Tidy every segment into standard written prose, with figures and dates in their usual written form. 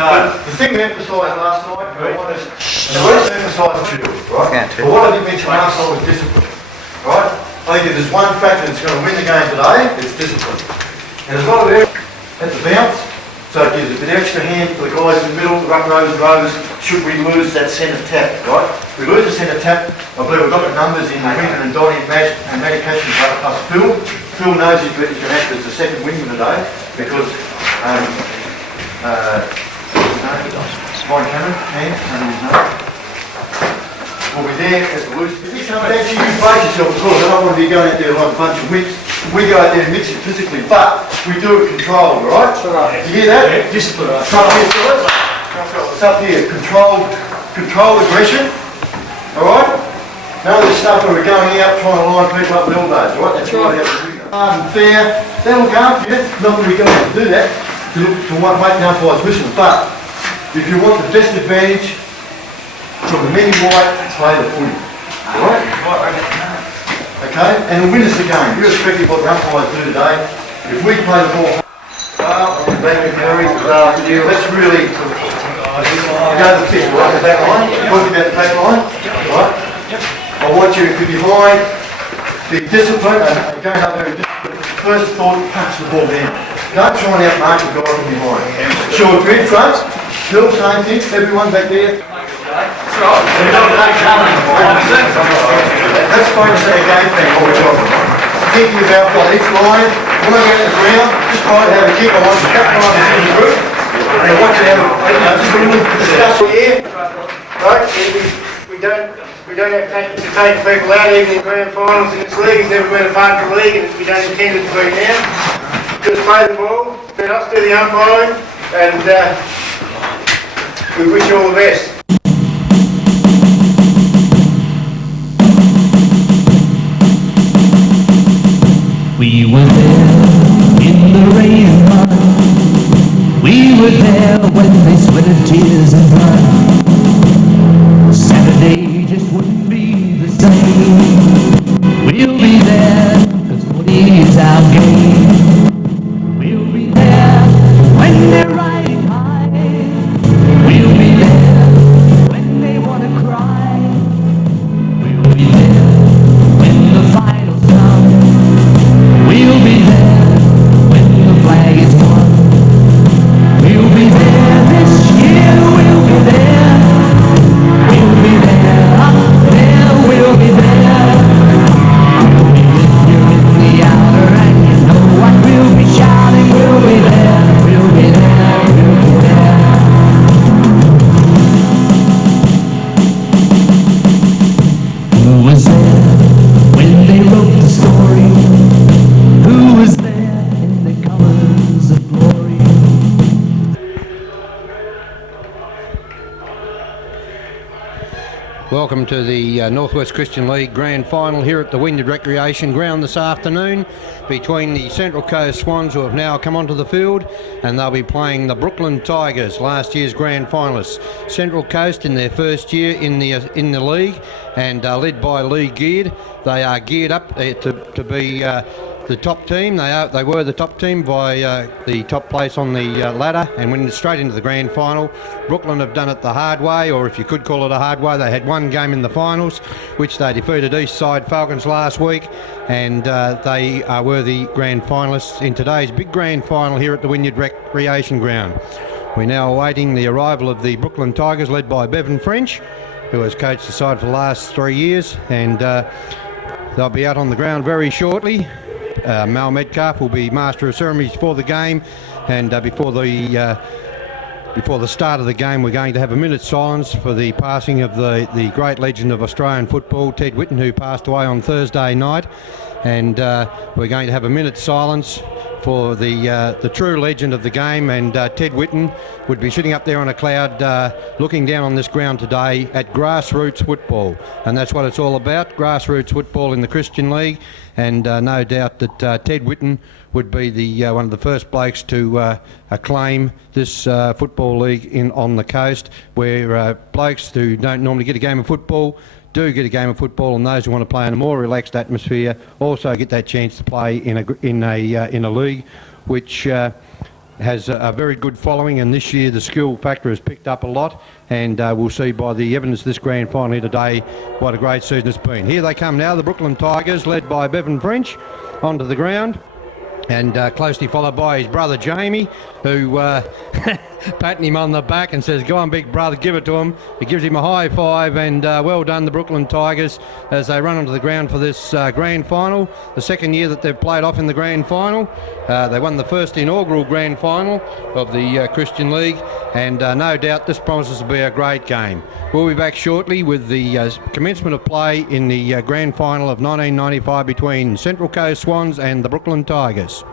The thing we emphasised last night, and I want to emphasise what you do, right? But what I didn't mention last night was discipline, right? I think if there's one factor that's going to win the game today, it's discipline. And there's a lot of areas at the bounce, so it gives a bit extra hand for the guys in the middle, the ruck rovers, should we lose that centre tap, right? If we lose the centre tap, I believe we've got the numbers in Wingman and Donny and Matty Cashin plus Phil. Phil knows he can act as the second wingman today because Ryan Cameron, will be there as the loose. If you come back to you, brace yourself as well. I don't want to be going out there like a bunch of whips. We go out there and mix it physically, but we do it controlled, alright? You hear that? Yeah, discipline. It's up here, fellas. It's up here. Controlled aggression, alright? None of this stuff where we're going out trying to line people up with elbows, right? That's what we have to do. Hard and fair, they look after you. Not that we're going to have to do that to make the umpires whistle, but if you want the best advantage from the men in white, play the footy. Alright? Okay? And the winner's the game, irrespective of what the umpires do today. If we play the ball on the back of Harry, let's really go to the pitch, right? The back line. Talking about the back line. Right? I want you to be behind, be disciplined, and going up there and first thought, punch the ball down. Don't try and outmark the guy from behind. Sure, if you're in front, still same thing, everyone back there. That's focus on the game plan all the time. Thinking about what each line, when I get to the ground, just try to have a kick. I want to cut lines in the group. And I want you to have just a little discussion here. Right? We don't have to take people out even in grand finals in this league. It's never been a part of the league and we don't intend it to be now. Just play the ball, let us do the umpiring, and we wish you all the best. We were there in the rain and mud. We were there when they sweated tears and blood. Saturday just wouldn't be the same. We'll be there, cause footy is our game. We'll be there when they're riding high. We'll be there when they wanna cry. We'll be there when the finals come. We'll be there when the flag is won. We'll be there this year, we'll be there. We'll be there, up there, we'll be there. We'll be with you in the outer and you know what we'll be shouting. We'll be there, we'll be there, we'll be there. Who was there when they wrote the story? Who was there in the colours of glory? Welcome to the Northwest Christian League Grand Final here at the Wynyard Recreation Ground this afternoon between the Central Coast Swans, who have now come onto the field, and they'll be playing the Brooklyn Tigers, last year's Grand Finalists. Central Coast in their first year in the league, and led by Lee Geared. They are geared up to be the top team. They were the top team by the top place on the ladder and went straight into the grand final. Brooklyn have done it the hard way, or if you could call it a hard way. They had one game in the finals, which they defeated East Side Falcons last week, and they are worthy grand finalists in today's big grand final here at the Wynyard Recreation Ground. We're now awaiting the arrival of the Brooklyn Tigers, led by Bevan French, who has coached the side for the last 3 years, and they'll be out on the ground very shortly. Mal Metcalf will be master of ceremonies for the game, and before the start of the game, we're going to have a minute's silence for the passing of the great legend of Australian football, Ted Whitten, who passed away on Thursday night, and we're going to have a minute's silence for the true legend of the game, and Ted Whitten would be sitting up there on a cloud looking down on this ground today at grassroots football, and that's what it's all about, grassroots football in the Christian League. And no doubt that Ted Whitten would be the one of the first blokes to acclaim this football league on the coast, where blokes who don't normally get a game of football do get a game of football, and those who want to play in a more relaxed atmosphere also get that chance to play in a league which has a very good following, and this year the skill factor has picked up a lot, and we'll see by the evidence of this grand final here today what a great season it's been. Here they come now, the Brooklyn Tigers, led by Bevan French, onto the ground, and closely followed by his brother Jamie, who patting him on the back and says, "Go on, big brother, give it to him." He gives him a high five, and well done, the Brooklyn Tigers, as they run onto the ground for this grand final. The second year that they've played off in the grand final. They won the first inaugural grand final of the Christian League, and no doubt this promises to be a great game. We'll be back shortly with the commencement of play in the grand final of 1995 between Central Coast Swans and the Brooklyn Tigers.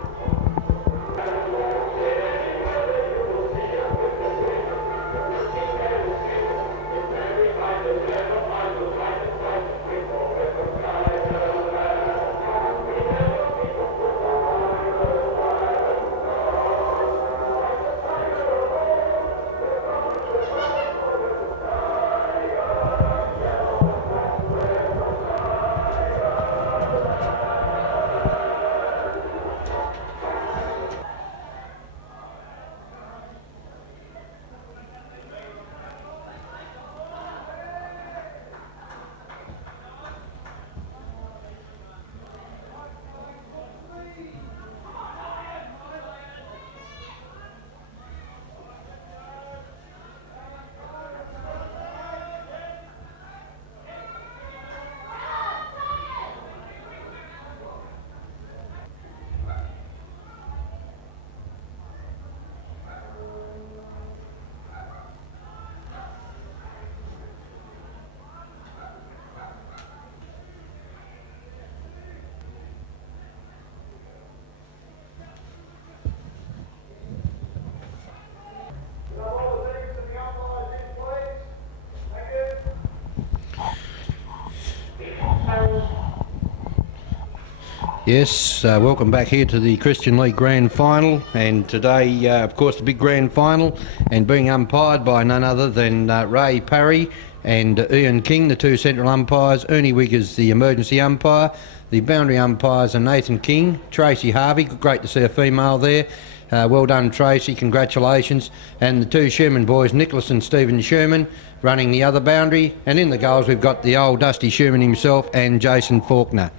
Yes, welcome back here to the Christian League Grand Final, and today, of course, the big Grand Final, and being umpired by none other than Ray Parry and Ian King, the two central umpires. Ernie Wigg is the emergency umpire. The boundary umpires are Nathan King, Tracy Harvey. Great to see a female there. Well done, Tracy, congratulations. And the two Sherman boys, Nicholas and Stephen Sherman, running the other boundary. And in the goals, we've got the old Dusty Sherman himself and Jason Faulkner.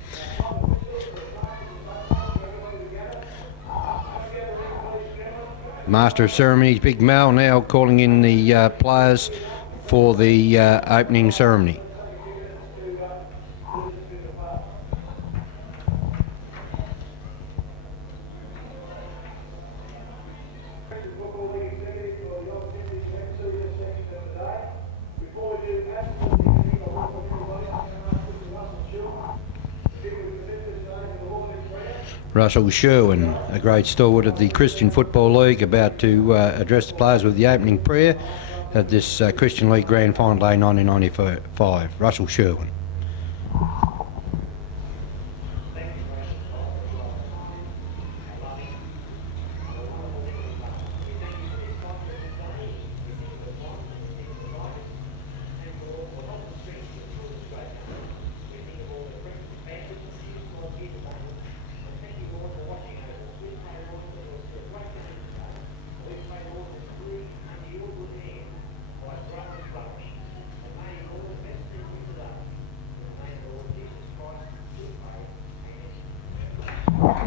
Master of Ceremonies, Big Mal, now calling in the players for the opening ceremony. Russell Sherwin, a great stalwart of the Christian Football League, about to address the players with the opening prayer of this Christian League Grand Final Day 1995. Russell Sherwin.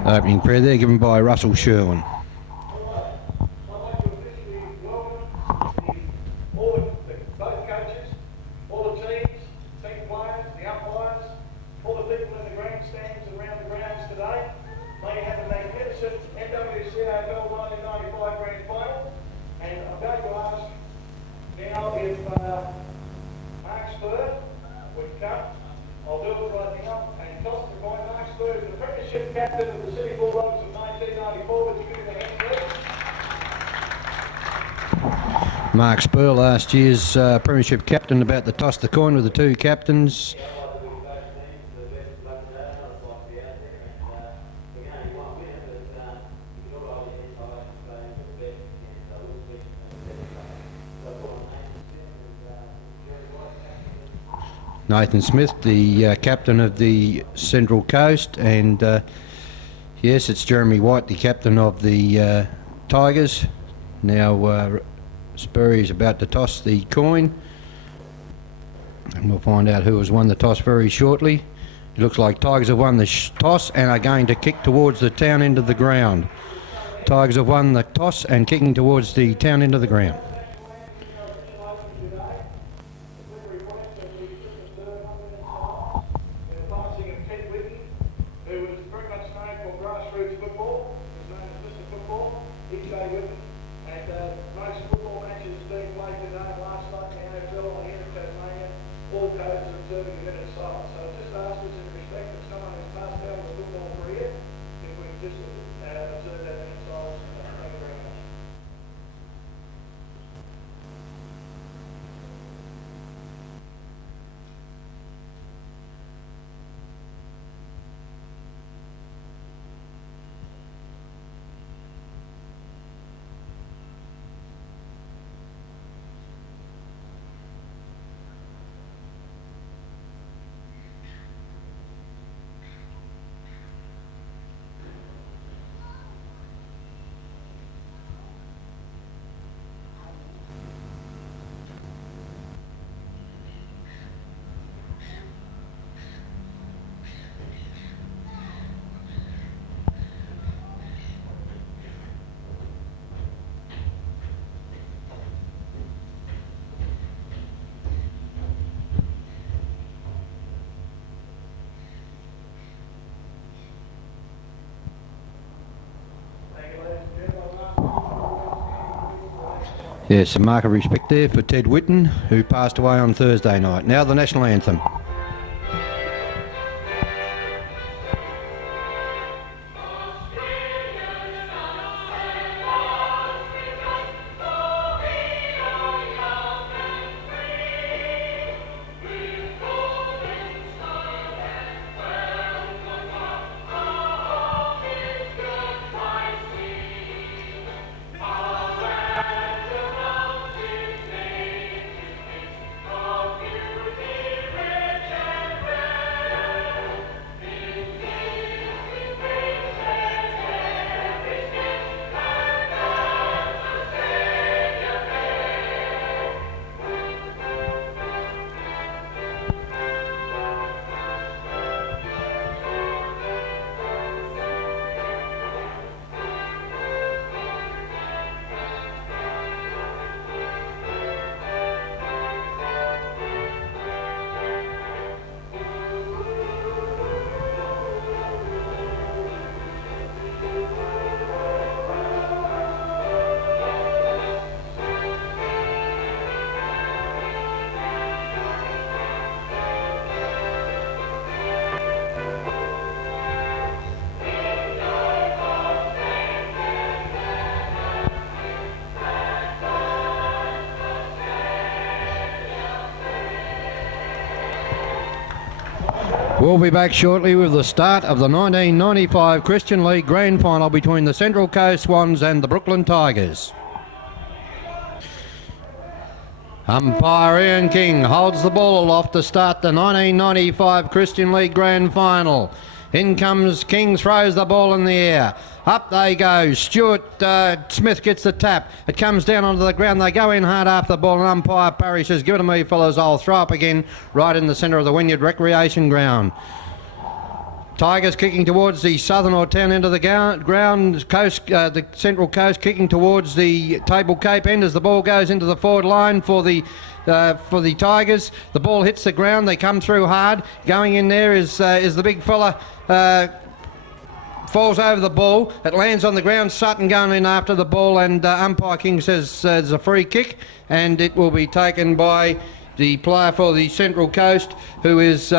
Opening prayer there given by Russell Sherwin. Mark Spur, last year's premiership captain, about to toss the coin with the two captains. Nathan Smith, the captain of the Central Coast, and yes, it's Jeremy White, the captain of the Tigers. Now Spurry's about to toss the coin, and we'll find out who has won the toss very shortly. It looks like Tigers have won the toss and are going to kick towards the town end of the ground. Tigers have won the toss and kicking towards the town end of the ground. Yes, a mark of respect there for Ted Whitten, who passed away on Thursday night. Now the national anthem. We'll be back shortly with the start of the 1995 Christian League Grand Final between the Central Coast Swans and the Brooklyn Tigers. Umpire Ian King holds the ball aloft to start the 1995 Christian League Grand Final. In comes King, throws the ball in the air. Up they go. Stuart Smith gets the tap. It comes down onto the ground. They go in hard after the ball, and umpire Parrish says, "Give it to me, fellas. I'll throw up again," right in the centre of the Wynyard Recreation Ground. Tigers kicking towards the southern or town end of the ground. Coast, the Central Coast kicking towards the Table Cape end as the ball goes into the forward line for the Tigers. The ball hits the ground. They come through hard. Going in there is the big fella. Falls over the ball. It lands on the ground. Sutton going in after the ball, and umpire King says it's a free kick, and it will be taken by the player for the Central Coast, who is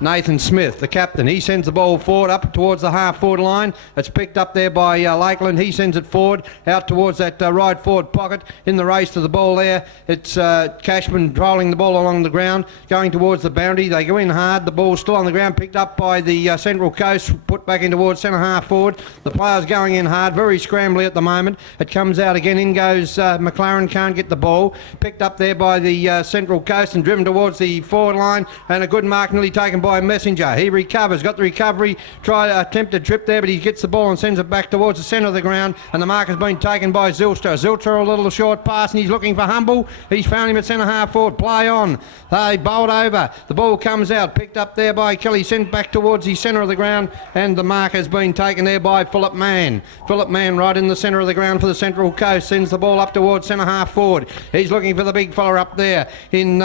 Nathan Smith, the captain. He sends the ball forward up towards the half-forward line. It's picked up there by Lakeland. He sends it forward out towards that right forward pocket. In the race to the ball there, it's Cashman trolling the ball along the ground, going towards the boundary. They go in hard. The ball's still on the ground, picked up by the Central Coast, put back in towards centre half forward. The players going in hard, very scrambly at the moment. It comes out again. In goes McLaren, can't get the ball. Picked up there by the Central Coast and driven towards the forward line, and a good mark nearly taken by by Messenger. He recovers, got the recovery, attempted trip there, but he gets the ball and sends it back towards the centre of the ground, and the mark has been taken by Zylstra. Zylstra a little short pass, and he's looking for Humble. He's found him at centre half forward. Play on. They bowled over. The ball comes out, picked up there by Kelly, sent back towards the centre of the ground, and the mark has been taken there by Philip Mann. Philip Mann right in the centre of the ground for the Central Coast, sends the ball up towards centre half forward. He's looking for the big fella up there in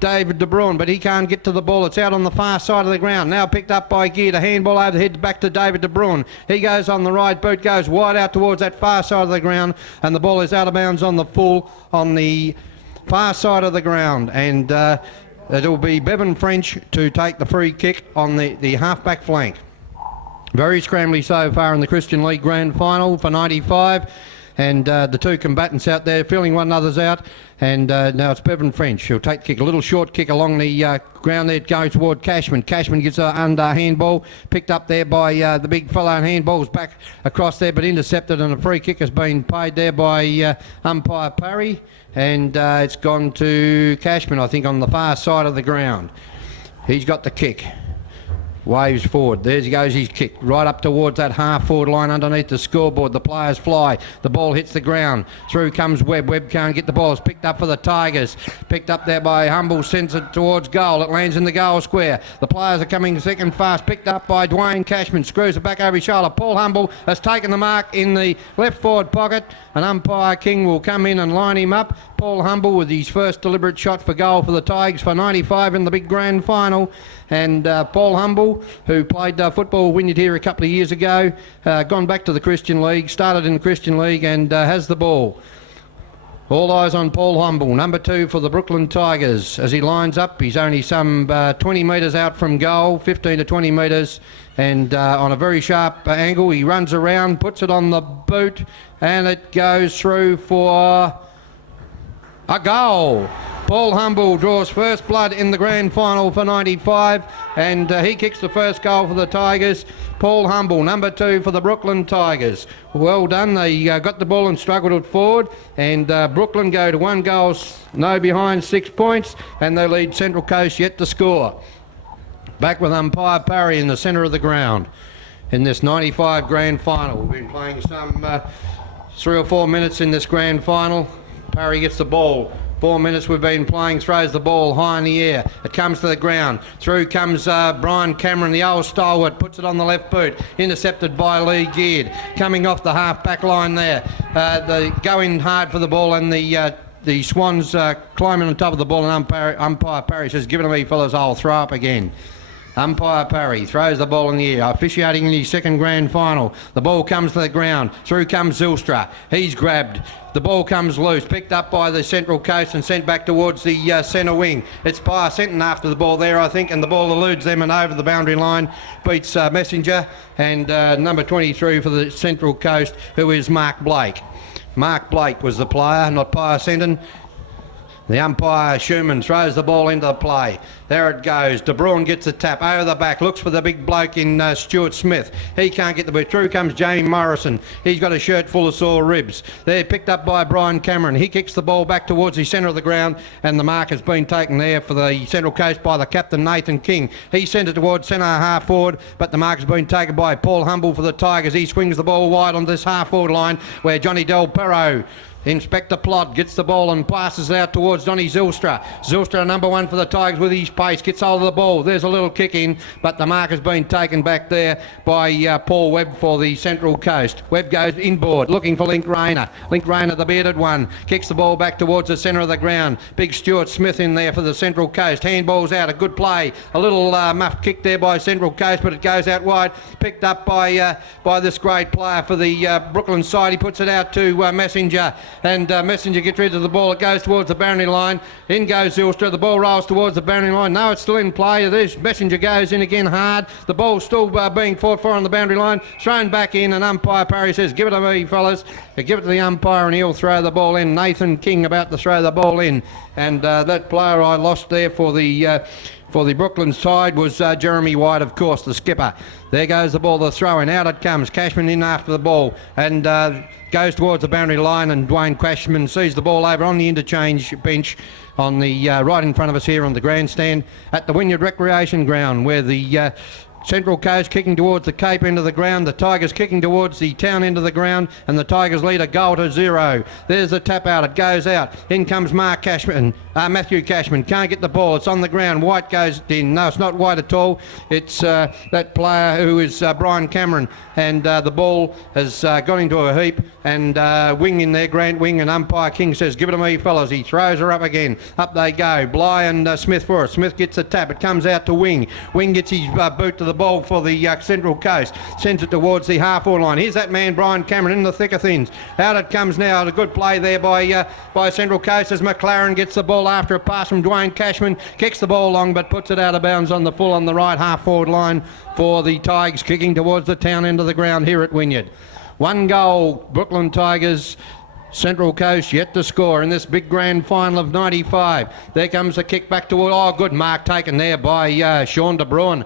David De Bruin, but he can't get to the ball. It's out on the far side of the ground. Now picked up by Gear. The handball over the head back to David De Bruin. He goes on the right boot, goes wide out towards that far side of the ground, and the ball is out of bounds on the full on the far side of the ground. And it'll be Bevan French to take the free kick on the half-back flank. Very scrambly so far in the Christian League Grand Final for 95. And the two combatants out there feeling one another's out, and now it's Bevan French. He'll take the kick, a little short kick along the ground there, goes toward Cashman. Cashman gets an under handball, picked up there by the big fellow, and handball's back across there, but intercepted, and a free kick has been paid there by umpire Parry, and it's gone to Cashman, I think, on the far side of the ground. He's got the kick. Waves forward. There he goes, he's kicked right up towards that half-forward line underneath the scoreboard. The players fly. The ball hits the ground. Through comes Webb. Webb can't get the ball. It's picked up for the Tigers. Picked up there by Humble. Sends it towards goal. It lands in the goal square. The players are coming second fast. Picked up by Dwayne Cashman. Screws it back over his shoulder. Paul Humble has taken the mark in the left forward pocket. And umpire King will come in and line him up. Paul Humble with his first deliberate shot for goal for the Tigers for 95 in the big grand final. And Paul Humble, who played football with Wynyard here a couple of years ago, gone back to the Christian League, started in the Christian League, and has the ball. All eyes on Paul Humble, number 2 for the Brooklyn Tigers. As he lines up, he's only some 20 metres out from goal, 15 to 20 metres, and on a very sharp angle, he runs around, puts it on the boot, and it goes through for a goal. Paul Humble draws first blood in the grand final for 95, and he kicks the first goal for the Tigers. Paul Humble, number 2 for the Brooklyn Tigers. Well done. They got the ball and struggled it forward, and Brooklyn go to 1 goal, no behind, 6 points, and they lead Central Coast yet to score. Back with umpire Parry in the centre of the ground in this 95 grand final. We've been playing some 3 or 4 minutes in this grand final. Parry gets the ball. 4 minutes we've been playing, throws the ball high in the air. It comes to the ground. Through comes Brian Cameron, the old stalwart, puts it on the left boot. Intercepted by Lee Geard. Coming off the half-back line there. They go in hard for the ball, and the Swans climbing on top of the ball, and umpire Parry says, "Give it to me, fellas, I'll throw up again." Umpire Parry throws the ball in the air, officiating in his second grand final. The ball comes to the ground. Through comes Zylstra. He's grabbed. The ball comes loose, picked up by the Central Coast and sent back towards the centre wing. It's Pyer Senton after the ball there, I think, and the ball eludes them and over the boundary line, beats Messenger, and number 23 for the Central Coast, who is Mark Blake. Mark Blake was the player, not Pyer Senton. The umpire, Schumann, throws the ball into the play. There it goes. De Bruin gets the tap over the back, looks for the big bloke in Stuart Smith. He can't get the ball. Through comes Jamie Morrison. He's got a shirt full of sore ribs. They're picked up by Brian Cameron. He kicks the ball back towards the centre of the ground, and the mark has been taken there for the Central Coast by the captain, Nathan King. He sent it towards centre half forward, but the mark has been taken by Paul Humble for the Tigers. He swings the ball wide on this half forward line where Johnny Del Perro, Inspector Plod, gets the ball and passes out towards Donny Zylstra. Zylstra, number 1 for the Tigers with his pace, gets hold of the ball. There's a little kick in, but the mark has been taken back there by Paul Webb for the Central Coast. Webb goes inboard, looking for Link Rayner. Link Rayner, the bearded one, kicks the ball back towards the centre of the ground. Big Stuart Smith in there for the Central Coast. Handball's out, a good play. A little muff kick there by Central Coast, but it goes out wide. Picked up by this great player for the Brooklyn side. He puts it out to Messenger. And Messenger gets rid of the ball. It goes towards the boundary line. In goes Zylstra. The ball rolls towards the boundary line. No, it's still in play. This Messenger goes in again hard. The ball's still being fought for on the boundary line. Thrown back in, and umpire Parry says, "Give it to me, fellas." Give it to the umpire, and he'll throw the ball in. Nathan King about to throw the ball in. And that player I lost there for the Brooklyn side was Jeremy White, of course, the skipper. There goes the ball, the throw in. Out it comes. Cashman in after the ball and goes towards the boundary line, and Dwayne Cashman sees the ball over on the interchange bench on the right in front of us here on the grandstand at the Wynyard Recreation Ground, where the Central Coast kicking towards the Cape end of the ground, the Tigers kicking towards the town end of the ground, and the Tigers lead a goal to 0. There's the tap out, it goes out. In comes Matthew Cashman, can't get the ball, it's on the ground. White goes in. No, it's not White at all. It's that player who is Brian Cameron, and the ball has gone into a heap, and Wing in there, Grant Wing, and umpire King says, give it to me, fellas. He throws her up again. Up they go. Bly and Smith for it. Smith gets a tap. It comes out to Wing. Wing gets his boot to the ball for the Central Coast. Sends it towards the half-forward line. Here's that man, Brian Cameron, in the thick of things. Out it comes now. A good play there by Central Coast as McLaren gets the ball after a pass from Dwayne Cashman. Kicks the ball long but puts it out of bounds on the full on the right half-forward line for the Tigers, kicking towards the town end of the ground here at Wynyard. 1 goal, Brooklyn Tigers. Central Coast yet to score in this big grand final of 95. There comes the kick back toward, good mark taken there by Sean De Bruin.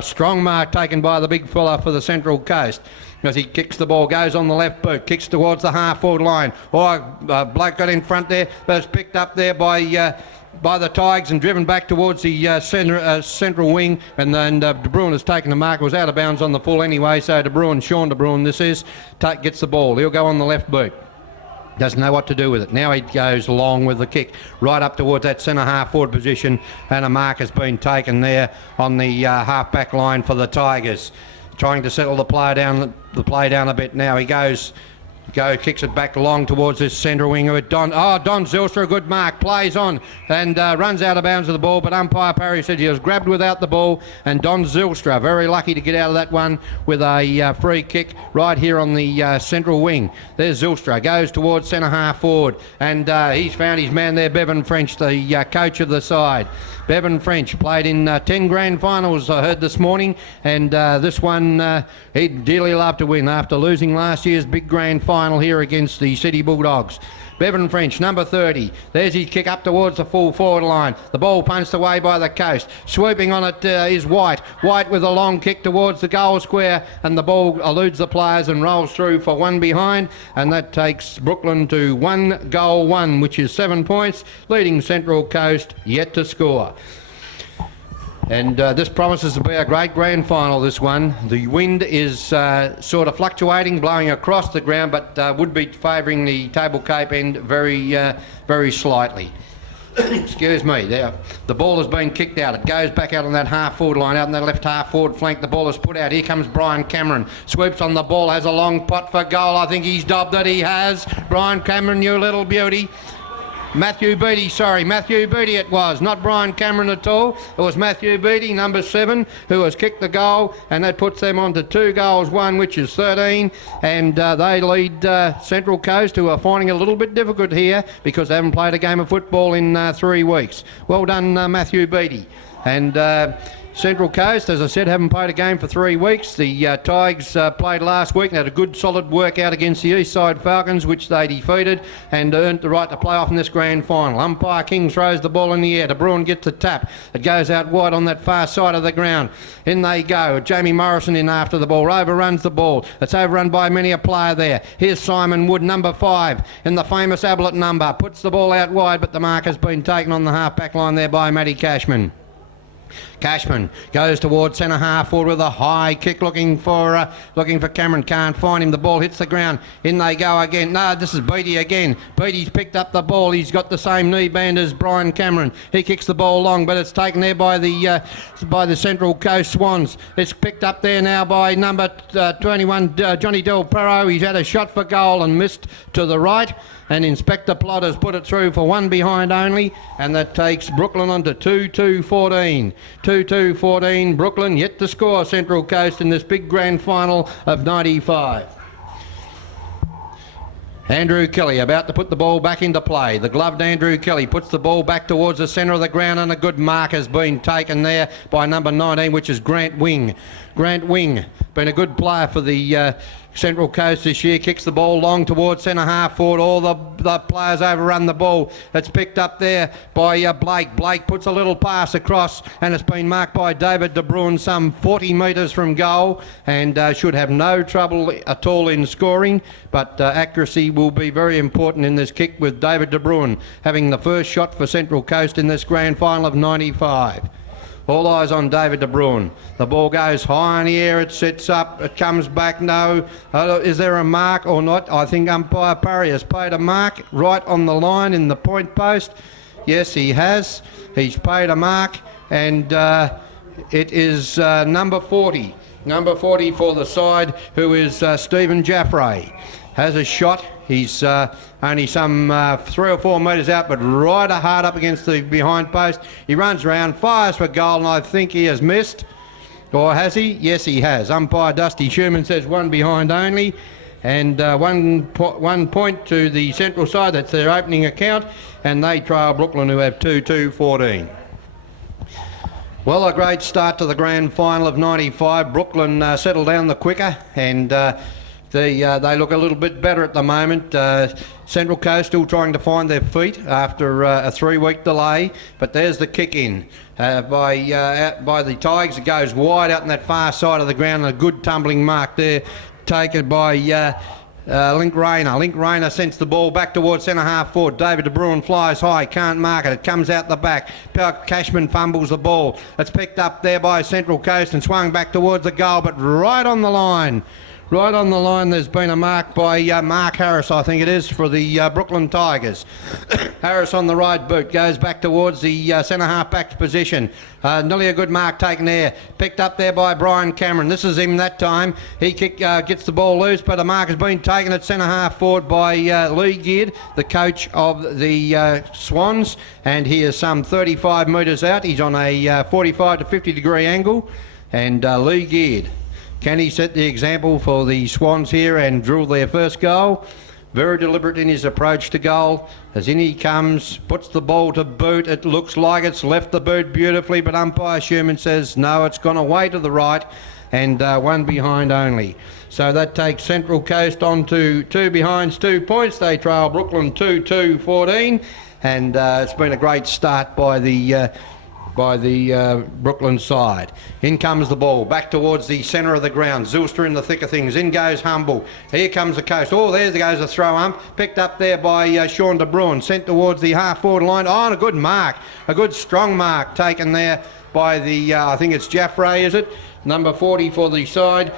Strong mark taken by the big fella for the Central Coast as he kicks the ball, goes on the left boot, kicks towards the half-forward line. Bloke got in front there, but it's picked up there by the Tigers and driven back towards the central wing, and then De Bruin has taken the mark. It was out of bounds on the full anyway, so Sean De Bruin this is, gets the ball. He'll go on the left boot. Doesn't know what to do with it. Now he goes long with the kick right up towards that centre half forward position, and a mark has been taken there on the half back line for the Tigers. Trying to settle the play down a bit now. He kicks it back long towards this centre winger with Don Zylstra, a good mark, plays on and runs out of bounds of the ball, but umpire Parry said he was grabbed without the ball, and Don Zylstra very lucky to get out of that one with a free kick right here on the central wing. There's Zylstra, goes towards centre half forward, and he's found his man there, Bevan French, the coach of the side. Bevan French played in 10 grand finals, I heard this morning, and this one he'd dearly love to win after losing last year's big grand final here against the City Bulldogs. Bevan French, number 30. There's his kick up towards the full forward line. The ball punched away by the Coast. Swooping on it is White. White with a long kick towards the goal square, and the ball eludes the players and rolls through for 1 behind, and that takes Brooklyn to 1 goal 1, which is 7 points, leading Central Coast yet to score. And this promises to be a great grand final, this one. The wind is sort of fluctuating, blowing across the ground, but would be favouring the Table Cape end very slightly. Excuse me. There, the ball has been kicked out. It goes back out on that half-forward line, out on that left half-forward flank. The ball is put out. Here comes Brian Cameron. Swoops on the ball, has a long pot for goal. I think he's dobbed it. He has. Brian Cameron, you little beauty. Matthew Beattie it was, not Brian Cameron at all. It was Matthew Beattie, number 7, who has kicked the goal, and that puts them on to 2 goals 1, which is 13, and they lead Central Coast, who are finding it a little bit difficult here because they haven't played a game of football in 3 weeks. Well done, Matthew Beattie. And Central Coast, as I said, haven't played a game for 3 weeks. The Tigers played last week and had a good solid workout against the East Side Falcons, which they defeated and earned the right to play off in this grand final. Umpire King throws the ball in the air. De Bruin gets a tap. It goes out wide on that far side of the ground. In they go. Jamie Morrison in after the ball. Overruns the ball. It's overrun by many a player there. Here's Simon Wood, number 5, in the famous Ablett number. Puts the ball out wide, but the mark has been taken on the half-back line there by Matty Cashman. Cashman goes towards centre half forward with a high kick, looking for Cameron. Can't find him. The ball hits the ground. In they go again. No, this is Beattie again. Beattie's picked up the ball. He's got the same knee band as Brian Cameron. He kicks the ball long, but it's taken there by the Central Coast Swans. It's picked up there now by number 21, Johnny Del Perro. He's had a shot for goal and missed to the right. And Inspector Plot has put it through for 1 behind only, and that takes Brooklyn on to 2-2-14. 2-2-14, Brooklyn yet to score Central Coast in this big grand final of 95. Andrew Kelly about to put the ball back into play. The gloved Andrew Kelly puts the ball back towards the centre of the ground, and a good mark has been taken there by number 19, which is Grant Wing. Grant Wing, been a good player for the Central Coast this year, kicks the ball long towards centre half forward. All the players overrun the ball. It's picked up there by Blake. Blake puts a little pass across, and it's been marked by David De Bruin some 40 metres from goal, and should have no trouble at all in scoring, but accuracy will be very important in this kick, with David De Bruin having the first shot for Central Coast in this grand final of 95. All eyes on David De Bruin. The ball goes high in the air, it sits up, it comes back, no. Is there a mark or not? I think umpire Parry has paid a mark right on the line in the point post. Yes, he has. He's paid a mark, and it is number 40. Number 40 for the side, who is Stephen Jaffray. Has a shot. He's only some 3 or 4 metres out, but right hard up against the behind post. He runs around, fires for goal, and I think he has missed. Or has he? Yes, he has. Umpire Dusty Sherman says one behind only, and 1 point to the Central side. That's their opening account, and they trail Brooklyn, who have 2-2-14. Well, a great start to the grand final of 95. Brooklyn settled down the quicker, and they look a little bit better at the moment. Central Coast still trying to find their feet after a 3-week delay, but there's the kick in by the Tigers. It goes wide out on that far side of the ground, and a good tumbling mark there taken by Link Rayner. Link Rayner sends the ball back towards centre half forward. David De Bruin flies high, can't mark it. It comes out the back. Cashman fumbles the ball. It's picked up there by Central Coast and swung back towards the goal, but right on the line. Right on the line, there's been a mark by Mark Harris, I think it is, for the Brooklyn Tigers. Harris on the right boot, goes back towards the centre half-back's position. Nearly a good mark taken there. Picked up there by Brian Cameron. This is him that time. He gets the ball loose, but a mark has been taken at centre half forward by Lee Geard, the coach of the Swans, and he is some 35 metres out. He's on a 45 to 50 degree angle, and Lee Geard. Can he set the example for the Swans here and drill their first goal? Very deliberate in his approach to goal. As in he comes, puts the ball to boot. It looks like it's left the boot beautifully, but umpire Sherman says no, it's gone away to the right, and 1 behind only. So that takes Central Coast on to 2 behinds, 2 points. They trail Brooklyn 2-2-14, and it's been a great start by the Brooklyn side. In comes the ball, back towards the centre of the ground. Zylstra in the thick of things. In goes Humble. Here comes the Coast. Oh, there goes a throw ump. Picked up there by Sean De Bruin. Sent towards the half-forward line. Oh, and a good mark. A good strong mark taken there by the, I think it's Jaffray, is it? Number 40 for the side.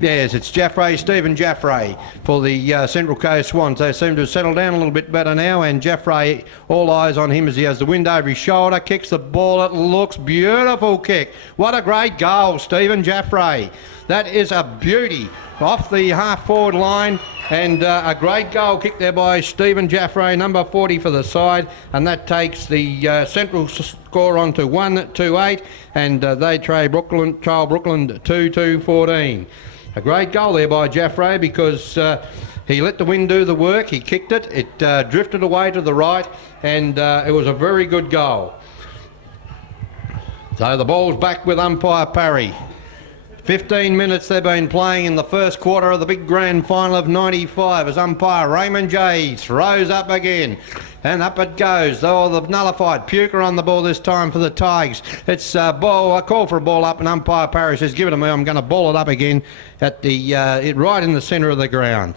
Yes, it's Jaffray, Stephen Jaffray for the Central Coast Swans. They seem to have settled down a little bit better now, and Jaffray, all eyes on him as he has the wind over his shoulder, kicks the ball. It looks beautiful kick. What a great goal, Stephen Jaffray. That is a beauty off the half-forward line, and a great goal kick there by Stephen Jaffray, number 40 for the side, and that takes the Central score on to 1-2-8, and they trail Brooklyn 2-2-14. A great goal there by Jaffray, because he let the wind do the work. He kicked it. It drifted away to the right, and it was a very good goal. So the ball's back with umpire Parry. 15 minutes they've been playing in the first quarter of the big grand final of 95 as umpire Raymond J throws up again. And up it goes. Oh, the nullified. Puker on the ball this time for the Tigers. It's a call for a ball up, and umpire Parry says, give it to me, I'm going to ball it up again at the right in the centre of the ground.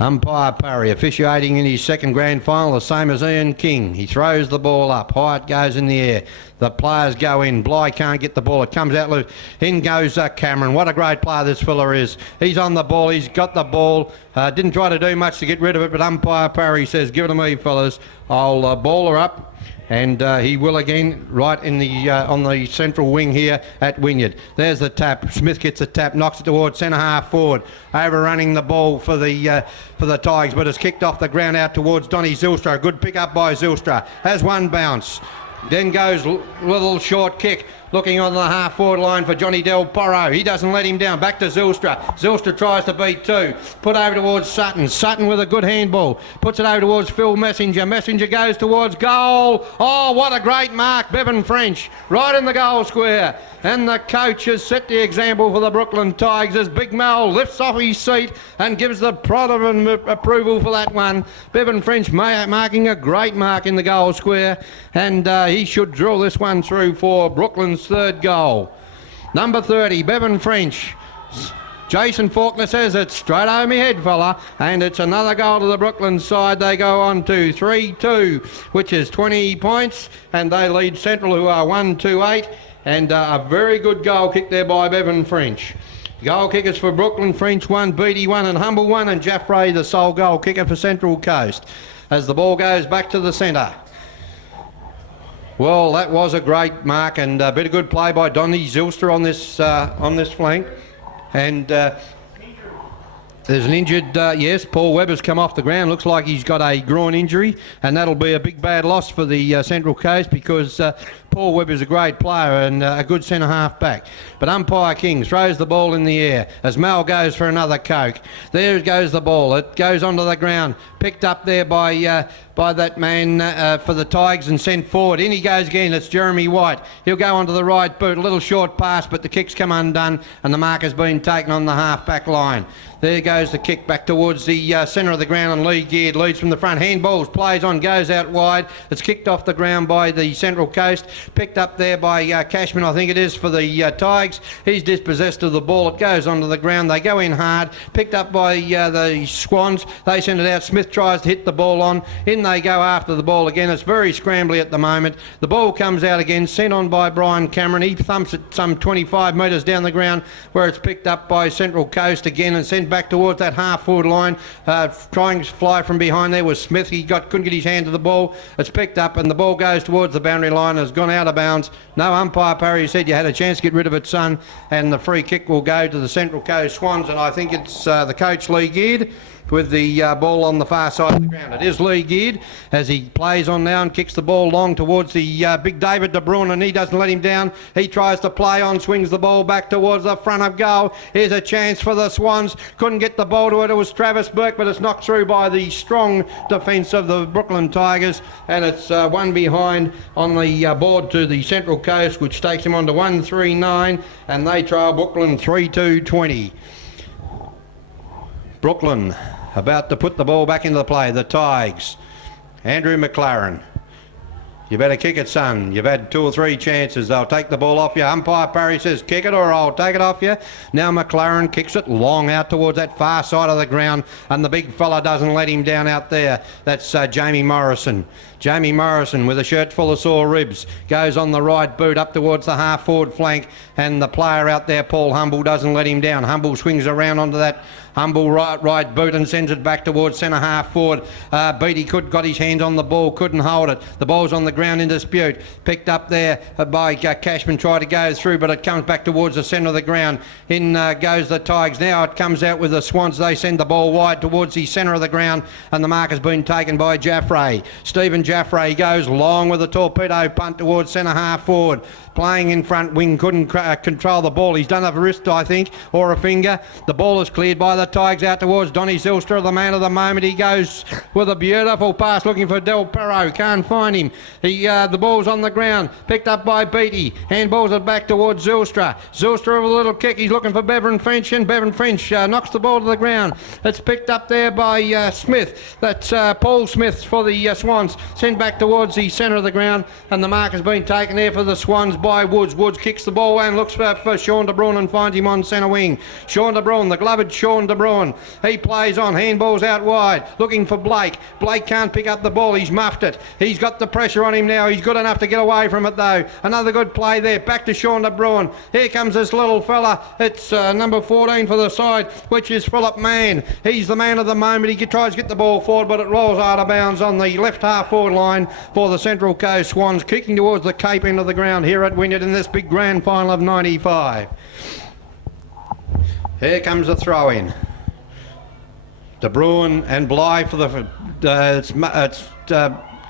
Umpire Parry officiating in his second grand final, the same as Ian King. He throws the ball up. High it goes in the air. The players go in. Bly can't get the ball. It comes out loose. In goes Cameron. What a great player this fella is. He's on the ball. He's got the ball. Didn't try to do much to get rid of it, but umpire Parry says, give it to me, fellas. I'll ball her up. And he will again, right in the on the central wing here at Wynyard. There's the tap. Smith gets the tap, knocks it towards centre half forward, overrunning the ball for the Tigers, but it's kicked off the ground out towards Donny Zylstra. A good pick up by Zylstra. Has one bounce. Then goes little short kick. looking on the half-forward line for Johnny Del Porro. He doesn't let him down. Back to Zylstra. Zylstra tries to beat 2. Put over towards Sutton. Sutton with a good handball. Puts it over towards Phil Messenger. Messenger goes towards goal. Oh, what a great mark. Bevan French right in the goal square. And the coach has set the example for the Brooklyn Tigers as Big Mel lifts off his seat and gives the prod of approval for that one. Bevan French marking a great mark in the goal square, and he should drill this one through for Brooklyn's 3rd goal. Number 30, Bevan French. Jason Faulkner says it's straight over my head, fella, and it's another goal to the Brooklyn side. They go on to 3-2, which is 20 points, and they lead Central, who are 1-2-8. And a very good goal kick there by Bevan French. Goal kickers for Brooklyn, French 1, Beattie 1 and Humble 1, and Jaffray the sole goal kicker for Central Coast as the ball goes back to the centre. Well, that was a great mark and a bit of good play by Donny Zylstra on this flank. And there's an injured, yes, Paul Webber's come off the ground. Looks like he's got a groin injury, and that'll be a big bad loss for the Central Coast because Paul Webber's a great player and a good centre-half back. But umpire King throws the ball in the air as Mal goes for another coke. There goes the ball. It goes onto the ground. Picked up there by that man for the Tigers and sent forward. In he goes again. It's Jeremy White. He'll go onto the right boot. A little short pass, but the kick's come undone and the mark has been taken on the half-back line. There goes the kick back towards the centre of the ground, and Lee Geared leads from the front. Handballs, plays on, goes out wide. It's kicked off the ground by the Central Coast. Picked up there by Cashman, I think it is, for the Tigers. He's dispossessed of the ball. It goes onto the ground. They go in hard. Picked up by the Swans. They send it out. Smith tries to hit the ball on. In they go after the ball again. It's very scrambly at the moment. The ball comes out again, sent on by Brian Cameron. He thumps it some 25 metres down the ground where it's picked up by Central Coast again and sent back towards that half-forward line. Trying to fly from behind there was Smith. He couldn't get his hand to the ball. It's picked up and the ball goes towards the boundary line and has gone out of bounds. No umpire, Parry said you had a chance to get rid of it, son, and the free kick will go to the Central Coast Swans, and I think it's the coach, Lee Geared, with the ball on the far side of the ground. It is Lee Geared as he plays on now and kicks the ball long towards the big David De Bruin, and he doesn't let him down. He tries to play on, swings the ball back towards the front of goal. Here's a chance for the Swans. Couldn't get the ball to it. It was Travis Burke, but it's knocked through by the strong defence of the Brooklyn Tigers, and it's one behind on the board to the Central Coast, which takes him on to 1-3-9, and they trail Brooklyn 3-2-20. Brooklyn about to put the ball back into the play. The Tigers. Andrew McLaren. You better kick it, son. You've had 2 or 3 chances. They'll take the ball off you. Umpire Parry says, kick it or I'll take it off you. Now McLaren kicks it long out towards that far side of the ground, and the big fella doesn't let him down out there. That's Jamie Morrison. Jamie Morrison with a shirt full of sore ribs goes on the right boot up towards the half-forward flank, and the player out there, Paul Humble, doesn't let him down. Humble swings around onto that Humble right boot and sends it back towards centre half forward. Beattie got his hands on the ball, couldn't hold it. The ball's on the ground in dispute. Picked up there by Cashman, tried to go through, but it comes back towards the centre of the ground. In goes the Tigers. Now it comes out with the Swans. They send the ball wide towards the centre of the ground, and the mark has been taken by Jaffray. Stephen Jaffray goes long with a torpedo punt towards centre half forward. Playing in front wing, couldn't control the ball. He's done a wrist, I think, or a finger. The ball is cleared by the Tigers out towards Donny Zylstra, the man of the moment. He goes with a beautiful pass looking for Del Perro. Can't find him. The ball's on the ground. Picked up by Beattie. Handballs it back towards Zylstra. Zylstra with a little kick. He's looking for Bevan French, and Bevan French knocks the ball to the ground. It's picked up there by Smith. That's Paul Smith for the Swans. Sent back towards the centre of the ground, and the mark has been taken there for the Swans by Woods. Woods kicks the ball and looks for Sean De Bruin and finds him on centre wing. Sean De Bruin, the gloved Sean De Bruin. He plays on, handballs out wide, looking for Blake. Blake can't pick up the ball, he's muffed it. He's got the pressure on him now, he's good enough to get away from it though. Another good play there, back to Sean De Bruin. Here comes this little fella, it's number 14 for the side, which is Philip Mann. He's the man of the moment. He tries to get the ball forward, but it rolls out of bounds on the left half forward line for the Central Coast Swans, kicking towards the Cape end of the ground here at Wynyard in this big grand final of 95. Here comes the throw in. De Bruin and Bly for the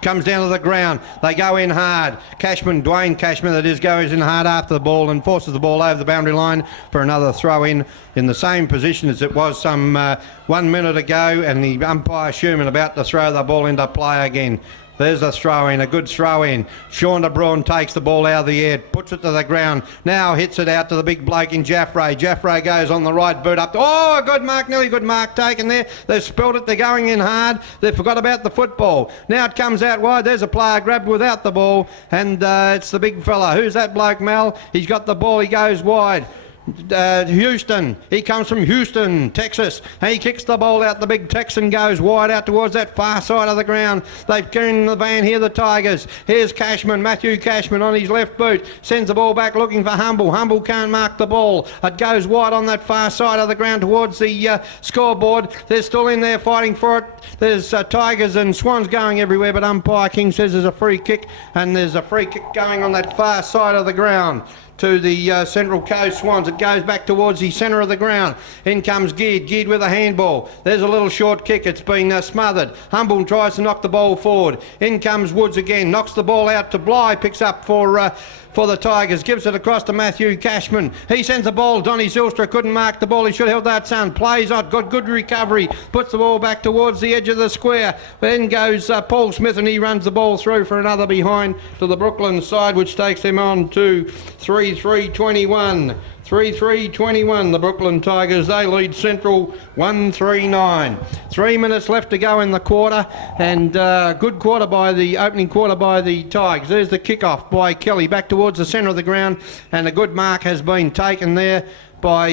comes down to the ground. They go in hard. Dwayne Cashman, that is, goes in hard after the ball and forces the ball over the boundary line for another throw in the same position as it was some 1 minute ago, and the umpire Schumann about to throw the ball into play again. There's a throw in, a good throw in. Sean de Bruin takes the ball out of the air, puts it to the ground, now hits it out to the big bloke in Jaffray. Jaffray goes on the right boot up. Oh, a good mark, nearly good mark taken there. They've spilled it, they're going in hard. They forgot about the football. Now it comes out wide. There's a player grabbed without the ball, and it's the big fella. Who's that bloke, Mel? He's got the ball, he goes wide. Houston, he comes from Houston, Texas, and he kicks the ball out. The big Texan goes wide out towards that far side of the ground. They've carried in the van here, the Tigers. Here's Cashman, Matthew Cashman on his left boot, sends the ball back looking for Humble. Humble can't mark the ball. It goes wide on that far side of the ground towards the scoreboard. They're still in there fighting for it. There's Tigers and Swans going everywhere, but umpire King says there's a free kick, and there's a free kick going on that far side of the ground to the Central Coast Swans. It goes back towards the centre of the ground. In comes Geed with a handball. There's a little short kick. It's been smothered. Humble tries to knock the ball forward. In comes Woods again. Knocks the ball out to Bly. Picks up for the Tigers, gives it across to Matthew Cashman. He sends the ball. Donny Zylstra couldn't mark the ball. He should have held that son. Plays on, got good recovery. Puts the ball back towards the edge of the square. Then goes Paul Smith, and he runs the ball through for another behind to the Brooklyn side, which takes them on to 3-3-21. 3-3-21, the Brooklyn Tigers. They lead Central 1-3-9. 3 minutes left to go in the quarter, and good quarter by the opening quarter by the Tigers. There's the kick-off by Kelly back towards the centre of the ground, and a good mark has been taken there by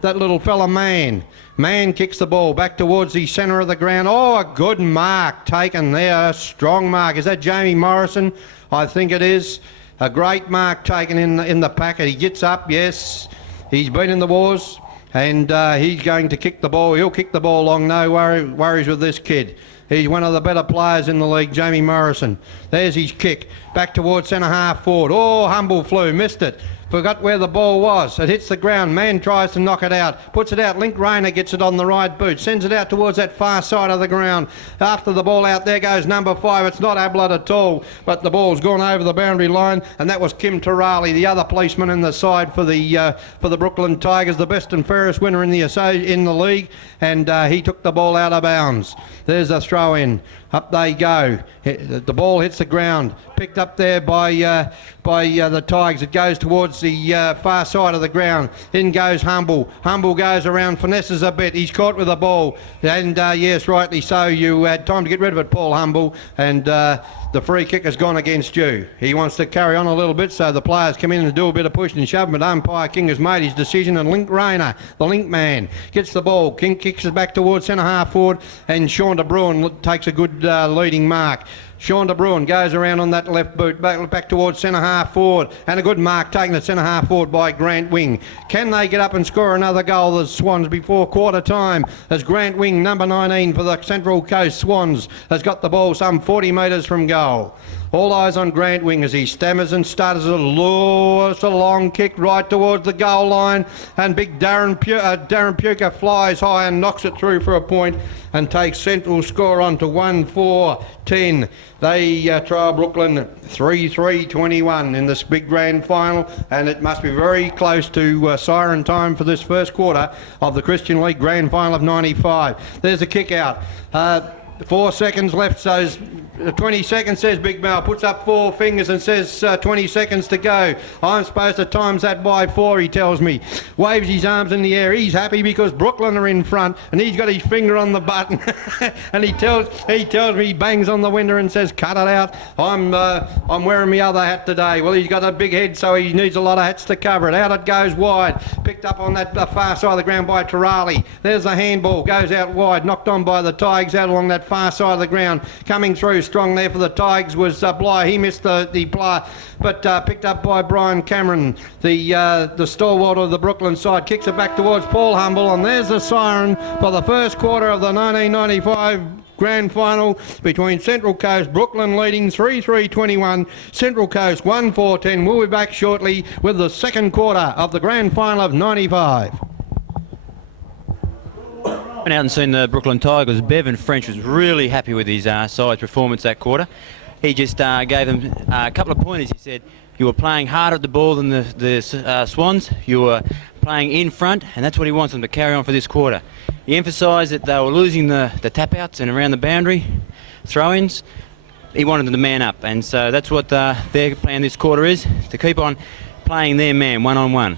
that little fella Man. Man kicks the ball back towards the centre of the ground. Oh, a good mark taken there, a strong mark. Is that Jamie Morrison? I think it is. A great mark taken in the packet. He gets up, yes. He's been in the wars, and he's going to kick the ball. He'll kick the ball long, no worries with this kid. He's one of the better players in the league, Jamie Morrison. There's his kick. Back towards centre half forward. Oh, Humble flew, missed it. Forgot where the ball was. It hits the ground. Man tries to knock it out. Puts it out. Link Rayner gets it on the right boot. Sends it out towards that far side of the ground. After the ball out, there goes number 5. It's not Ablett at all, but the ball's gone over the boundary line, and that was Kim Tarali, the other policeman in the side for the Brooklyn Tigers, the best and fairest winner in the league, and he took the ball out of bounds. There's a throw in. Up they go. The ball hits the ground. Picked up there by the Tigers. It goes towards the far side of the ground. In goes Humble. Humble goes around, finesses a bit. He's caught with the ball. And yes, rightly so. You had time to get rid of it, Paul Humble. And the free kick has gone against you. He wants to carry on a little bit, so the players come in and do a bit of pushing and shoving, but umpire King has made his decision, and Link Rayner, the link man, gets the ball. King kicks it back towards centre half forward, and Sean de Bruin takes a good leading mark. Sean de Bruin goes around on that left boot, back towards centre half forward, and a good mark taken at centre half forward by Grant Wing. Can they get up and score another goal, the Swans, before quarter time, as Grant Wing, number 19 for the Central Coast Swans, has got the ball some 40 metres from goal. All eyes on Grant Wing as he stammers and stutters. A long kick right towards the goal line, and big Darren Puker flies high and knocks it through for a point and takes Central score on to 1-4-10. They trail Brooklyn 3-3-21 in this big grand final, and it must be very close to siren time for this first quarter of the Christian League Grand Final of 95. There's a kick out. 4 seconds left, so 20 seconds, says Big Mel, puts up 4 fingers and says 20 seconds to go. I'm supposed to times that by 4, he tells me. Waves his arms in the air. He's happy because Brooklyn are in front, and he's got his finger on the button. And he tells me, he bangs on the window and says, cut it out. I'm wearing my other hat today. Well, he's got a big head, so he needs a lot of hats to cover it. Out it goes wide. Picked up on that far side of the ground by Tarali. There's the handball. Goes out wide. Knocked on by the Tigers out along that far side of the ground. Coming through strong there for the Tigers was Bly. He missed the player, but picked up by Brian Cameron, the stalwart of the Brooklyn side. Kicks it back towards Paul Humble, and there's the siren for the first quarter of the 1995 Grand Final between Central Coast, Brooklyn leading 3-3-21, Central Coast 1-4-10. We'll be back shortly with the second quarter of the Grand Final of 95. Went out and seen the Brooklyn Tigers. Bevan French was really happy with his side's performance that quarter. He just gave them a couple of pointers. He said, you were playing harder at the ball than the Swans. You were playing in front, and that's what he wants them to carry on for this quarter. He emphasised that they were losing the tap-outs and around the boundary throw-ins. He wanted them to man up, and so that's what their plan this quarter is, to keep on playing their man one-on-one.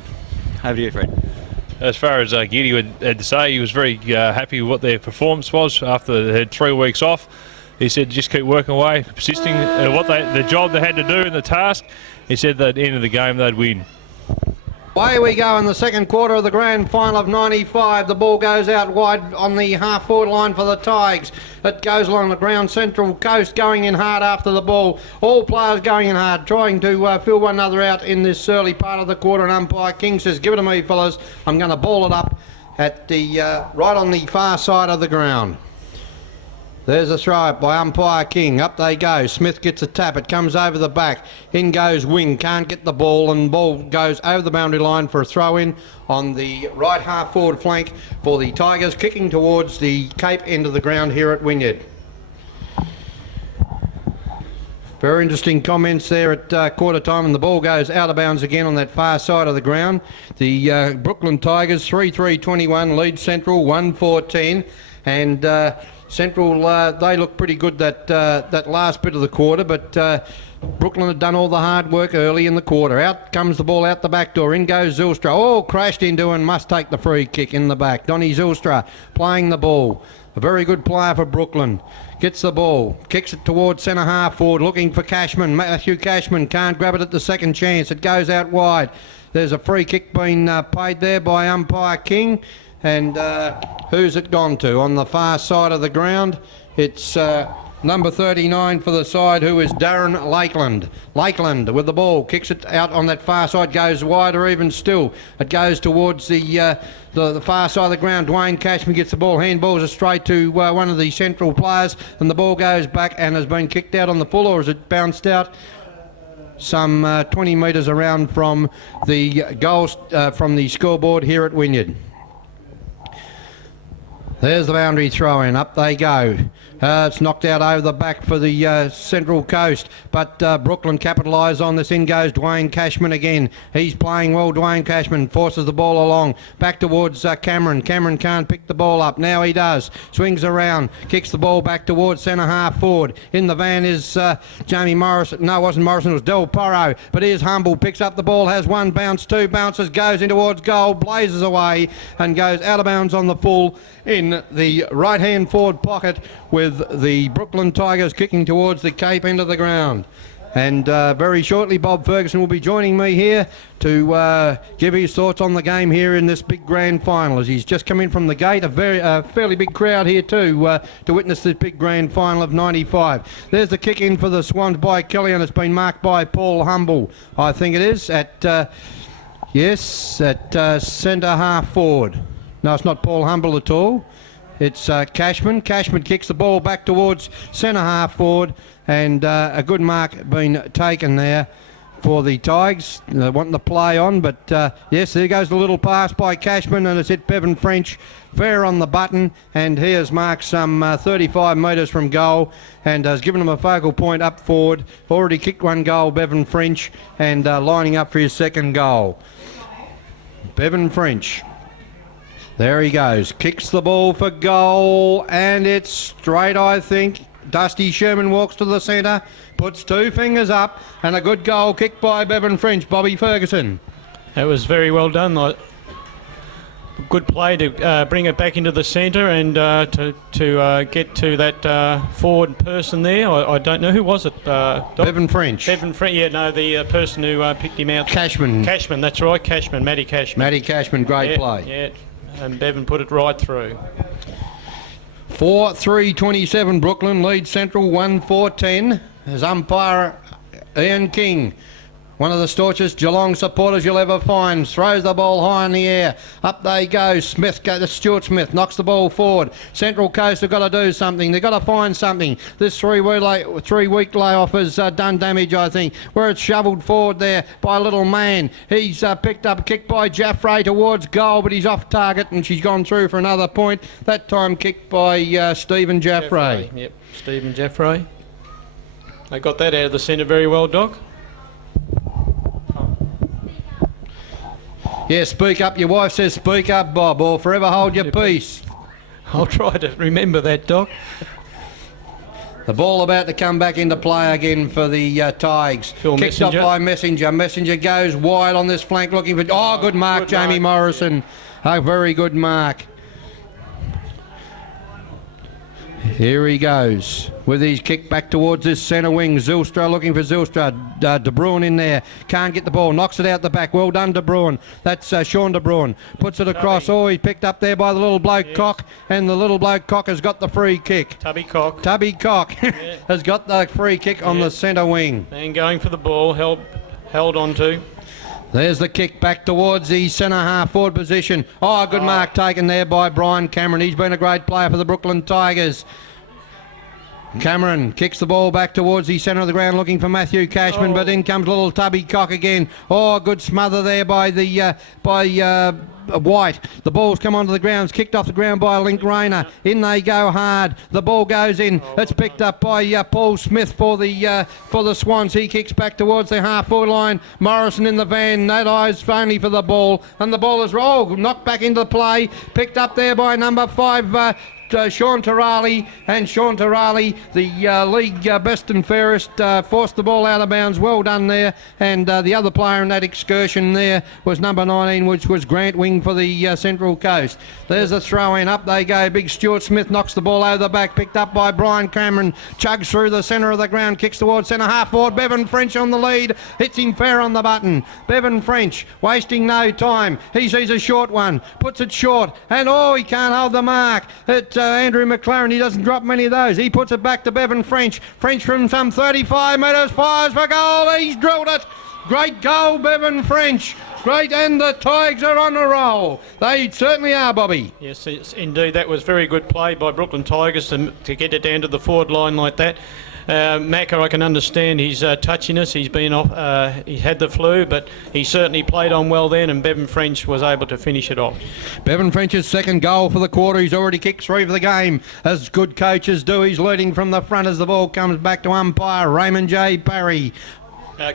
Over to you, Fred. As far as Giddy had to say, he was very happy with what their performance was after they had 3 weeks off. He said just keep working away, persisting the job they had to do in the task. He said that at the end of the game they'd win. Away we go in the second quarter of the grand final of 95. The ball goes out wide on the half-forward line for the Tigers. It goes along the ground, Central Coast going in hard after the ball. All players going in hard, trying to fill one another out in this early part of the quarter. And umpire King says, give it to me, fellas. I'm going to ball it up at the right on the far side of the ground. There's a throw up by umpire King. Up they go. Smith gets a tap. It comes over the back. In goes Wing. Can't get the ball, and ball goes over the boundary line for a throw in on the right half forward flank for the Tigers, kicking towards the Cape end of the ground here at Wynyard. Very interesting comments there at quarter time, and the ball goes out of bounds again on that far side of the ground. The Brooklyn Tigers 3-3-21 lead Central 1-4-10, and Central, they look pretty good that last bit of the quarter, but Brooklyn had done all the hard work early in the quarter. Out comes the ball out the back door. In goes Zylstra. Oh, crashed into and must take the free kick in the back. Donny Zylstra playing the ball. A very good player for Brooklyn. Gets the ball, kicks it towards centre half forward, looking for Cashman. Matthew Cashman can't grab it at the second chance. It goes out wide. There's a free kick being paid there by umpire King. And who's it gone to? On the far side of the ground, it's number 39 for the side, who is Darren Lakeland. Lakeland with the ball, kicks it out on that far side, goes wider even still. It goes towards the far side of the ground. Dwayne Cashman gets the ball, handballs it straight to one of the Central players, and the ball goes back and has been kicked out on the full, or has it bounced out? Some 20 metres around from the goals, from the scoreboard here at Wynyard. There's the boundary throw in. Up they go. It's knocked out over the back for the Central Coast, but Brooklyn capitalise on this. In goes Dwayne Cashman again. He's playing well. Dwayne Cashman forces the ball along. Back towards Cameron. Cameron can't pick the ball up. Now he does. Swings around. Kicks the ball back towards centre half forward. In the van is Jamie Morrison. No, it wasn't Morrison. It was Del Porro. But here's Humble. Picks up the ball. Has one bounce. Two bounces. Goes in towards goal. Blazes away and goes out of bounds on the full in the right-hand forward pocket, with the Brooklyn Tigers kicking towards the Cape end of the ground. And very shortly, Bob Ferguson will be joining me here to give his thoughts on the game here in this big grand final, as he's just come in from the gate. A fairly big crowd here too to witness this big grand final of 95. There's the kick in for the Swans by Kelly, and it's been marked by Paul Humble, I think it is, at centre half forward. No, it's not Paul Humble at all. It's Cashman. Cashman kicks the ball back towards centre half forward, and a good mark being taken there for the Tigers. Wanting the play on, but yes, there goes the little pass by Cashman, and it's hit Bevan French fair on the button, and he has marked some 35 metres from goal and has given him a focal point up forward. Already kicked one goal, Bevan French, and lining up for his second goal. Bevan French. There he goes, kicks the ball for goal, and it's straight, I think. Dusty Sherman walks to the centre, puts two fingers up, and a good goal kicked by Bevan French. Bobby Ferguson. That was very well done. Good play to bring it back into the centre and to get to that forward person there. I don't know, who was it? Bevan French. Bevan French, yeah, no, the person who picked him out. Cashman. Cashman, that's right, Cashman, Matty Cashman. Matty Cashman, great play. Yeah. And Bevan put it right through. 4-3-27 Brooklyn lead Central 1-4-10 as umpire Ian King One of the staunchest Geelong supporters you'll ever find. Throws the ball high in the air. Up they go. Stuart Smith knocks the ball forward. Central Coast have got to do something. They've got to find something. This three-week layoff has done damage, I think. Where it's shovelled forward there by Little Man. He's picked up a kick by Jaffray towards goal, but he's off target and she's gone through for another point. That time kicked by Stephen Jaffray. Yep, Stephen Jaffray. They got that out of the centre very well, Doc. Yeah, speak up. Your wife says speak up, Bob, or forever hold your peace. I'll try to remember that, Doc. The ball about to come back into play again for the Tigers. Kicked off by Messenger. Messenger goes wide on this flank looking for... Oh, good mark, good Jamie mark. Morrison. A very good mark. Here he goes with his kick back towards this centre wing. Zylstra looking for Zylstra. De Bruin in there. Can't get the ball. Knocks it out the back. Well done, De Bruin. That's Sean De Bruin. Puts it across. Oh, he's picked up there by the little bloke Cock. And the little bloke Cock has got the free kick. Tubby Cock. Tubby Cock has got the free kick on the centre wing. And going for the ball. Held on to. There's the kick back towards the centre half forward position. Oh, good mark taken there by Brian Cameron. He's been a great player for the Brooklyn Tigers. Cameron kicks the ball back towards the centre of the ground looking for Matthew Cashman, but in comes little Tubby Cock again. Oh, good smother there by White. The ball's come onto the ground. It's kicked off the ground by Link Rayner. In they go hard. The ball goes in. It's picked up by Paul Smith for the Swans. He kicks back towards the half-forward line. Morrison in the van. No eyes only for the ball. And the ball is knocked back into play. Picked up there by number 5, Sean Tarali, and Sean Tarali, the league best and fairest, forced the ball out of bounds. Well done there. And the other player in that excursion there was number 19, which was Grant Wing for the Central Coast. There's a throw in. Up they go. Big Stuart Smith knocks the ball over the back. Picked up by Brian Cameron. Chugs through the centre of the ground. Kicks towards centre half forward. Bevan French on the lead. Hits him fair on the button. Bevan French wasting no time. He sees a short one. Puts it short. And he can't hold the mark. Andrew McLaren, he doesn't drop many of those. He puts it back to Bevan French. French from some 35 metres, fires for goal. He's drilled it. Great goal, Bevan French. Great, and the Tigers are on a roll. They certainly are, Bobby. Yes, indeed. That was very good play by Brooklyn Tigers to get it down to the forward line like that. Macca, I can understand his touchiness. He's been off. He had the flu, but he certainly played on well then, and Bevan French was able to finish it off. Bevan French's second goal for the quarter. He's already kicked 3 for the game, as good coaches do. He's leading from the front as the ball comes back to umpire Raymond J. Parry.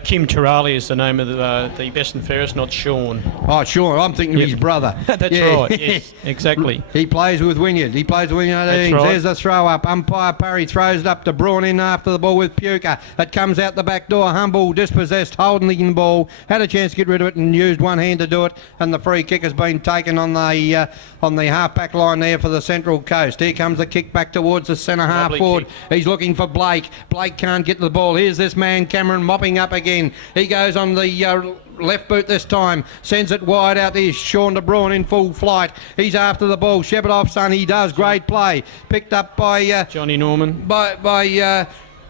Kim Tarali is the name of the best and fairest, not Sean. Oh, sure. I'm thinking of his brother. That's right. Yes, exactly. He plays with Wynyard. That's right. There's the throw up. Umpire Parry throws it up to Braun in after the ball with Puka. It comes out the back door. Humble, dispossessed, holding the ball. Had a chance to get rid of it and used one hand to do it. And the free kick has been taken on the half-back line there for the Central Coast. Here comes the kick back towards the centre half forward. He's looking for Blake. Blake can't get the ball. Here's this man, Cameron, mopping up again. He goes on the left boot this time, sends it wide out there. Sean De Bruin in full flight. He's after the ball. Shepardoff's son, he does. Great play. Picked up by Johnny Norman. By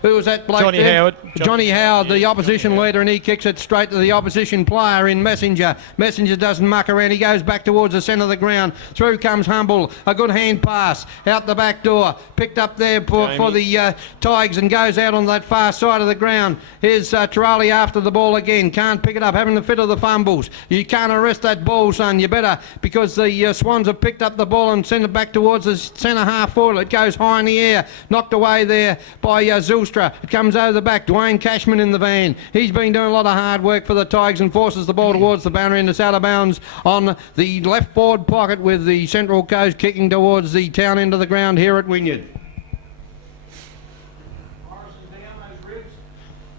who was that bloke? Johnny Howard. Johnny Howard, the opposition leader, and he kicks it straight to the opposition player in Messenger. Messenger doesn't muck around. He goes back towards the centre of the ground. Through comes Humble. A good hand pass out the back door. Picked up there for the Tigers and goes out on that far side of the ground. Here's Tarali after the ball again. Can't pick it up. Having the fit of the fumbles. You can't arrest that ball, son. You better, because the Swans have picked up the ball and sent it back towards the centre half forward. It goes high in the air. Knocked away there by Zylstra. It comes over the back. Dwayne Cashman in the van. He's been doing a lot of hard work for the Tigers and forces the ball towards the boundary, and it's out of bounds on the left forward pocket with the Central Coast kicking towards the town end of the ground here at Wynyard.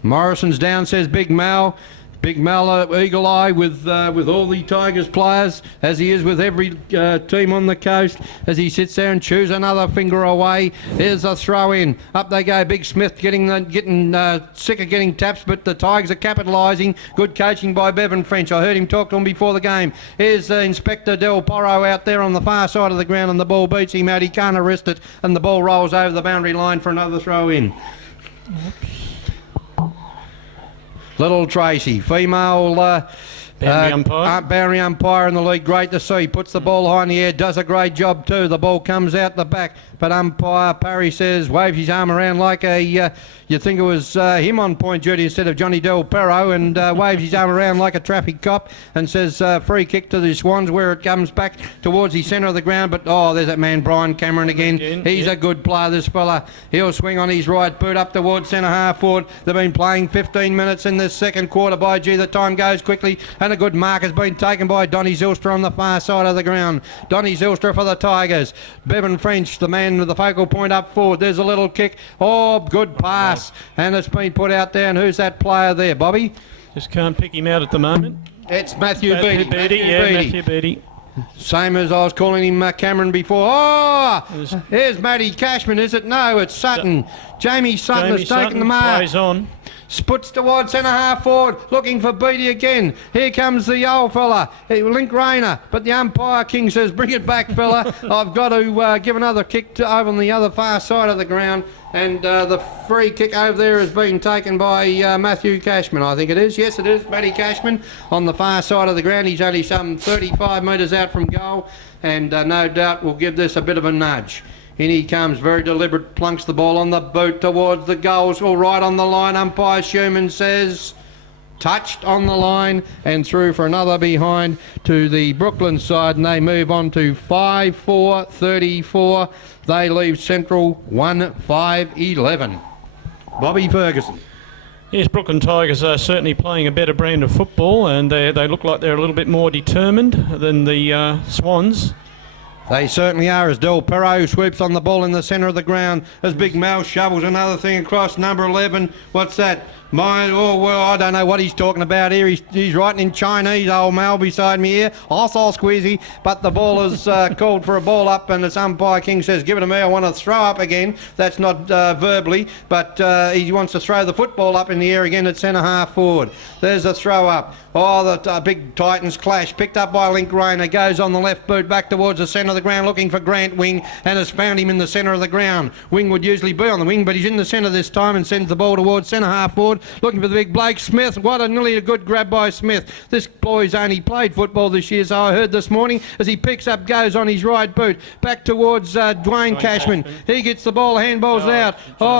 Morrison's down, says Big Mal. Big Mal, eagle eye with all the Tigers players, as he is with every team on the coast, as he sits there and chews another finger away. Here's a throw in. Up they go. Big Smith getting sick of getting taps, but the Tigers are capitalising. Good coaching by Bevan French. I heard him talk to him before the game. Here's Inspector Del Porro out there on the far side of the ground, and the ball beats him out. He can't arrest it, and the ball rolls over the boundary line for another throw in. Little Tracy, female boundary umpire in the league, great to see. Puts the ball high in the air, does a great job too. The ball comes out the back, but umpire Parry says, waves his arm around like a, you'd think it was him on point duty instead of Johnny Del Perro, and waves his arm around like a traffic cop and says free kick to the Swans, where it comes back towards the centre of the ground. But there's that man Brian Cameron again. He's a good player, this fella. He'll swing on his right boot up towards centre half forward. They've been playing 15 minutes in this second quarter. By gee, the time goes quickly, and a good mark has been taken by Donny Zylstra on the far side of the ground. Donny Zylstra for the Tigers. Bevan French, the man with the focal point up forward. There's a little kick. Good pass. And it's been put out there. And who's that player there, Bobby? Just can't pick him out at the moment. It's Matthew Beattie. Matthew Beattie. Same as I was calling him Cameron before. Here's Matty Cashman, is it? No, it's Sutton. Jamie Sutton has taken the mark. Plays on. Puts towards centre half forward, looking for Beattie again. Here comes the old fella, Link Rayner, but the umpire King says, bring it back, fella. I've got to give another kick over on the other far side of the ground. And the free kick over there has been taken by Matthew Cashman, I think it is. Yes, it is, Matty Cashman on the far side of the ground. He's only some 35 metres out from goal, and no doubt will give this a bit of a nudge. In he comes, very deliberate, plunks the ball on the boot towards the goals. All right on the line, umpire Schumann says touched on the line and through for another behind to the Brooklyn side, and they move on to 5-4-34. They leave Central 1-5-11. Bobby Ferguson. Yes, Brooklyn Tigers are certainly playing a better brand of football, and they look like they're a little bit more determined than the Swans. They certainly are, as Del Perro sweeps on the ball in the centre of the ground as Big Mal shovels another thing across number 11. What's that? I don't know what he's talking about here. He's writing in Chinese, old Mal beside me here. Also squeezy, but the ball is called for a ball up, and as umpire King says, give it to me, I want to throw up again. That's not verbally, but he wants to throw the football up in the air again at centre half forward. There's a throw up. The big Titans clash, picked up by Link Rayner, goes on the left boot back towards the centre of the ground looking for Grant Wing, and has found him in the centre of the ground. Wing would usually be on the wing, but he's in the centre this time and sends the ball towards centre half forward, looking for the big Blake Smith. Nearly a good grab by Smith. This boy's only played football this year, so I heard this morning, as he picks up, goes on his right boot back towards Dwayne Cashman. He gets the ball, handballs out.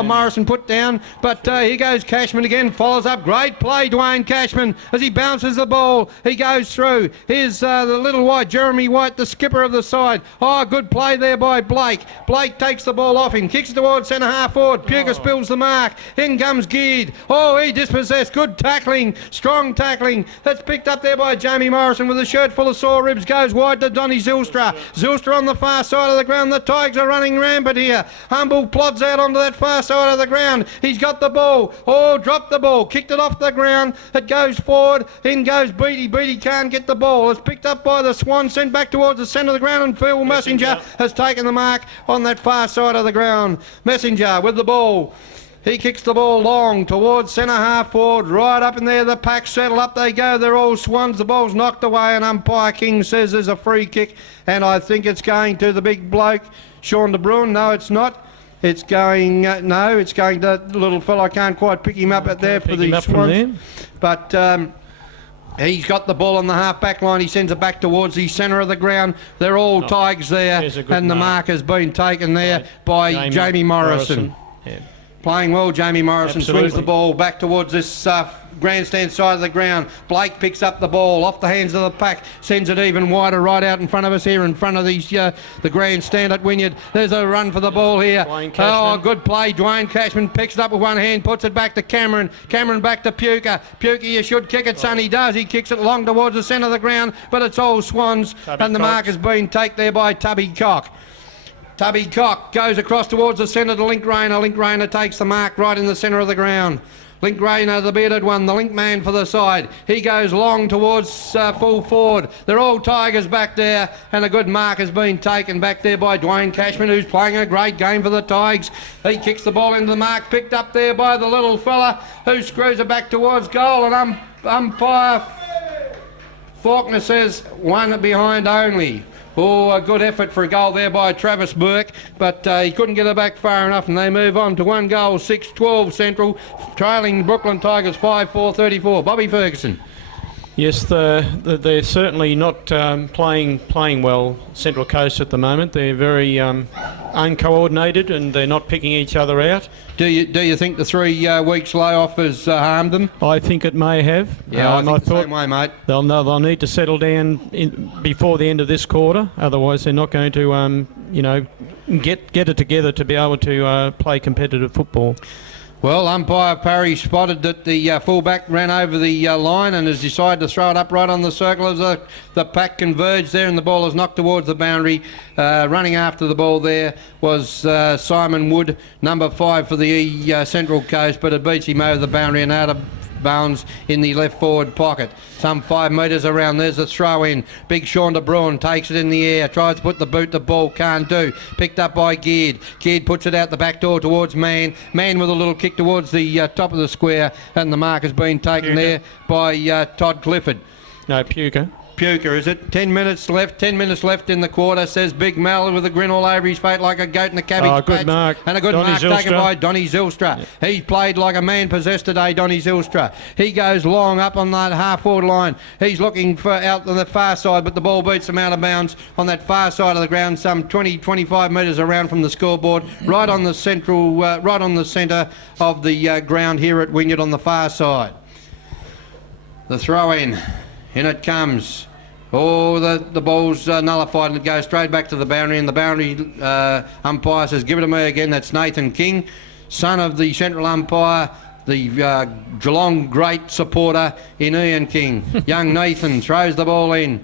Morrison put down, but here goes Cashman again, follows up. Great play, Dwayne Cashman, as he bounces the ball. He goes through. Here's the little white, Jeremy White, the skipper of the side. Good play there by Blake. Blake takes the ball off him, kicks it towards centre half forward. Puka spills the mark. In comes Geared. He dispossessed. Good tackling, strong tackling. That's picked up there by Jamie Morrison with a shirt full of sore ribs. Goes wide to Donny Zylstra. Zylstra on the far side of the ground. The Tigers are running rampant here. Humble plods out onto that far side of the ground. He's got the ball. Dropped the ball. Kicked it off the ground. It goes forward. In goes Beattie. Beattie can't get the ball. It's picked up by the Swans, sent back towards the centre of the ground, and Phil Messenger has taken the mark on that far side of the ground. Messenger with the ball. He kicks the ball long towards centre half forward, right up in there. The pack settle, up they go. They're all Swans. The ball's knocked away, and umpire King says there's a free kick, and I think it's going to the big bloke, Sean de Bruin. No, it's not. It's going, it's going to the little fellow. I can't quite pick him up at there for the Swans. But he's got the ball on the half-back line. He sends it back towards the centre of the ground. They're all Tigers there, and the mark has been taken there by Jamie Morrison. Yeah. Playing well, Jamie Morrison. Absolutely. Swings the ball back towards this grandstand side of the ground. Blake picks up the ball off the hands of the pack, sends it even wider right out in front of us here, in front of these the grandstand at Wynyard. There's a run for the ball here. Good play. Dwayne Cashman picks it up with one hand, puts it back to Cameron. Cameron back to Puka. Puka, you should kick it, son. He does. He kicks it long towards the centre of the ground, but it's all Swans, and the mark has been taken there by Tubby Cock. Tubby Cock goes across towards the centre to Link Rayner. Link Rayner takes the mark right in the centre of the ground. Link Rayner, the bearded one, the link man for the side. He goes long towards full forward. They're all Tigers back there, and a good mark has been taken back there by Dwayne Cashman, who's playing a great game for the Tigers. He kicks the ball into the mark, picked up there by the little fella, who screws it back towards goal, and umpire Faulkner says one behind only. Oh, a good effort for a goal there by Travis Burke, but he couldn't get it back far enough, and they move on to 1 goal, 6-12 Central, trailing Brooklyn Tigers 5-4-34. Bobby Ferguson. Yes, they're certainly not playing well, Central Coast at the moment. They're very uncoordinated and they're not picking each other out. Do you think the 3 weeks layoff has harmed them? I think it may have. Yeah, I think the same way, mate. They'll need to settle down before the end of this quarter. Otherwise, they're not going to get it together to be able to play competitive football. Well, umpire Parry spotted that the fullback ran over the line and has decided to throw it up right on the circle as the pack converged there, and the ball is knocked towards the boundary. Running after the ball there was Simon Wood, number 5 for the Central Coast, but it beats him over the boundary and out of bounds in the left forward pocket. Some 5 metres around, there's a throw in. Big Sean de Bruin takes it in the air, tries to put the boot, the ball can't do. Picked up by Geard. Geard puts it out the back door towards Mann. Mann with a little kick towards the top of the square, and the mark has been taken there by Todd Clifford. No, Puker. Puker, is it? 10 minutes left. 10 minutes left in the quarter, says Big Mal with a grin all over his face like a goat in the cabbage patch. Good mark. And a good Donny mark Zylstra. taken by Donny Zylstra. Yeah. He's played like a man possessed today, Donny Zylstra. He goes long up on that half-forward line. He's looking for out on the far side, but the ball beats him out of bounds on that far side of the ground, some 20-25 metres around from the scoreboard, right on the centre of the ground here at Wynyard on the far side. The throw in it comes. Oh, the ball's nullified and it goes straight back to the boundary, and the boundary umpire says, give it to me again. That's Nathan King, son of the central umpire, the Geelong great supporter in Ian King. Young Nathan throws the ball in.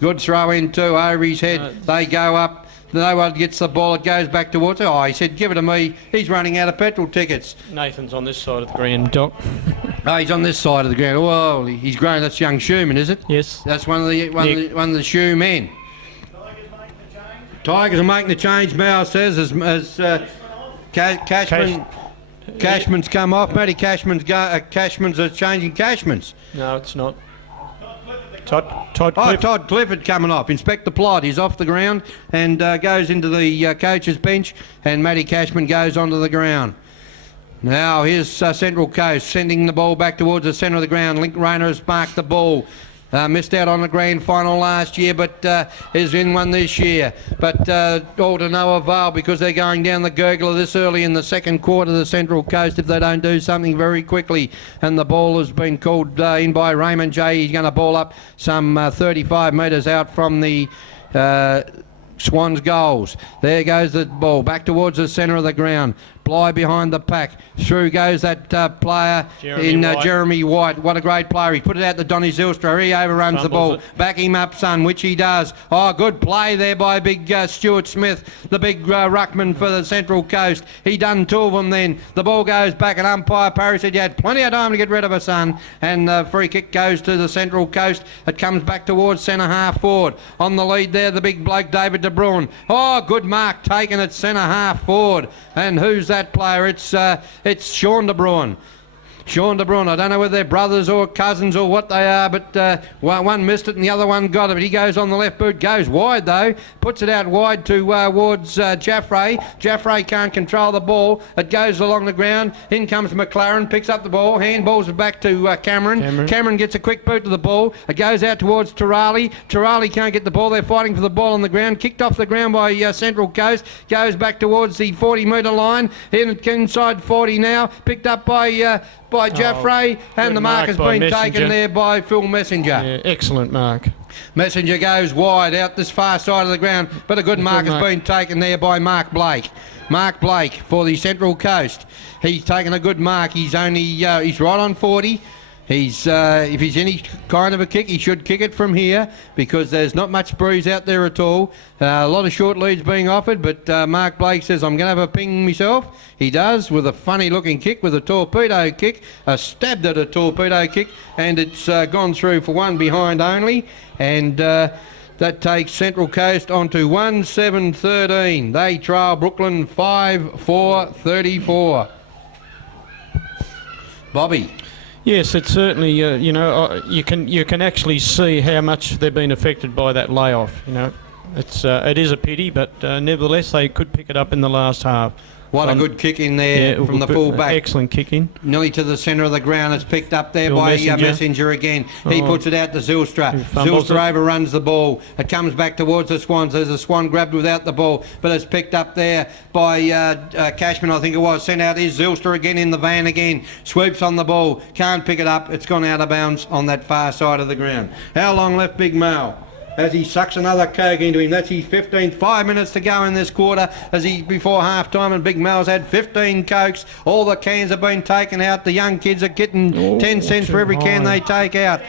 Good throw in too, over his head. They go up. No one gets the ball. It goes back towards it. Oh, he said, give it to me. He's running out of petrol tickets. Nathan's on this side of the ground, Doc. Oh, he's on this side of the ground. Well, he's grown. That's young Schumann, is it? Yes. That's one of the Shoe men. Tigers are making the change. Mao says as Cashman's come off. Matty Cashman's changing Cashman's. No, it's not. Todd Clifford coming off. Inspector Plott is off the ground and goes into the coach's bench, and Matty Cashman goes onto the ground. Now here's Central Coast sending the ball back towards the centre of the ground. Link Rayner has marked the ball. Missed out on the grand final last year, but is in one this year. But all to no avail because they're going down the gurgler this early in the second quarter, the Central Coast, if they don't do something very quickly. And the ball has been called in by Raymond J. He's going to ball up some 35 metres out from the Swans goals. There goes the ball back towards the centre of the ground. Bly behind the pack. Through goes that player Jeremy White. What a great player. He put it out to Donny Zylstra. He overruns the ball. Back him up, son, which he does. Oh, good play there by big Stuart Smith, the big ruckman for the Central Coast. He done 2 of them then. The ball goes back and umpire Parry said you had plenty of time to get rid of a son. And the free kick goes to the Central Coast. It comes back towards centre half forward. On the lead there, the big bloke David de Bruin. Oh, good mark taken at centre half forward. And who's that player? It's Sean de Bruin. Sean de Bruin, I don't know whether they're brothers or cousins or what they are, but one missed it and the other one got it. But he goes on the left boot, goes wide though, puts it out wide towards Jaffray. Jaffray can't control the ball. It goes along the ground. In comes McLaren, picks up the ball, handballs it back to Cameron. Cameron gets a quick boot to the ball. It goes out towards Terali. Terali can't get the ball. They're fighting for the ball on the ground. Kicked off the ground by Central Coast. Goes back towards the 40-metre line. Inside 40 now. Picked up by Jaffray, and the mark has been taken there by Phil Messenger. Yeah, excellent mark. Messenger goes wide out this far side of the ground, but a good mark has been taken there by Mark Blake. Mark Blake for the Central Coast. He's taken a good mark. He's right on 40. If he's any kind of a kick, he should kick it from here because there's not much breeze out there at all. A lot of short leads being offered, but Mark Blake says, I'm going to have a ping myself. He does with a funny-looking kick, with a torpedo kick, stabbed at a torpedo kick, and it's gone through for one behind only. And that takes Central Coast on to 1-7-13. They trail Brooklyn 5-4-34. Bobby. Yes, it's certainly, you know, you can actually see how much they've been affected by that layoff, you know. It is a pity, but nevertheless they could pick it up in the last half. What a good kick in there from the full-back. Excellent kick in. Nearly to the centre of the ground. It's picked up there by Messenger again. He puts it out to Zylstra. Zylstra overruns the ball. It comes back towards the Swans. There's a Swan grabbed without the ball, but it's picked up there by Cashman, I think it was. Sent out is Zylstra again in the van again. Swoops on the ball. Can't pick it up. It's gone out of bounds on that far side of the ground. How long left Big Mal? As he sucks another Coke into him. That's his 15th. 5 minutes to go in this quarter before half time, and Big Mal's had 15 Cokes. All the cans have been taken out. The young kids are getting 10 cents for every can they take out.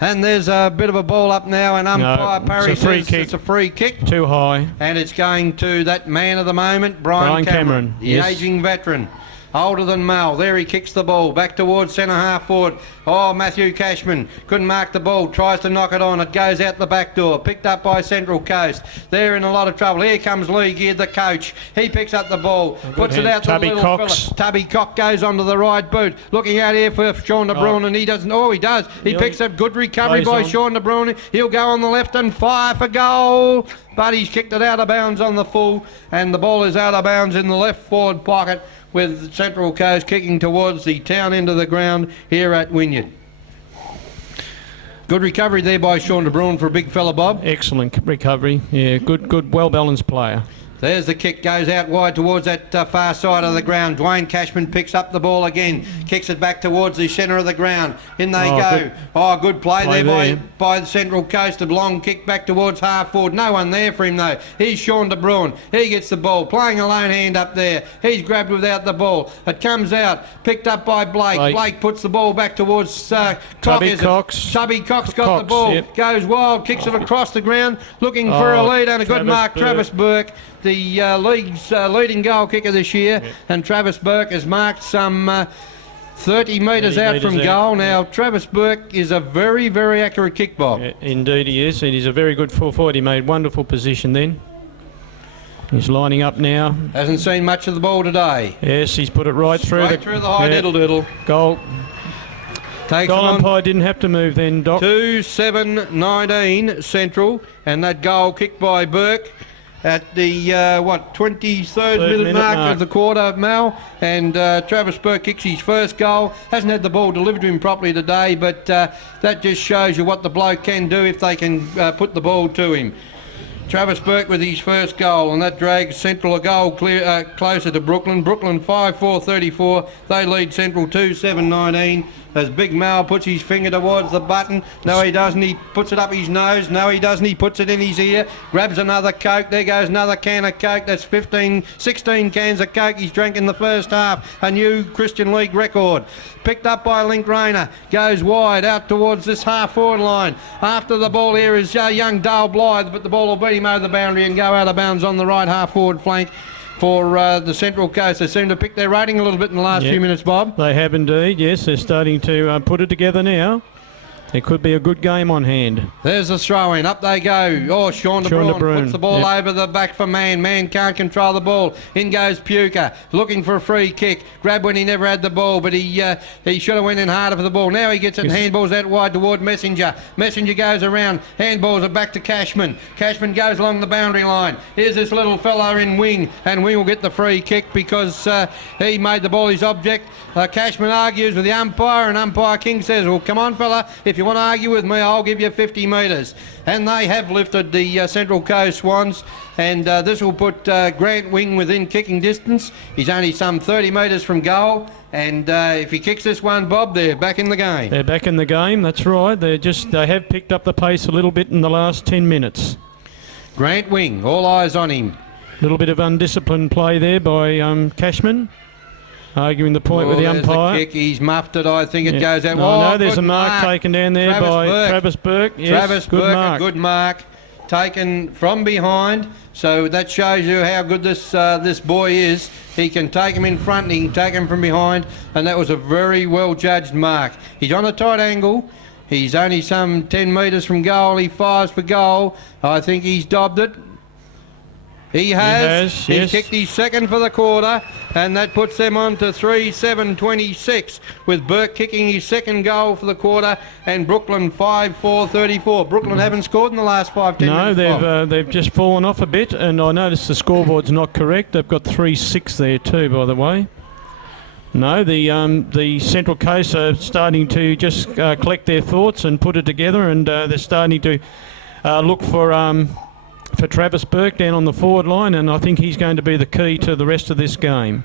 And there's a bit of a ball up now, and umpire Parry says it's a free kick. Too high. And it's going to that man of the moment, Brian Cameron. The ageing veteran. Older than Mal. There he kicks the ball back towards centre half forward. Oh, Matthew Cashman couldn't mark the ball. Tries to knock it on. It goes out the back door. Picked up by Central Coast. They're in a lot of trouble. Here comes Lee Geard, the coach. He picks up the ball. Puts it out to the little fella. Tubby Cox goes onto the right boot. Looking out here for Sean de Bruin, and he doesn't. Oh, he does. He picks up good recovery by Sean de Bruin. He'll go on the left and fire for goal. But he's kicked it out of bounds on the full, and the ball is out of bounds in the left forward pocket, with Central Coast kicking towards the town end of the ground here at Wynyard. Good recovery there by Sean de Bruin for a big fella, Bob. Excellent recovery. Yeah, good, well-balanced player. There's the kick, goes out wide towards that far side of the ground. Dwayne Cashman picks up the ball again, kicks it back towards the centre of the ground. In they go. Good play there by the Central Coast. A long kick back towards half forward. No one there for him though. Here's Sean de Bruin. He gets the ball, playing a lone hand up there. He's grabbed without the ball. It comes out, picked up by Blake. Blake puts the ball back towards Tubby Cox. Tubby Cox got the ball, goes wild, kicks it across the ground, looking for a lead, and a good mark, Travis Burke. The league's leading goal kicker this year, and Travis Burke has marked some 30 metres out from goal. Now, Travis Burke is a very, very accurate kick, Bob. Indeed he is, and he's a very good full forward. He made wonderful position then. He's lining up now. Hasn't seen much of the ball today. Yes, he's put it right through the high diddle-diddle. Goal. Takes goal umpire didn't have to move then, Doc. 2-7-19 Central, and that goal kicked by Burke at the 23rd minute mark of the quarter, Mal, and Travis Burke kicks his first goal. Hasn't had the ball delivered to him properly today, but that just shows you what the bloke can do if they can put the ball to him. Travis Burke with his first goal, and that drags Central a goal closer to Brooklyn. Brooklyn 5-4-34. They lead Central 2-7-19. As Big Mal puts his finger towards the button. No, he doesn't. He puts it up his nose. No, he doesn't. He puts it in his ear. Grabs another Coke. There goes another can of Coke. That's 16 cans of Coke he's drank in the first half. A new Christian League record. Picked up by Link Rayner. Goes wide out towards this half-forward line. After the ball here is young Dale Blythe, but the ball will beat him over the boundary and go out of bounds on the right half-forward flank for the Central Coast. They seem to pick their rating a little bit in the last few minutes, Bob. They have indeed, yes. They're starting to put it together now. It could be a good game on hand. There's the throw-in. Up they go. Oh, Sean de Bruin puts the ball over the back for Mann. Mann can't control the ball. In goes Puka, looking for a free kick. Grab when he never had the ball, but he should have went in harder for the ball. Now he gets it and handballs out wide toward Messenger. Messenger goes around. Handballs are back to Cashman. Cashman goes along the boundary line. Here's this little fella in wing, and Wing will get the free kick because he made the ball his object. Cashman argues with the umpire, and Umpire King says, well, come on, fella, if you want to argue with me, I'll give you 50 metres. And they have lifted the Central Coast Swans, and this will put Grant Wing within kicking distance. He's only some 30 metres from goal, and if he kicks this one, Bob, they're back in the game. They're back in the game, that's right. They have picked up the pace a little bit in the last 10 minutes. Grant Wing, all eyes on him. A little bit of undisciplined play there by Cashman. Arguing the point with the umpire. The kick. He's muffed it. I think it goes out. No, there's a mark taken down there by Travis Burke. Yes, Travis Burke, a good mark taken from behind. So that shows you how good this boy is. He can take him in front and he can take him from behind. And that was a very well judged mark. He's on a tight angle. He's only some 10 metres from goal. He fires for goal. I think he's dobbed it. He has. He's kicked his second for the quarter. and that puts them on to 3-7-26, with Burke kicking his second goal for the quarter, and Brooklyn 5-4-34. Brooklyn haven't scored in the last 5-10 minutes. No, they've just fallen off a bit, and I noticed the scoreboard's not correct. They've got 3-6 there too, by the way. No, the Central Coast are starting to just collect their thoughts and put it together, and they're starting to look for Travis Burke down on the forward line, and I think he's going to be the key to the rest of this game.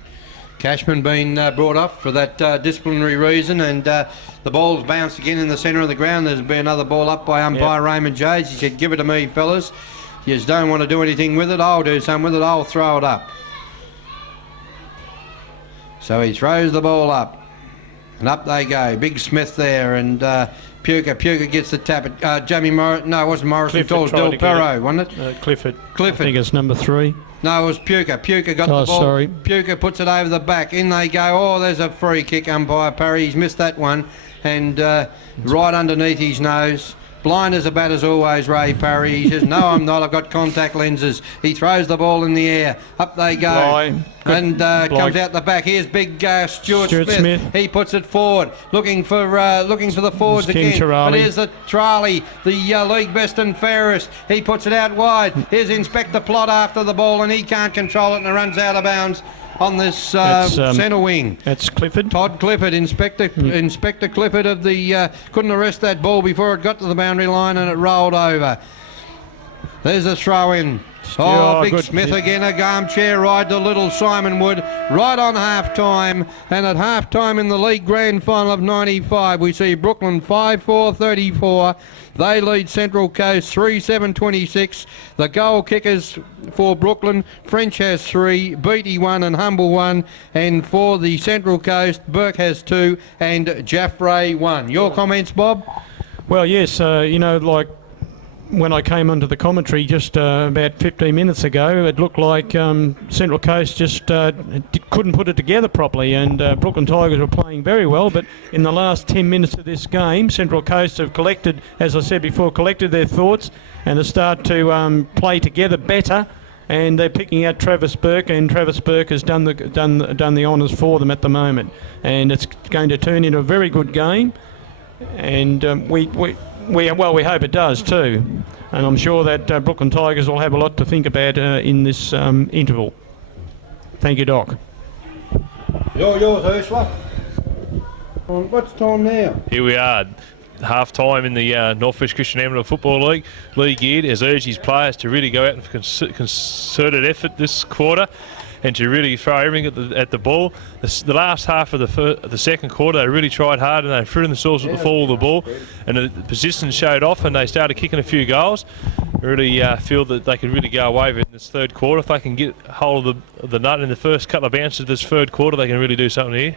Cashman been brought off for that disciplinary reason, and the ball's bounced again in the centre of the ground. There's been another ball up by umpire Raymond Jays. He said, "Give it to me, fellas. You just don't want to do anything with it. I'll do something with it. I'll throw it up." So he throws the ball up, and up they go. Big Smith there, and Puka gets the tap at Jamie Morris. No, it wasn't Morrison. It was Del Perro, wasn't it? Clifford. I think it's number 3. No, it was Puka. Puka got the ball. Sorry. Puka puts it over the back. In they go. Oh, there's a free kick, umpire Parry. He's missed that one, and right underneath his nose. Blind as a bat as always, Ray Parry. He says, "No, I'm not. I've got contact lenses." He throws the ball in the air. Up they go. And comes out the back. Here's big Stuart Smith. He puts it forward, looking for the forwards again. But here's the Charlie, the league best and fairest. He puts it out wide. Here's Inspector Plot after the ball, and he can't control it, and it runs out of bounds on this centre wing. That's Clifford. Todd Clifford, Inspector Clifford of the couldn't arrest that ball before it got to the boundary line, and it rolled over. There's a throw in. Oh, Big Smith again, a armchair ride to little Simon Wood, right on half-time. And at half-time in the league grand final of 95, we see Brooklyn 5-4-34. They lead Central Coast 3-7-26. The goal kickers for Brooklyn, French has 3, Beatty 1 and Humble 1. And for the Central Coast, Burke has 2 and Jaffray 1. Your comments, Bob? Well, yes, like when I came onto the commentary just about 15 minutes ago, it looked like Central Coast just couldn't put it together properly, and Brooklyn Tigers were playing very well, but in the last 10 minutes of this game, Central Coast have collected, as I said before, collected their thoughts and have started to play together better, and they're picking out Travis Burke, and Travis Burke has done the honours for them at the moment, and it's going to turn into a very good game, and we hope it does too, and I'm sure that Brooklyn Tigers will have a lot to think about in this interval. Thank you, Doc. Yours, Ursula. What's time now? Here we are, half time in the North West Christian Amateur Football League. Lee Geard has urged his players to really go out and concerted effort this quarter, and to really throw everything at the ball. The last half of the second quarter, they really tried hard, and they threw themselves at the fall of the ball, and the positions showed off, and they started kicking a few goals. I really feel that they could really go away with in this third quarter. If they can get hold of the nut in the first couple of bounces of this third quarter, they can really do something here.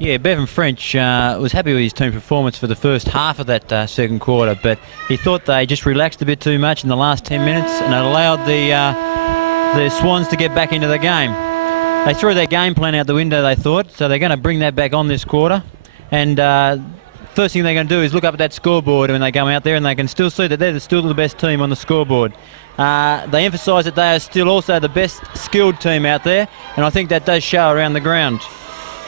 Yeah, Bevan French was happy with his team performance for the first half of that second quarter, but he thought they just relaxed a bit too much in the last 10 minutes, and it allowed the Swans to get back into the game. They threw their game plan out the window, they thought, so they're going to bring that back on this quarter. And first thing they're going to do is look up at that scoreboard when they come out there, and they can still see that they're still the best team on the scoreboard. They emphasise that they are still also the best skilled team out there, and I think that does show around the ground.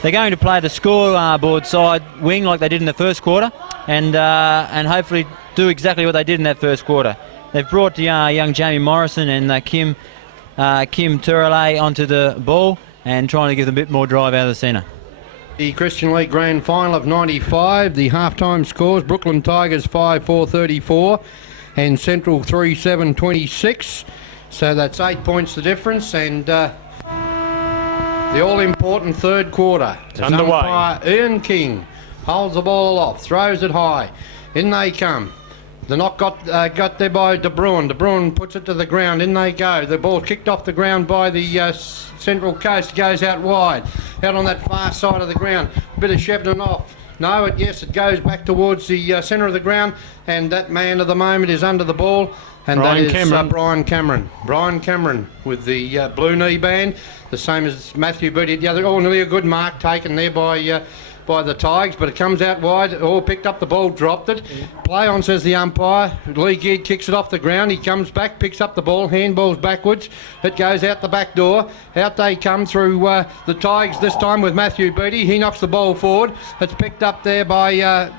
They're going to play the scoreboard side wing like they did in the first quarter, and hopefully do exactly what they did in that first quarter. They've brought young Jamie Morrison and Kim Turale onto the ball and trying to give them a bit more drive out of the centre. The Christian League Grand Final of 95, the half-time scores, Brooklyn Tigers 5-4-34 and Central 3-7-26. So that's 8 points the difference, and the all-important third quarter. It's underway. Umpire Ian King holds the ball off, throws it high. In they come. The knock got there by De Bruin. De Bruin puts it to the ground. In they go. The ball kicked off the ground by the Central Coast. Goes out wide. Out on that far side of the ground. A bit of Shepton off. No, yes, it goes back towards the centre of the ground. And that man of the moment is under the ball. And Brian that is Cameron. Brian Cameron. Brian Cameron with the blue knee band. The same as Matthew Beatty at the other. Oh, nearly a good mark taken there by by the Tigers, but it comes out wide. Oh, picked up the ball, dropped it. Play on, says the umpire. Lee Geard kicks it off the ground. He comes back, picks up the ball, handballs backwards. It goes out the back door. Out they come through the Tigers this time with Matthew Beattie. He knocks the ball forward. It's picked up there by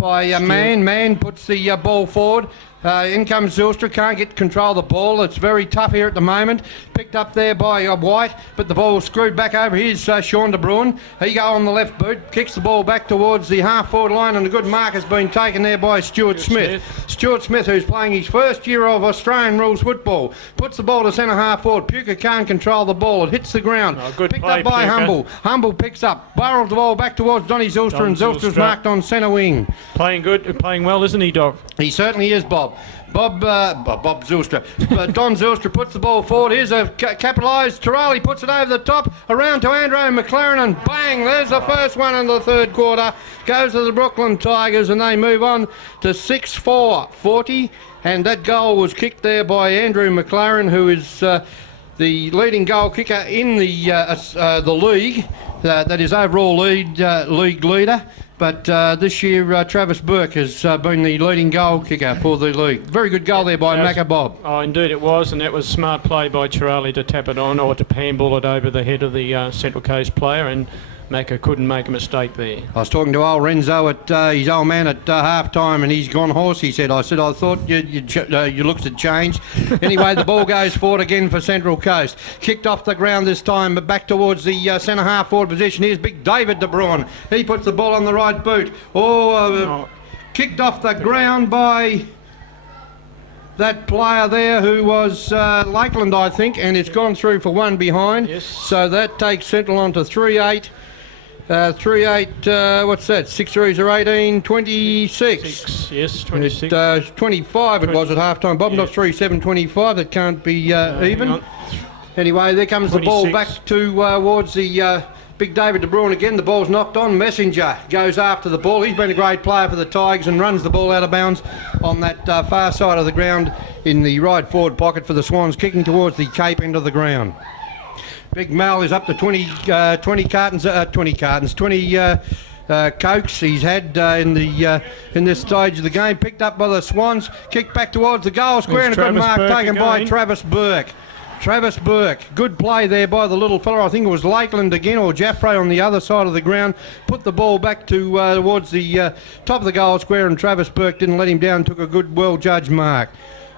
Man. Man puts the ball forward. In comes Zylstra, can't get control of the ball. It's very tough here at the moment. Picked up there by White, but the ball screwed back over. Here's Sean de Bruin. He go on the left boot, kicks the ball back towards the half-forward line, and a good mark has been taken there by Stuart Smith. Stuart Smith, who's playing his first year of Australian rules football, puts the ball to centre half-forward. Puka can't control the ball. It hits the ground. Good Picked play, up by Puka. Humble. Humble picks up, barrels the ball back towards Donny Zylstra, and Zylstra's marked on centre wing. Playing good, playing well, isn't he, Doc? He certainly is, Bob. Bob Zylstra. Don Zylstra puts the ball forward. Here's a capitalised. Turali puts it over the top. Around to Andrew McLaren, and bang, there's the first one in the third quarter. Goes to the Brooklyn Tigers, and they move on to 6-4-40. And that goal was kicked there by Andrew McLaren, who is the leading goal kicker in the league. That is overall league leader. But this year, Travis Burke has been the leading goal kicker for the league. Very good goal there by Macca Bob. Oh, indeed it was, and that was smart play by Turali to tap it on or to handball it over the head of the Central Coast player, and Macca couldn't make a mistake there. I was talking to old Renzo at his old man at half-time, and he's gone horse, he said. I said, I thought your looks had changed. Anyway, the ball goes forward again for Central Coast. Kicked off the ground this time, but back towards the centre half-forward position. Here's big David de Bruin. He puts the ball on the right boot. Kicked off the ground by that player there who was Lakeland, I think, and it's gone through for one behind. Yes. So that takes Central on to 3-8. 3-8, what's that? 6 threes are 18, 26. Yes, 26. 25 it was at half-time. Bobnoff 3-7, 25. That can't be even. Anyway, there comes the ball 26. back towards the big David de Bruin again. The ball's knocked on. Messenger goes after the ball. He's been a great player for the Tigers and runs the ball out of bounds on that far side of the ground in the right forward pocket for the Swans, kicking towards the cape end of the ground. Big Mal is up to 20 cokes he's had in this stage of the game. Picked up by the Swans, kicked back towards the goal square, and a good mark taken by Travis Burke. Travis Burke, good play there by the little fella. I think it was Lakeland again, or Jaffray on the other side of the ground. Put the ball back towards the top of the goal square, and Travis Burke didn't let him down, took a good, well-judged mark.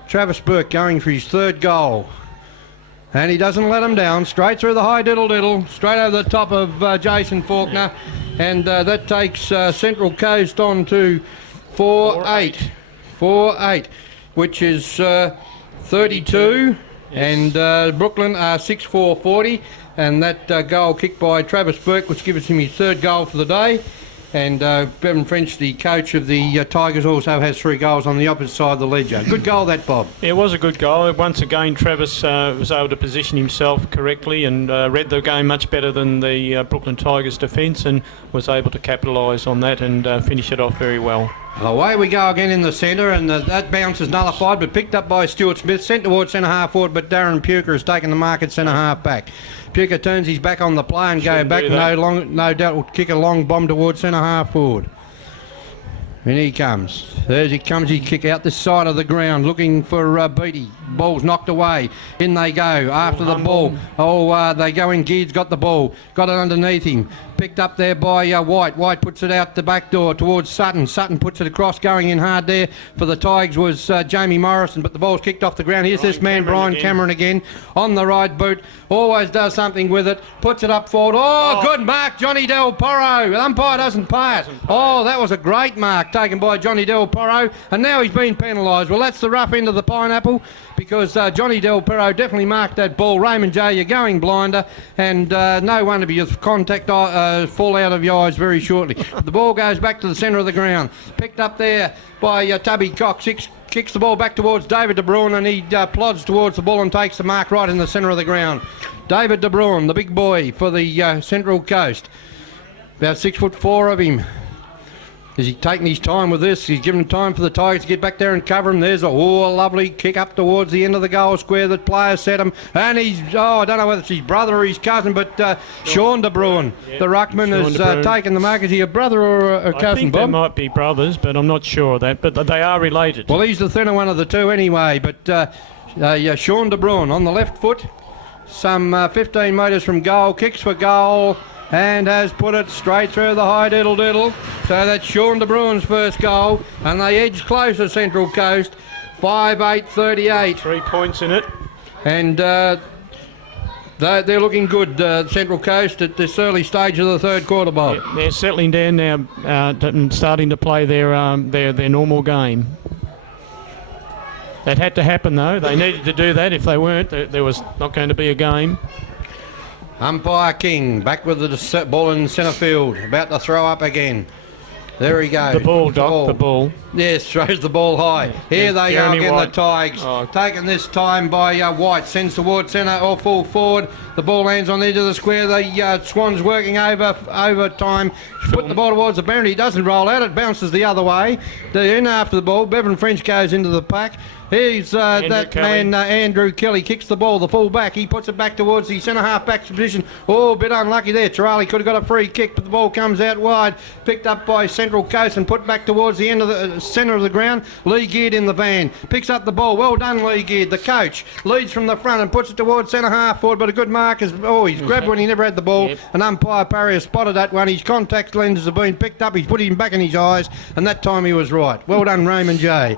Travis Burke going for his third goal. And he doesn't let him down, straight through the high diddle-diddle, straight over the top of Jason Faulkner. And that takes Central Coast on to 4-8. 4-8, which is 32. Yes. And Brooklyn are 6-4-40. And that goal kicked by Travis Burke, which gives him his third goal for the day. And Bevan French, the coach of the Tigers, also has 3 goals on the opposite side of the ledger. Good goal, that, Bob. It was a good goal. Once again, Travis was able to position himself correctly and read the game much better than the Brooklyn Tigers defence, and was able to capitalise on that and finish it off very well. Away we go again in the centre, and that bounce is nullified, but picked up by Stuart Smith, sent towards centre half forward, but Darren Puka has taken the mark at centre half back. Puka turns his back on the play and go back, no doubt will kick a long bomb towards centre half forward. And he comes. There's he comes, he kick out this side of the ground, looking for Beattie. Ball's knocked away. In they go, after the ball. They go in, Geard's got the ball. Got it underneath him. Picked up there by White. White puts it out the back door towards Sutton. Sutton puts it across, going in hard there. For the Tigers was Jamie Morrison, but the ball's kicked off the ground. Here's this man, Brian Cameron again, on the right boot. Always does something with it. Puts it up forward. Good mark, Johnny Del Porro. The umpire doesn't pay it. That was a great mark taken by Johnny Del Porro, and now he's been penalised. Well, that's the rough end of the pineapple, because Johnny Del Porro definitely marked that ball. Raymond J, you're going blinder, and no wonder because contact fall out of your eyes very shortly. The ball goes back to the centre of the ground. Picked up there by Tubby Cox. Kicks the ball back towards David de Bruin, and he plods towards the ball and takes the mark right in the centre of the ground. David de Bruin, the big boy for the Central Coast. About 6'4" of him. Is he taking his time with this? He's giving time for the Tigers to get back there and cover him. There's a lovely kick up towards the end of the goal square. The player set him. And he's, I don't know whether it's his brother or his cousin, but Sean De Bruin, the ruckman, has taken the mark. Is he a brother or a cousin, I think Bob? they might be brothers, but I'm not sure of that. But they are related. Well, he's the thinner one of the two anyway. But Sean De Bruin on the left foot, some 15 metres from goal, kicks for goal, and has put it straight through the high diddle. So that's Sean De Bruin's first goal, and they edge closer, Central Coast, 5-8-38. 3 points in it. And they're looking good, Central Coast, at this early stage of the third quarter, Bob. Yeah, they're settling down now, and starting to play their normal game. That had to happen, though. They needed to do that. If they weren't, there was not going to be a game. Umpire King back with the ball in centre field, about to throw up again. There he goes. The ball, Doc, the ball. Yes, throws the ball high. Here they go again, the Tigers. Oh. Taken this time by White. Sends towards centre or full forward. The ball lands on the edge of the square. The Swans working over time. Put the ball towards the boundary. He doesn't roll out. It bounces the other way. In after the ball. Bevan French goes into the pack. Here's that Kelly. man, Andrew Kelly, kicks the ball, the full back. He puts it back towards the centre half back position. Oh, a bit unlucky there. Charlie could have got a free kick, but the ball comes out wide. Picked up by Central Coast and put back towards the end of the centre of the ground. Lee Geard in the van. Picks up the ball. Well done, Lee Geard. The coach leads from the front and puts it towards centre half forward, but a good mark is, he's grabbed when he never had the ball. Yep. An umpire Parry has spotted that one. His contact lenses have been picked up. He's put him back in his eyes, and that time he was right. Well done, Raymond J.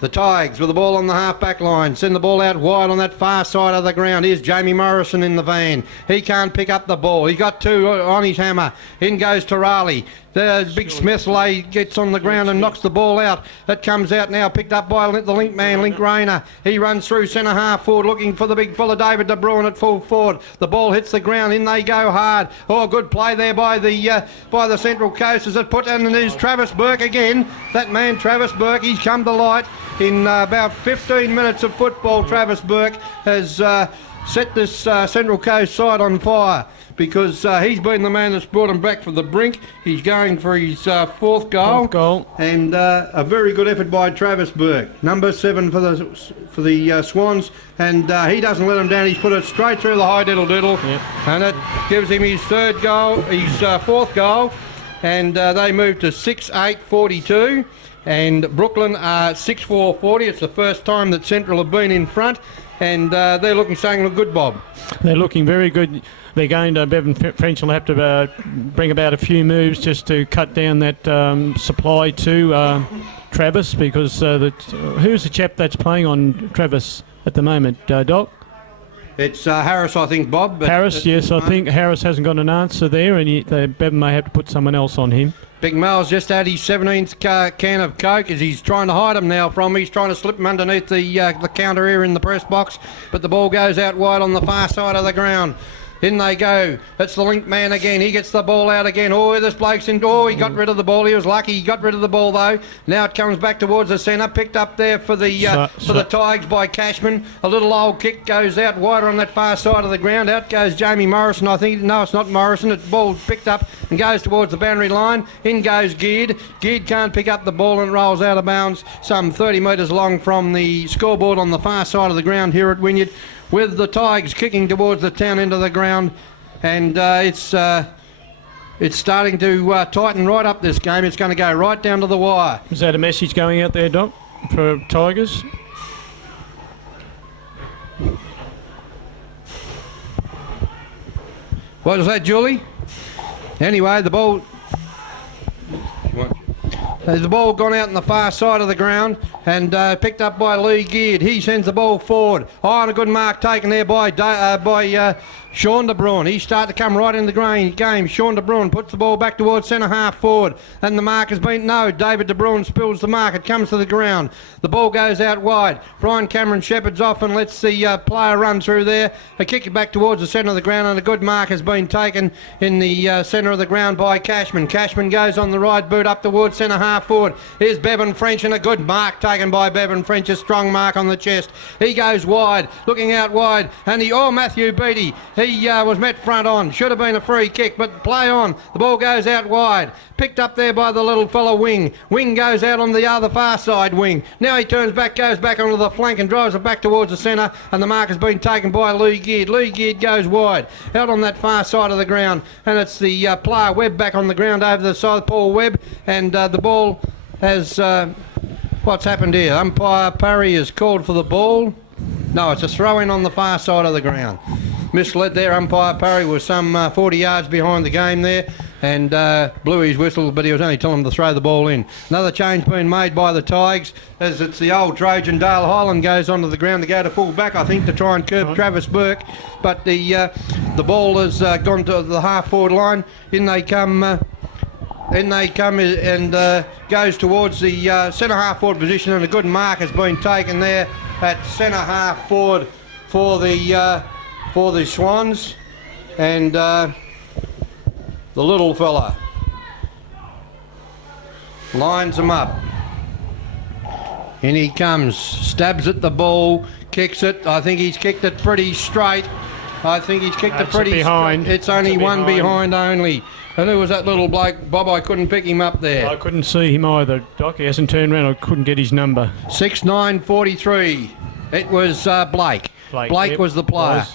The Tigers with the ball on the half-back line. Send the ball out wide on that far side of the ground. Here's Jamie Morrison in the van. He can't pick up the ball. He's got two on his hammer. In goes Torali. The big Smith gets on the ground and knocks the ball out. That comes out now, picked up by the link man, Link Rayner. He runs through centre half forward, looking for the big fella, David De Bruin at full forward. The ball hits the ground. In they go hard. Oh, good play there by the Central Coast as it put, and there's Travis Burke again. That man, Travis Burke, he's come to light. In about 15 minutes of football, Travis Burke has set this Central Coast side on fire, because he's been the man that's brought him back from the brink. He's going for his fourth goal. And a very good effort by Travis Burke, number 7 for the Swans, and he doesn't let him down. He's put it straight through the high diddle, and it gives him his fourth goal, and they move to 6-8-42. And Brooklyn are 6-4-40. It's the first time that Central have been in front, and they're saying look good, Bob. They're looking very good. They're going to, Bevan French will have to bring about a few moves just to cut down that supply to Travis, because who's the chap that's playing on Travis at the moment, Doc? It's Harris, I think, Bob. Harris, yes, I think Harris hasn't got an answer there, and Bevan may have to put someone else on him. Big Mal's just had his 17th can of Coke as he's trying to hide him now from me. He's trying to slip him underneath the counter here in the press box, but the ball goes out wide on the far side of the ground. In they go. It's the link man again. He gets the ball out again. Oh, this bloke's in. Oh, he got rid of the ball. He was lucky. He got rid of the ball, though. Now it comes back towards the centre. Picked up there for the Tigers by Cashman. A little old kick goes out wider on that far side of the ground. Out goes Jamie Morrison. I think, no, it's not Morrison. The ball's picked up and goes towards the boundary line. In goes Geard. Geard can't pick up the ball and rolls out of bounds some 30 metres long from the scoreboard on the far side of the ground here at Wynyard, with the Tigers kicking towards the town end of the ground, and it's starting to tighten right up this game. It's going to go right down to the wire. Is that a message going out there, Doc, for Tigers? What was that, Julie? Anyway, the ball... There's the ball gone out on the far side of the ground and picked up by Lee Geard. He sends the ball forward. Oh, and a good mark taken there by Sean De Bruin. He started to come right in the game. Sean De Bruin puts the ball back towards centre half forward, and the mark has been David De Bruin spills the mark. It comes to the ground. The ball goes out wide. Brian Cameron shepherds off and lets the player run through there. A kick it back towards the centre of the ground, and a good mark has been taken in the centre of the ground by Cashman. Cashman goes on the right boot up towards centre half forward. Here's Bevan French, and a good mark taken taken by Bevan French, a strong mark on the chest. He goes wide, looking out wide, and Matthew Beattie, he was met front on. Should have been a free kick, but play on. The ball goes out wide. Picked up there by the little fella Wing. Wing goes out on the other far side Wing. Now he turns back, goes back onto the flank and drives it back towards the centre, and the mark has been taken by Lee Geard. Lee Geard goes wide, out on that far side of the ground, and it's the player Webb back on the ground over the side, Paul Webb, and the ball has... what's happened here? Umpire Parry is called for the ball. No, it's a throw-in on the far side of the ground. Misled there. Umpire Parry was some 40 yards behind the game there, and blew his whistle, but he was only telling him to throw the ball in. Another change being made by the Tigers, as it's the old Trojan. Dale Highland goes onto the ground to go to full back, I think, to try and curb Travis Burke, but the ball has gone to the half-forward line. In they come and goes towards the centre half-forward position, and a good mark has been taken there at centre half-forward for the Swans, and the little fella lines them up. In he comes, stabs at the ball, kicks it. I think he's kicked it pretty straight. Behind. It's only one behind only. And who was that little bloke? Bob, I couldn't pick him up there. I couldn't see him either, Doc. He hasn't turned around. I couldn't get his number. 6'9", It was Blake. Blake Yep, was the player.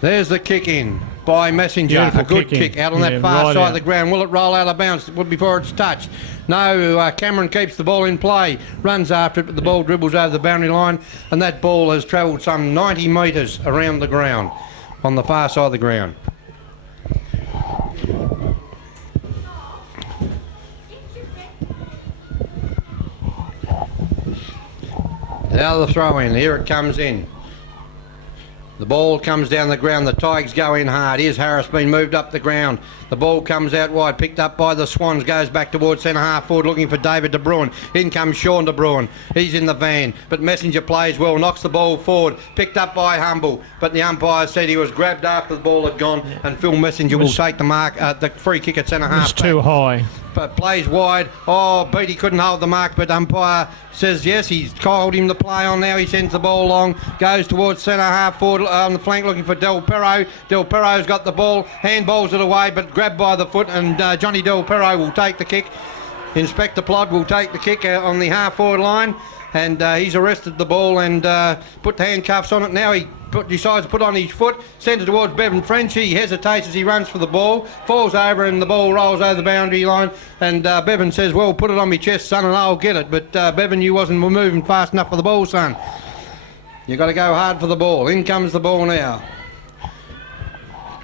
There's the kick in by Messenger. Beautiful A good kick in. kick out on that far right side out. of the ground. Will it roll out of bounds before it's touched? No, Cameron keeps the ball in play, runs after it, but the ball dribbles over the boundary line, and that ball has travelled some 90 metres around the ground, on the far side of the ground. Now the throw in, here it comes in. The ball comes down the ground, the Tigers go in hard. Here's Harris being moved up the ground. The ball comes out wide, picked up by the Swans, goes back towards centre half forward looking for David De Bruin. In comes Sean De Bruin. He's in the van, but Messenger plays well, knocks the ball forward, picked up by Humble, but the umpire said he was grabbed after the ball had gone, and Phil Messenger will take the mark, the free kick at centre half. It's too high. But plays wide. Oh, Beattie couldn't hold the mark, but umpire says yes. He's called him to play on now. He sends the ball long, goes towards centre half forward on the flank looking for Del Perro. Del Perro's got the ball, handballs it away, but grabbed by the foot, and Johnny Del Perro will take the kick. Inspector Plod will take the kick on the half forward line, and he's arrested the ball and put the handcuffs on it. Now he decides to put on his foot, sends it towards Bevan French. He hesitates as he runs for the ball, falls over, and the ball rolls over the boundary line, and Bevan says, well, put it on my chest, son, and I'll get it. But Bevan, you wasn't moving fast enough for the ball, son. You got to go hard for the ball. In comes the ball now.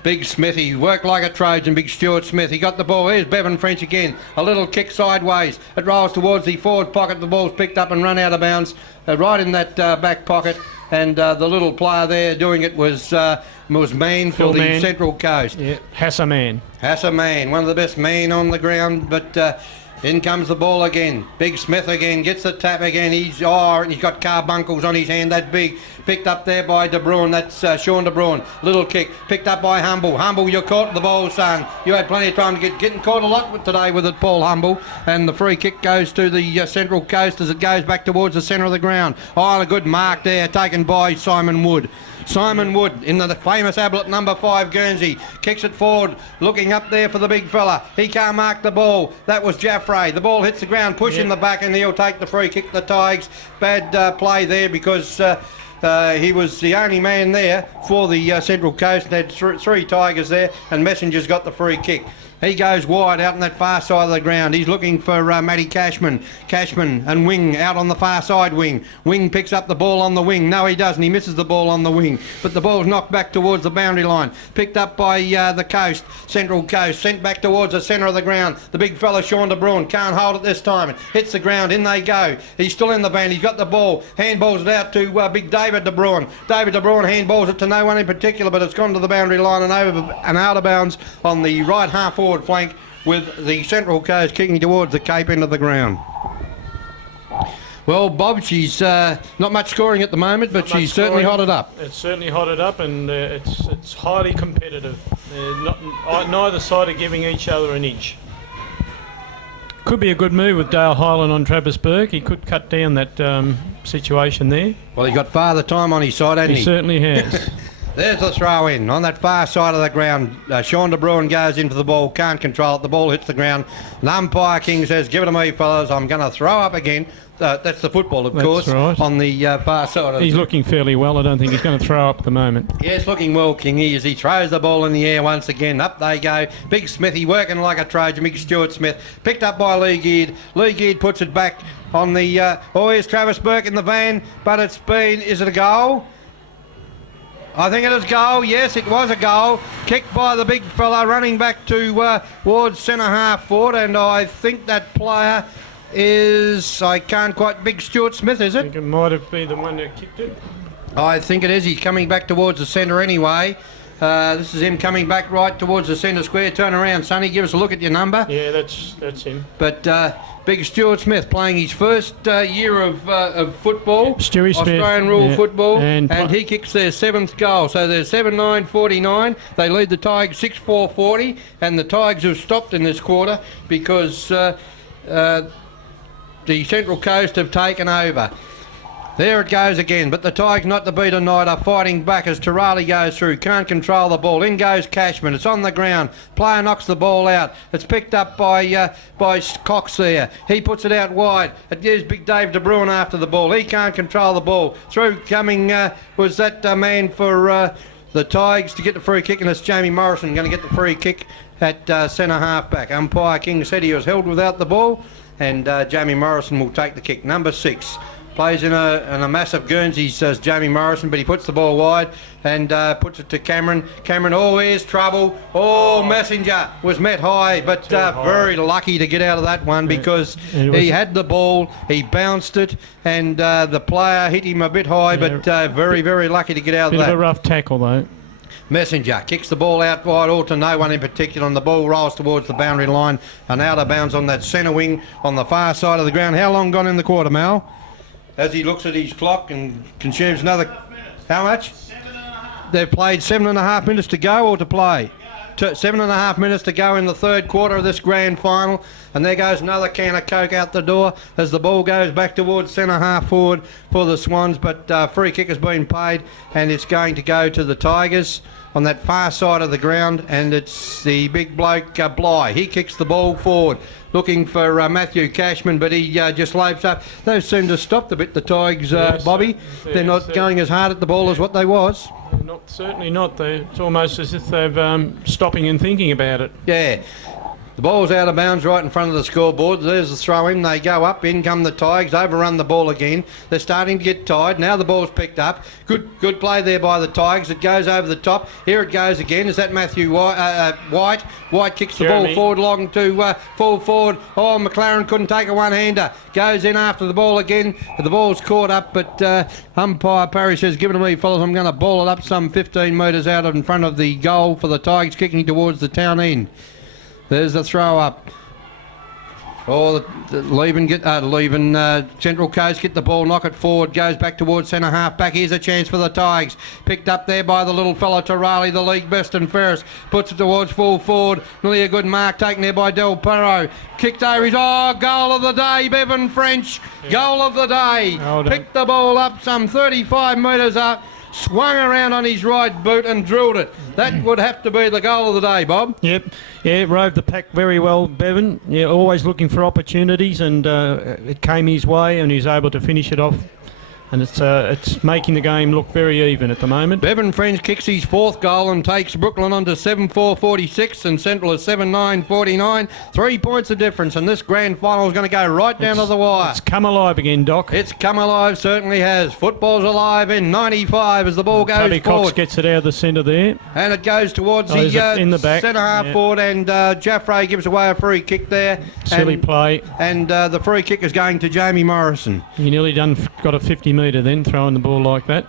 Big Smith, he worked like a Trojan, Big Stuart Smith. He got the ball. Here's Bevan French again. A little kick sideways. It rolls towards the forward pocket. The ball's picked up and run out of bounds right in that back pocket. And the little player there doing it was Mann for the Central Coast. Yeah, Hassaman. Hassaman, one of the best men on the ground, but in comes the ball again. Big Smith again, gets the tap again. He's got carbuncles on his hand, that big. Picked up there by De Bruin, that's Sean De Bruin. Little kick, picked up by Humble. Humble, you're caught the ball, son. You had plenty of time to getting caught a lot today with it, Paul Humble. And the free kick goes to the Central Coast as it goes back towards the centre of the ground. Oh, a good mark there, taken by Simon Wood. Simon Wood in the famous Ablett number 5 Guernsey. Kicks it forward, looking up there for the big fella. He can't mark the ball. That was Jaffray. The ball hits the ground, push in the back, and he'll take the free kick. The Tigers. Bad play there because he was the only man there for the Central Coast. They had three Tigers there, and Messenger's got the free kick. He goes wide out on that far side of the ground. He's looking for Matty Cashman. Cashman and Wing out on the far side wing. Wing picks up the ball on the wing. No, he doesn't. He misses the ball on the wing. But the ball's knocked back towards the boundary line. Picked up by the coast, Central Coast. Sent back towards the centre of the ground. The big fella, Sean De Bruin, can't hold it this time. It hits the ground. In they go. He's still in the van. He's got the ball. Handballs it out to big David De Bruin. David De Bruin handballs it to no one in particular, but it's gone to the boundary line and over and out of bounds on the right half forward flank, with the Central Coast kicking towards the Cape end of the ground. Well, Bob, she's not much scoring at the moment, but she's certainly hotted up. It's certainly hotted up, and it's highly competitive. Neither side are giving each other an inch. Could be a good move with Dale Hyland on Travis Burke. He could cut down that situation there. Well, he's got Father Time on his side, hasn't he? He certainly has. There's the throw in on that far side of the ground. Sean de Bruin goes into the ball, can't control it. The ball hits the ground. And umpire King says, "Give it to me, fellas. I'm going to throw up again." That's the football, of course, right. on the far side of He's looking fairly well. I don't think he's going to throw up at the moment. Yes, looking well, King. As he throws the ball in the air once again. Up they go. Big Smithy working like a Trojan. Big Stuart Smith picked up by Lee Geard. Lee Geard puts it back on the... here's Travis Burke in the van, but it's been... Is it a goal? I think it is goal. Yes, it was a goal. Kicked by the big fella running back towards centre half forward, and I think that player is... I can't quite... Big Stuart Smith, is I it? think it might have been the one that kicked it. I think it is. He's coming back towards the centre anyway. This is him coming back right towards the centre square. Turn around, Sonny. Give us a look at your number. Yeah, that's him. But big Stuart Smith playing his first year of football, Stewie Smith, Australian rule football, and he kicks their 7th goal. So they're 7-9-49. They lead the Tigers 6-4-40, and the Tigers have stopped in this quarter because the Central Coast have taken over. There it goes again, but the Tigers not to be denied are fighting back as Tarali goes through, can't control the ball. In goes Cashman, it's on the ground. Player knocks the ball out. It's picked up by Cox there. He puts it out wide. It gives Big Dave de Bruin after the ball. He can't control the ball. Through coming was that man for the Tigers to get the free kick, and it's Jamie Morrison going to get the free kick at centre half back. Umpire King said he was held without the ball, and Jamie Morrison will take the kick. Number 6. Plays in a massive Guernsey, says Jamie Morrison, but he puts the ball wide and puts it to Cameron. Cameron, here's trouble. Messenger was met high, but very lucky to get out of that one because he had the ball, he bounced it, and the player hit him a bit high, but very, very lucky to get out of that. Bit of a rough tackle, though. Messenger kicks the ball out wide, all to no one in particular, and the ball rolls towards the boundary line and out of bounds on that centre wing on the far side of the ground. How long gone in the quarter, Mal? As he looks at his clock and consumes another... How much? 7.5. They've played 7.5 minutes to go or to play? 7.5 minutes to go in the third quarter of this grand final. And there goes another can of Coke out the door as the ball goes back towards centre half forward for the Swans. But free kick has been paid and it's going to go to the Tigers on that far side of the ground. And it's the big bloke, Bly. He kicks the ball forward. Looking for Matthew Cashman, but he just lopes up. They've seemed to have stopped a bit, the Tigers, Bobby. They're not going as hard at the ball as what they was. Certainly not. It's almost as if they've stopping and thinking about it. Yeah. The ball's out of bounds right in front of the scoreboard. There's the throw in. They go up. In come the Tigers. Overrun the ball again. They're starting to get tired. Now the ball's picked up. Good play there by the Tigers. It goes over the top. Here it goes again. Is that Matthew White? White kicks the ball forward long to full forward. McLaren couldn't take a one-hander. Goes in after the ball again. The ball's caught up, but umpire Parry says, "Give it to me, fellas. I'm going to ball it up some 15 metres out in front of the goal for the Tigers, kicking towards the town end." There's the throw up. Leaving Central Coast, get the ball, knock it forward, goes back towards centre half back. Here's a chance for the Tigers. Picked up there by the little fellow Tarali, the league best, and Ferris puts it towards full forward. Nearly a good mark taken there by Del Perro. Kicked over his, goal of the day, Bevan French. Goal of the day. Picked the ball up some 35 metres up. Swung around on his right boot and drilled it. That would have to be the goal of the day, Bob. Yep. Yeah, rode the pack very well, Bevan. Yeah, always looking for opportunities, and it came his way, and he was able to finish it off. And it's making the game look very even at the moment. Bevan French kicks his 4th goal and takes Brooklyn on to 7-4-46 and Central is 7-9-49. 3 points of difference, and this grand final is going to go right down to the wire. It's come alive again, Doc. It's come alive, certainly has. Football's alive in 95 as the ball goes Tubby forward. Cox gets it out of the centre there. And it goes towards in the back. Centre half forward, and Jaffray gives away a free kick there. Silly play. And the free kick is going to Jamie Morrison. He nearly got a 50 metre then, throwing the ball like that.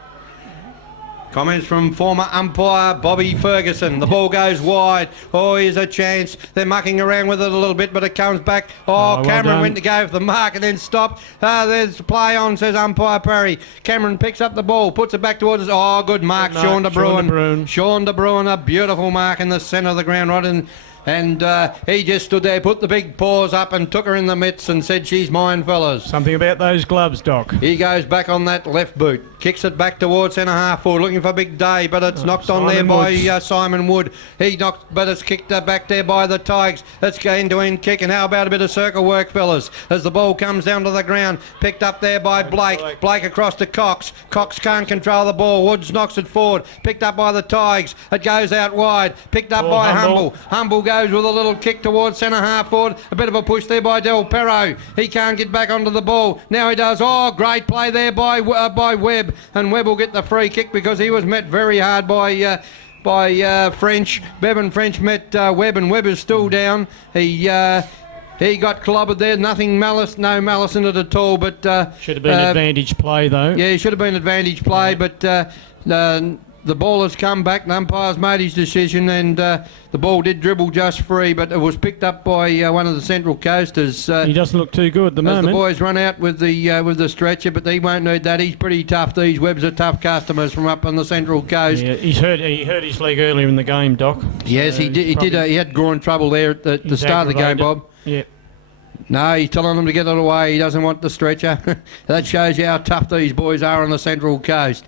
Comments from former umpire Bobby Ferguson. The ball goes wide. Here's a chance. They're mucking around with it a little bit, but it comes back. Cameron went to go for the mark and then stopped. There's the play on, says umpire Perry. Cameron picks up the ball, puts it back towards us. Good mark, Sean de Bruin. Sean de Bruin, a beautiful mark in the centre of the ground, right in And he just stood there, put the big paws up and took her in the mitts and said, she's mine, fellas. Something about those gloves, Doc. He goes back on that left boot, kicks it back towards centre half forward, looking for Big Day, but it's knocked on there by Simon Wood. He knocked, but it's kicked back there by the Tigers. It's going to end kick, and how about a bit of circle work, fellas, as the ball comes down to the ground, picked up there by Blake. Blake across to Cox. Cox can't control the ball. Woods knocks it forward, picked up by the Tigers. It goes out wide, picked up by Humble. Humble goes with a little kick towards centre half forward. A bit of a push there by Del Perro. He can't get back onto the ball. Now he does. Oh, great play there by Webb, and Webb will get the free kick because he was met very hard by French. Bevan French met Webb, and Webb is still down. He got clobbered there. No malice in it at all. But should have been advantage play though. Yeah, should have been advantage play, but the ball has come back. The umpire's made his decision, and the ball did dribble just free, but it was picked up by one of the Central Coasters. He doesn't look too good at the moment. The boys run out with the stretcher, but he won't need that. He's pretty tough. These Webb's are tough customers from up on the Central Coast. Yeah, he hurt his leg earlier in the game, Doc. Yes, so he did. He had groin trouble there at the start of the game, Bob. Yeah. No, he's telling them to get it away. He doesn't want the stretcher. That shows you how tough these boys are on the Central Coast.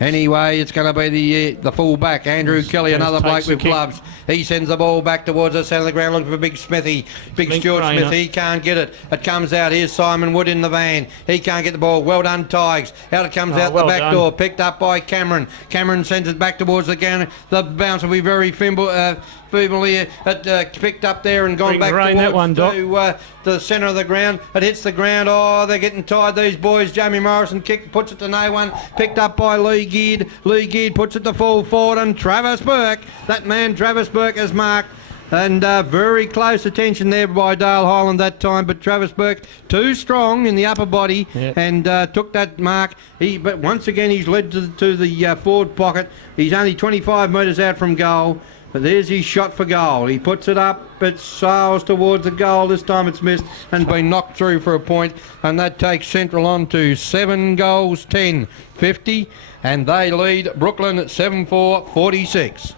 Anyway, it's going to be the full back, Andrew Kelly, another bloke with gloves. He sends the ball back towards the centre of the ground, looking for Big Smithy. Big Stuart Smith, he can't get it. It comes out. Here's Simon Wood in the van. He can't get the ball. Well done, Tigers. Out it comes out the back door, picked up by Cameron. Cameron sends it back towards the ground. The bounce will be very feebly picked up there and gone back towards the centre of the ground. It hits the ground. Oh, they're getting tired, these boys. Jamie Morrison puts it to no one. Picked up by Lee Geard. Lee Geard puts it to full forward, and Travis Burke. That man, Travis Burke, is marked. And very close attention there by Dale Highland that time, but Travis Burke too strong in the upper body and took that mark. But once again, he's led to the forward pocket. He's only 25 metres out from goal. But there's his shot for goal. He puts it up, it sails towards the goal. This time it's missed and been knocked through for a point. And that takes Central on to 7 goals, 10, 50. And they lead Brooklyn at 7-4, 46.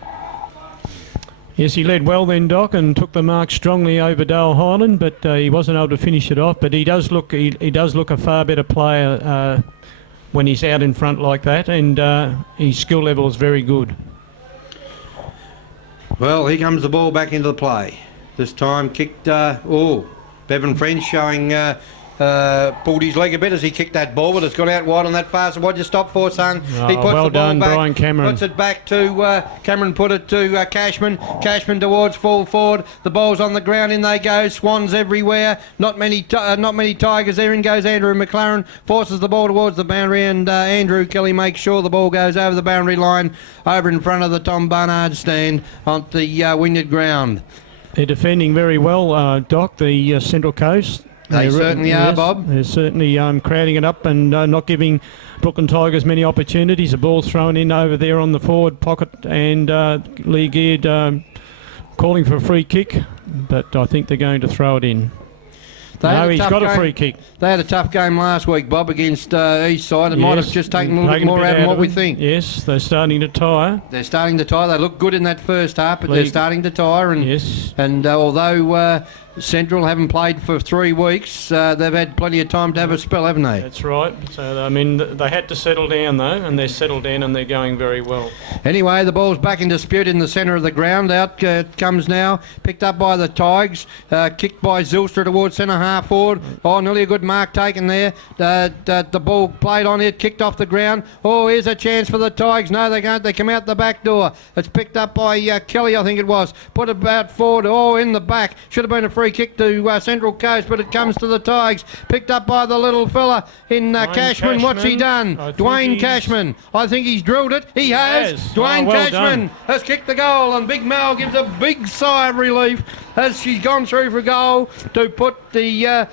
Yes, he led well then, Doc, and took the mark strongly over Dale Highland, but he wasn't able to finish it off. But he does look a far better player when he's out in front like that, and his skill level is very good. Well, here comes the ball back into the play. This time kicked, Bevan French showing, pulled his leg a bit as he kicked that ball, but it's gone out wide on that far. So what'd you stop for, son? He puts well the ball done, back, Brian Cameron. puts it back to Cameron, put it to Cashman. Cashman towards full forward. The ball's on the ground, in they go. Swans everywhere. Not many Tigers there. In goes Andrew McLaren, forces the ball towards the boundary, and Andrew Kelly makes sure the ball goes over the boundary line, over in front of the Tom Barnard stand on the winded ground. They're defending very well, Doc, the Central Coast. They certainly are, Bob. They're certainly crowding it up and not giving Brooklyn Tigers many opportunities. The ball's thrown in over there on the forward pocket, and Lee Geard calling for a free kick, but I think they're going to throw it in. No, he's got a free kick. They had a tough game last week, Bob, against East Side. It might have just taken a little bit more out than what we think. Yes, they're starting to tire. They're starting to tire. They look good in that first half, but they're starting to tire. And although Central haven't played for 3 weeks, they've had plenty of time to have a spell, haven't they? That's right. So, I mean, they had to settle down, though, and they're settled down and they're going very well. Anyway, the ball's back in dispute in the centre of the ground. Out comes now, picked up by the Tigers, kicked by Zylstra towards centre half forward. Oh, nearly a good mark taken there. The ball played on it, kicked off the ground. Oh, here's a chance for the Tigers. No, they can't. They come out the back door. It's picked up by Kelly, I think it was. Put it about forward. Oh, in the back. Should have been a free kick to Central Coast, but it comes to the Tigers. Picked up by the little fella in Cashman. What's he done? Dwayne Cashman. I think he's drilled it. He has. Dwayne Cashman has kicked the goal, and Big Mel gives a big sigh of relief as she's gone through for goal to put the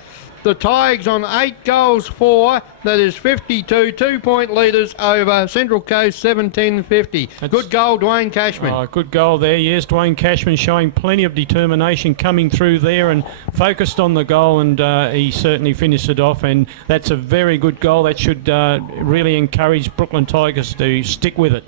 Tigers on 8 goals 4. That is 52, 2-point leaders over Central Coast 17-50. Good goal, Dwayne Cashman. Good goal there, yes. Dwayne Cashman showing plenty of determination coming through there and focused on the goal, and he certainly finished it off, and that's a very good goal. That should really encourage Brooklyn Tigers to stick with it.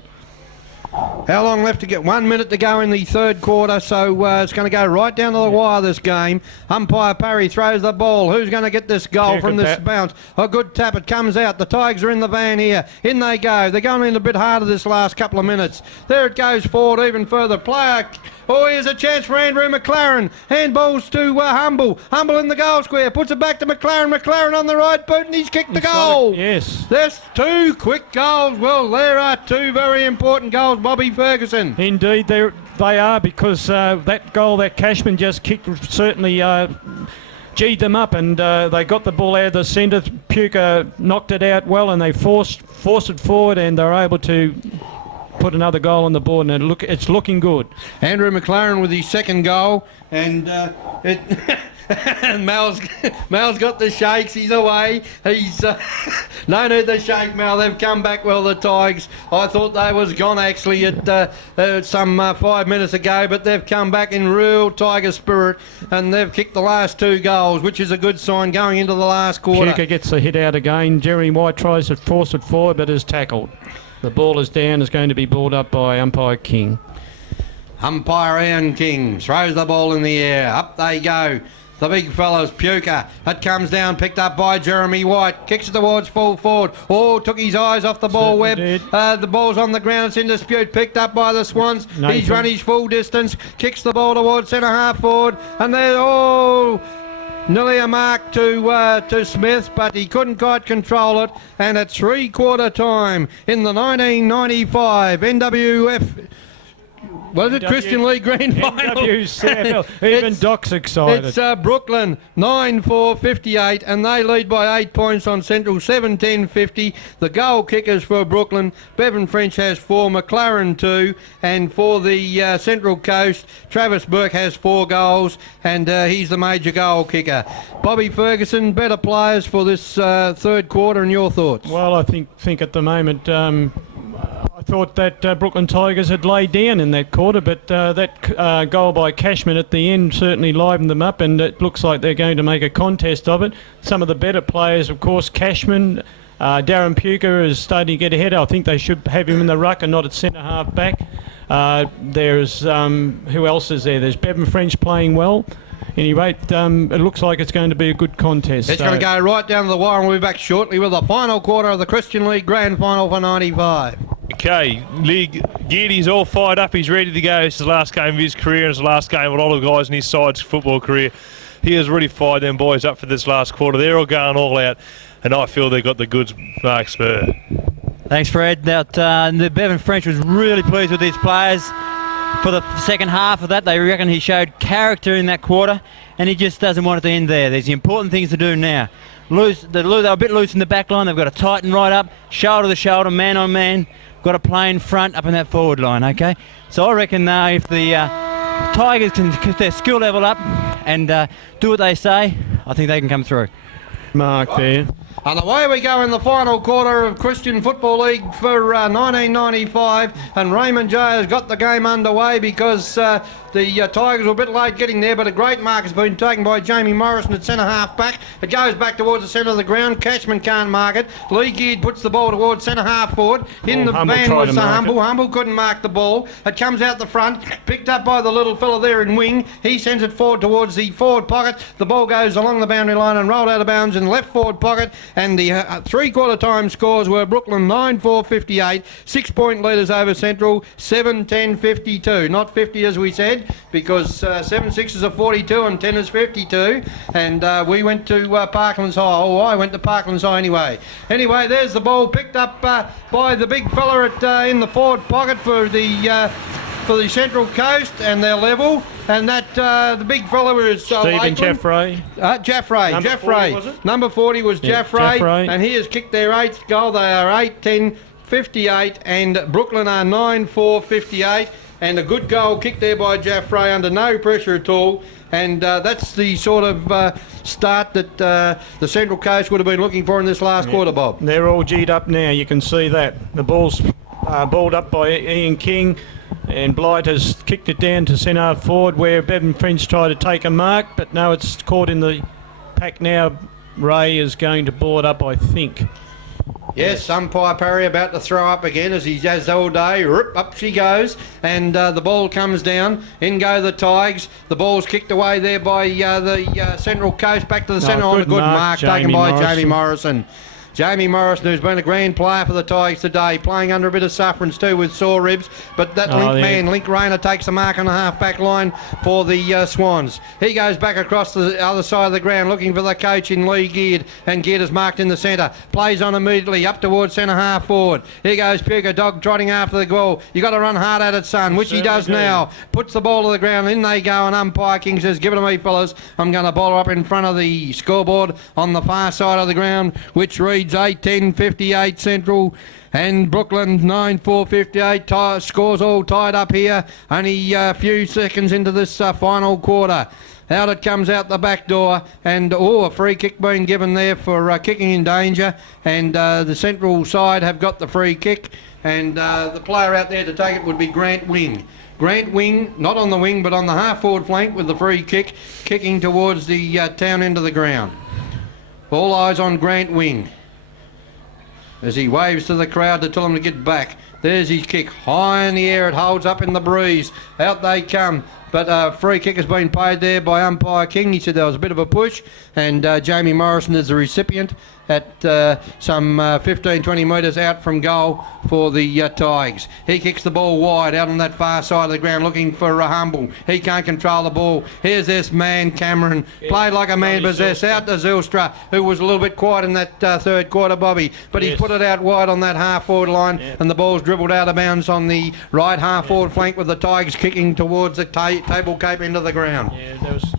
How long left to get? 1 minute to go in the third quarter, so it's going to go right down to the wire, this game. Umpire Parry throws the ball. Who's going to get this goal from this bounce? A good tap. It comes out. The Tigers are in the van here. In they go. They're going in a bit harder this last couple of minutes. There it goes forward even further. Player. Oh, here's a chance for Andrew McLaren. Handballs to Humble. Humble in the goal square. Puts it back to McLaren. McLaren on the right boot, and he's kicked the goal. Yes. There's 2 quick goals. Well, there are 2 very important goals, Bobby Ferguson. Indeed, they are, because that goal that Cashman just kicked certainly G'd them up, and they got the ball out of the centre. Puka knocked it out well, and they forced it forward, and they're able to put another goal on the board, and it's looking good. Andrew McLaren with his second goal, and and Mal's got the shakes. He's away. He's no need to shake, Mal. They've come back well, the Tigers. I thought they was gone actually at some 5 minutes ago, but they've come back in real Tiger spirit, and they've kicked the last 2 goals, which is a good sign going into the last quarter. Puka gets the hit out again. Jeremy White tries to force it forward, but is tackled. The ball is down, is going to be balled up by umpire King. Umpire Ian King throws the ball in the air. Up they go. The big fellas, Puka. It comes down, picked up by Jeremy White. Kicks it towards full forward. Oh, took his eyes off the ball, Webb. The ball's on the ground. It's in dispute. Picked up by the Swans. Nathan. He's run his full distance. Kicks the ball towards centre half forward. And there, nearly a mark to Smith, but he couldn't quite control it. And at 3/4 time in the 1995 NWF... Was it Christian League Grand Final? NWCFL. Even Doc's excited. It's Brooklyn 9-4-58, and they lead by 8 points on Central 7-10-50. The goal kickers for Brooklyn, Bevan French has 4, McLaren 2, and for the Central Coast, Travis Burke has 4 goals, and he's the major goal kicker. Bobby Ferguson, better players for this third quarter, and your thoughts? Well, I think at the moment, I thought that Brooklyn Tigers had laid down in that quarter, but that goal by Cashman at the end certainly livened them up, and it looks like they're going to make a contest of it. Some of the better players, of course, Cashman, Darren Puka is starting to get ahead. I think they should have him in the ruck and not at centre half back. There's who else is there? There's Bevan French playing well. Anyway, it looks like it's going to be a good contest. It's going to go right down to the wire, and we'll be back shortly with the final quarter of the Christian League Grand Final for 95. Okay, Geardy's all fired up. He's ready to go. It's the last game of his career, and it's the last game of a lot of guys in his side's football career. He has really fired them boys up for this last quarter. They're all going all out, and I feel they've got the goods, Mark Spur. Thanks, Fred. Now, Bevan French was really pleased with these players. For the second half of that, they reckon he showed character in that quarter, and he just doesn't want it to end there. There's the important things to do now. They're a bit loose in the back line. They've got to tighten right up, shoulder to shoulder, man on man. Got to play in front up in that forward line, okay? So I reckon if the Tigers can get their skill level up and do what they say, I think they can come through. Mark there. And away we go in the final quarter of Christian Football League for 1995, and Raymond J has got the game underway because the Tigers were a bit late getting there, but a great mark has been taken by Jamie Morrison at centre half back. It goes back towards the centre of the ground. Cashman can't mark it. Lee Geard puts the ball towards centre half forward. In the van was Humble. Humble couldn't mark the ball. It comes out the front, picked up by the little fella there in wing. He sends it forward towards the forward pocket. The ball goes along the boundary line and rolled out of bounds in the left forward pocket. And the 3/4 time scores were Brooklyn 9-4-58, 6 point leaders over Central 7-10-52. Not 50 as we said, because 7-6 is a 42 and 10 is 52. And we went to Parklands High. Oh, I went to Parklands High anyway. Anyway, there's the ball picked up by the big fella in the forward pocket for the Central Coast, and they're level. And that the big fella is Stephen Jaffray. Number 40 was Jaffray, Jaffray, and he has kicked their 8th goal. They are 8-10-58, and Brooklyn are 9-4-58. And a good goal kicked there by Jaffray under no pressure at all. And that's the sort of start that the Central Coast would have been looking for in this last quarter, Bob. They're all G'd up now. You can see that. The ball's balled up by Ian King. And Blight has kicked it down to centre forward where Bevan French tried to take a mark, but no, it's caught in the pack now. Ray is going to ball it up, I think. Yes, umpire Parry about to throw up again as he has all day. Rip, up she goes, and the ball comes down. In go the Tigers. The ball's kicked away there by the Central Coast. Back to the centre on a good mark taken by Jamie Morrison. Jamie Morrison, who's been a grand player for the Tigers today, playing under a bit of sufferance too with sore ribs. But that Link Rayner takes the mark on the half-back line for the Swans. He goes back across the other side of the ground looking for the coach in Lee Geard, and Geard is marked in the centre. Plays on immediately up towards centre half forward. Here goes Puka, dog trotting after the ball. You got to run hard at it, son, which he does now. Puts the ball to the ground. In they go, and umpire King says, "Give it to me, fellas. I'm going to bowl her up in front of the scoreboard on the far side of the ground," which reads 8-10-58 Central and Brooklyn 9-4-58. Scores all tied up here. Only a few seconds into this final quarter. Out it comes out the back door, and a free kick being given there for kicking in danger, and the Central side have got the free kick, and the player out there to take it would be Grant Wing. Grant Wing, not on the wing but on the half forward flank with the free kick, kicking towards the town end of the ground. All eyes on Grant Wing as he waves to the crowd to tell them to get back. There's his kick, high in the air, it holds up in the breeze. Out they come, but free kick has been paid there by umpire King. He said there was a bit of a push, and Jamie Morrison is the recipient at some 15-20 metres out from goal for the Tigers. He kicks the ball wide out on that far side of the ground looking for Humble. He can't control the ball. Here's this man Cameron, played like a man possessed, out to Zylstra, who was a little bit quiet in that third quarter, Bobby, but he's put it out wide on that half forward line, and the ball's dribbled out of bounds on the right half forward flank with the Tigers kicking towards the table cape into the ground. Yeah, that was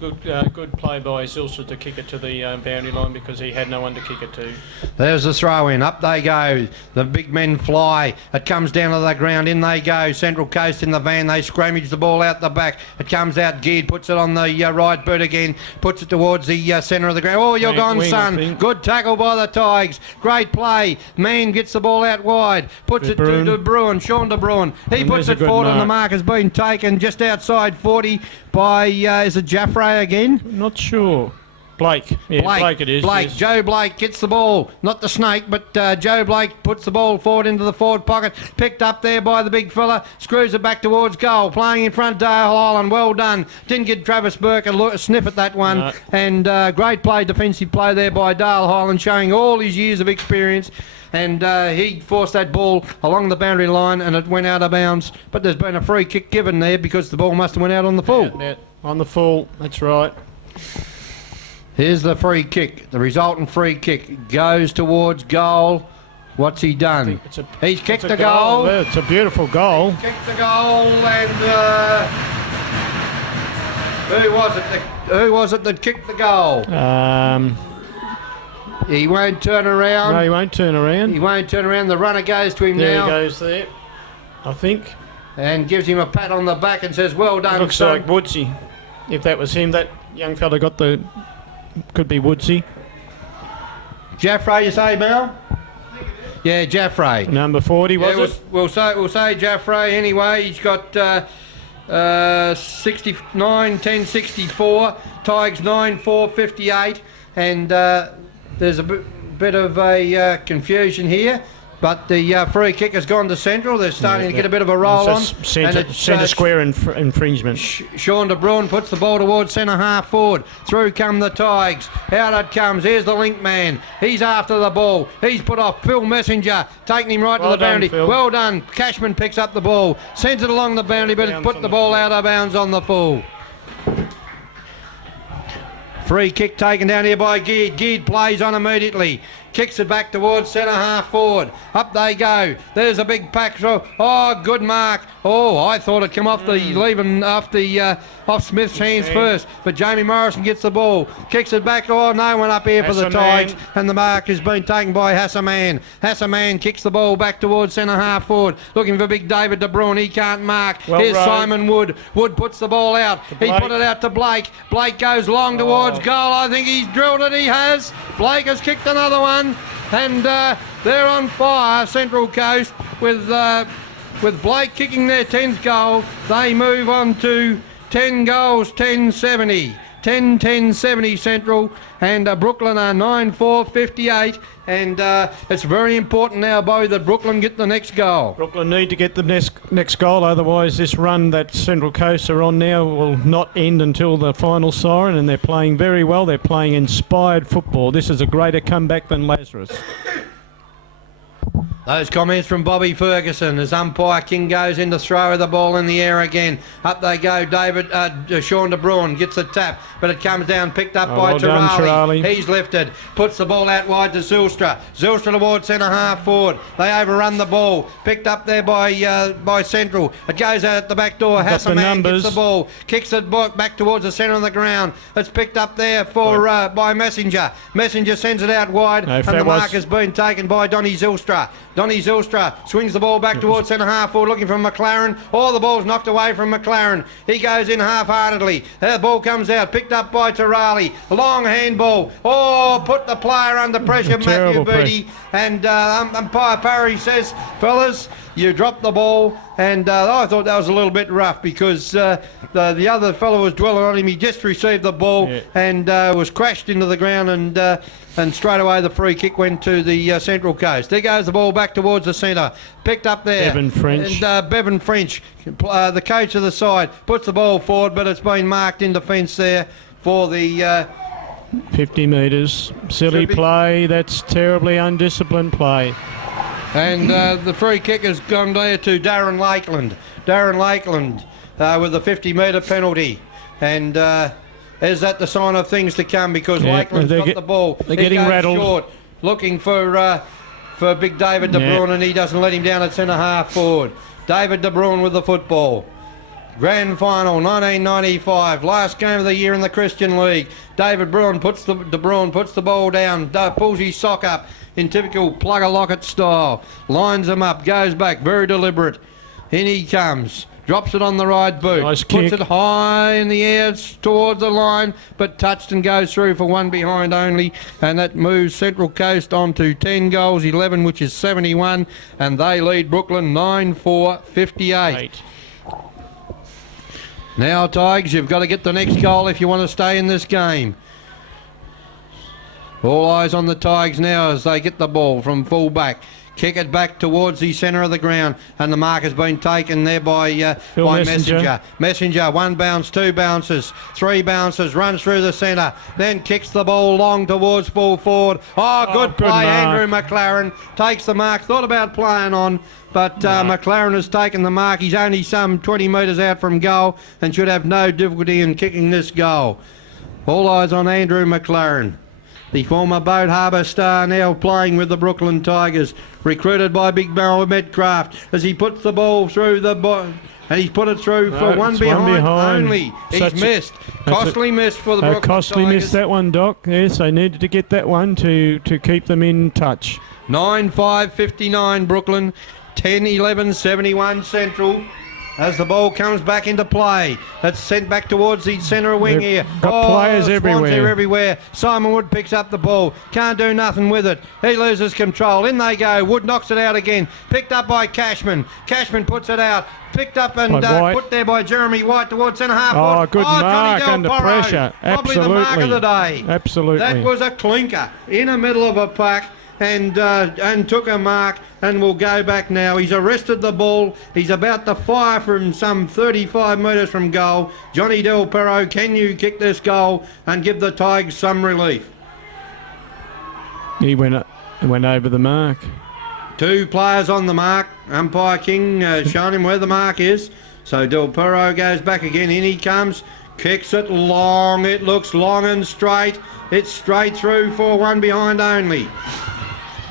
good play by Zylstra to kick it to the boundary line because he had no one to kick it to. There's the throw in. Up they go. The big men fly. It comes down to the ground. In they go. Central Coast in the van. They scrummage the ball out the back. It comes out. Geard puts it on the right boot again. Puts it towards the centre of the ground. Oh, you're gone, son. Good tackle by the Tigers. Great play. Man gets the ball out wide. Puts it to De Bruin. Sean De Bruin. He puts it forward, and the mark has been taken just outside 40 by, is it Jaffray again? Not sure. Blake. Yeah, Blake it is. Blake. Yes. Joe Blake gets the ball. Not the snake, but Joe Blake puts the ball forward into the forward pocket. Picked up there by the big fella. Screws it back towards goal. Playing in front, Dale Highland. Well done. Didn't get Travis Burke a sniff at that one. No. And great play, defensive play there by Dale Highland, showing all his years of experience. And he forced that ball along the boundary line, and it went out of bounds. But there's been a free kick given there because the ball must have went out on the full. Yeah, on the full, that's right. Here's the free kick. The resultant free kick goes towards goal. What's he done? He's kicked the goal. It's a beautiful goal. He's kicked the goal, and who was it that kicked the goal? He won't turn around. No, he won't turn around. He won't turn around. The runner goes to him now. There he goes there, I think. And gives him a pat on the back and says, "Well done, looks son." like Woodsy. If that was him, that young fella got the... Could be Woodsy. Jaffray, you say, Mel? Yeah, Jaffray. Number 40, was it? We'll say Jaffray anyway. He's got 69, 10, 64. Tigers 9-4-58. And there's a bit of a confusion here. But the free kick has gone to Central. They're starting to get a bit of a roll on. Centre square infringement. Sean De Bruin puts the ball towards centre half forward. Through come the Tigers. Out it comes. Here's the link man. He's after the ball. He's put off Phil Messenger, taking him right to the boundary. Phil. Well done. Cashman picks up the ball, sends it along the boundary, but it's put the ball out of bounds on the full. Free kick taken down here by Geard. Geard plays on immediately. Kicks it back towards centre half forward. Up they go. There's a big pack throw. Oh, good mark. Oh, I thought it came off the leaving off Smith's hands first. But Jamie Morrison gets the ball. Kicks it back. Oh, no one up here for the Tigers. And the mark has been taken by Hassaman. Hassaman kicks the ball back towards centre half forward. Looking for big David De Bruin. He can't mark. Here's Simon Wood. Wood puts the ball out. He put it out to Blake. Blake goes long towards goal. I think he's drilled it. He has. Blake has kicked another one. And they're on fire, Central Coast, with Blake kicking their 10th goal. They move on to 10 goals, 10-70. 10-10-70 Central, and Brooklyn are 9-4-58. And it's very important now, Bo, that Brooklyn get the next goal. Brooklyn need to get the next goal, otherwise this run that Central Coast are on now will not end until the final siren, and they're playing very well. They're playing inspired football. This is a greater comeback than Lazarus. Those comments from Bobby Ferguson as umpire King goes in to throw the ball in the air again. Up they go. Sean de Bruin gets a tap, but it comes down, picked up by well done, Tarali. Tarali. He's lifted, puts the ball out wide to Zylstra. Zylstra towards centre half forward. They overrun the ball, picked up there by Central. It goes out at the back door. Got the Hassaman numbers. gets the ball, kicks it back towards the centre of the ground. It's picked up there for by Messenger. Messenger sends it out wide, No, if and that the mark was- has been taken by Donny Zylstra. Donny Zylstra swings the ball back towards centre half forward, looking for McLaren. Oh, the ball's knocked away from McLaren. He goes in half-heartedly. The ball comes out, picked up by Tarali. Long handball. Oh, put the player under pressure, Matthew Terrible Beattie. And umpire Parry says, fellas, you dropped the ball. And I thought that was a little bit rough because the other fellow was dwelling on him. He just received the ball and was crashed into the ground, and straight away the free kick went to the Central Coast. There goes the ball back towards the centre. Picked up there. Bevan French. And Bevan French, the coach of the side, puts the ball forward, but it's been marked in defence there for the... 50 metres. Silly Should be- play. That's terribly undisciplined play. And the free kick has gone there to Darren Lakeland. Darren Lakeland with a 50-metre penalty. And is that the sign of things to come? Because Yeah, Lakeland's got the ball. they're He getting goes rattled. short, looking for big David de Yeah. Bruin, and he doesn't let him down at centre half forward. David de Bruin with the football. Grand final 1995, last game of the year in the Christian League. De Bruin puts the ball down, pulls his sock up in typical Plugger Lockett style, lines them up, goes back, very deliberate. In he comes, drops it on the right boot, Nice puts kick. it high in the air towards the line, but touched and goes through for one behind only, and that moves Central Coast on to 10 goals, 11, which is 71, and they lead Brooklyn 9-4-58. Now, Tigers, you've got to get the next goal if you want to stay in this game. All eyes on the Tigers now as they get the ball from full back. Kick it back towards the centre of the ground, and the mark has been taken there by Messenger. Messenger, one bounce, two bounces, three bounces, runs through the centre, then kicks the ball long towards full forward. Oh, good good play, mark. Andrew McLaren takes the mark, thought about playing on, but McLaren has taken the mark. He's only some 20 metres out from goal and should have no difficulty in kicking this goal. All eyes on Andrew McLaren, the former Boat Harbour star, now playing with the Brooklyn Tigers, recruited by Big Barrel Medcraft as he puts the ball through the and he's put it through for one it's behind only. Such He's a- missed. that's Costly miss for the Brooklyn Costly Tigers. missed that one, Doc. Yes, they needed to get that one to keep them in touch. 9-5-59 Brooklyn, 10-11-71 Central. As the ball comes back into play, it's sent back towards the centre wing They've here. got players Swans everywhere. are everywhere. Simon Wood picks up the ball, can't do nothing with it. He loses control. In they go. Wood knocks it out again. Picked up by Cashman. Cashman puts it out. Picked up and By White. put there by Jeremy White towards centre half. Oh, forward. good Johnny mark Del under Porro. pressure. Probably the mark of the day. Absolutely. That was a clinker in the middle of a pack. And took a mark and will go back now. He's arrested the ball. He's about to fire from some 35 metres from goal. Johnny Del Perro, can you kick this goal and give the Tigers some relief? He went over the mark. Two players on the mark. Umpire King showing him where the mark is. So Del Perro goes back again. In he comes. Kicks it long. It looks long and straight. It's straight through for one behind only.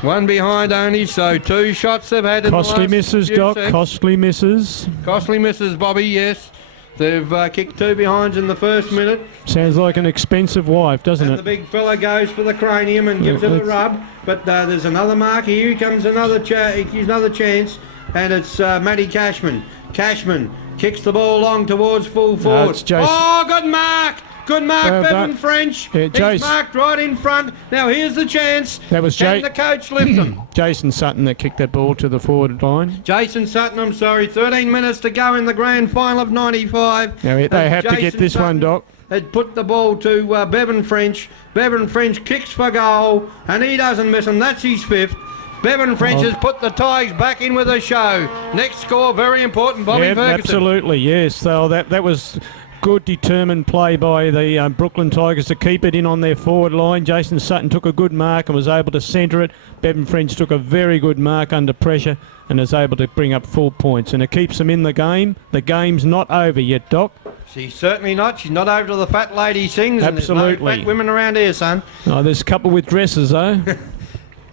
One behind only, so two shots they've had in Costly the last misses, few Doc. sets. Costly misses. Costly misses, Bobby, yes. They've kicked two behinds in the first minute. Sounds like an expensive wife, doesn't And the it? big fella goes for the cranium and gives it a that's- rub. But there's another mark. Here comes another chance. And it's Matty Cashman. Cashman kicks the ball long towards full forward. it's Jason. Oh, good mark! Good mark, Well Bevan done. French. Yeah, He's Jace. marked right in front. Now here's the chance. That was Can the coach lift him? Jason Sutton that kicked that ball to the forward line. Jason Sutton, I'm sorry, 13 minutes to go in the grand final of 95. Now they And have to get Jason this one, Sutton Doc. had put the ball to Bevan French. Bevan French kicks for goal, and he doesn't miss him. That's his 5th. Bevan French has put the Tigers back in with a show. Next score, very important, Bobby Ferguson. Absolutely, yes. So that was good determined play by the Brooklyn Tigers to keep it in on their forward line. Jason Sutton took a good mark and was able to centre it. Bevan French took a very good mark under pressure and is able to bring up 4 points. And it keeps them in the game. The game's not over yet, Doc. She's certainly not. She's not over till the fat lady sings. Absolutely. And there's no fat women around here, son. Oh, there's a couple with dresses, though.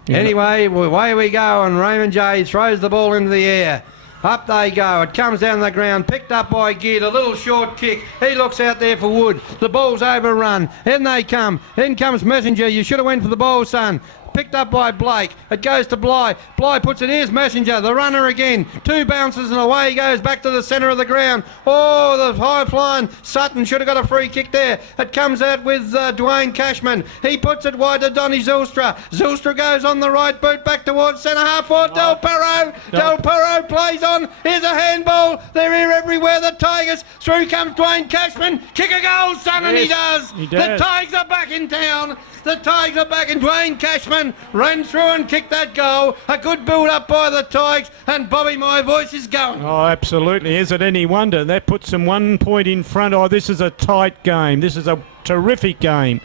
Anyway, away we go, and Raymond J throws the ball into the air. Up they go. It comes down the ground, picked up by Gid. A little short kick. He looks out there for Wood. The ball's overrun. In they come. In comes Messenger. You should have went for the ball, son. Picked up by Blake. It goes to Bly. Bly puts it. Here's Messenger, the runner again. 2 bounces and away he goes back to the centre of the ground. Oh, the high flying Sutton should have got a free kick there. It comes out with Dwayne Cashman. He puts it wide to Donny Zylstra. Zylstra goes on the right boot back towards centre half forward. Del Perro. Del Perro plays on. Here's a handball. They're here everywhere. The Tigers. Through comes Dwayne Cashman. Kick a goal, son, and he does. The Tigers are back in town. The Tigers are back, and Dwayne Cashman ran through and kicked that goal. A good build-up by the Tigers, and Bobby, my voice is going. Oh, absolutely. Is it any wonder? That puts them 1 point in front. Oh, this is a tight game. This is a terrific game.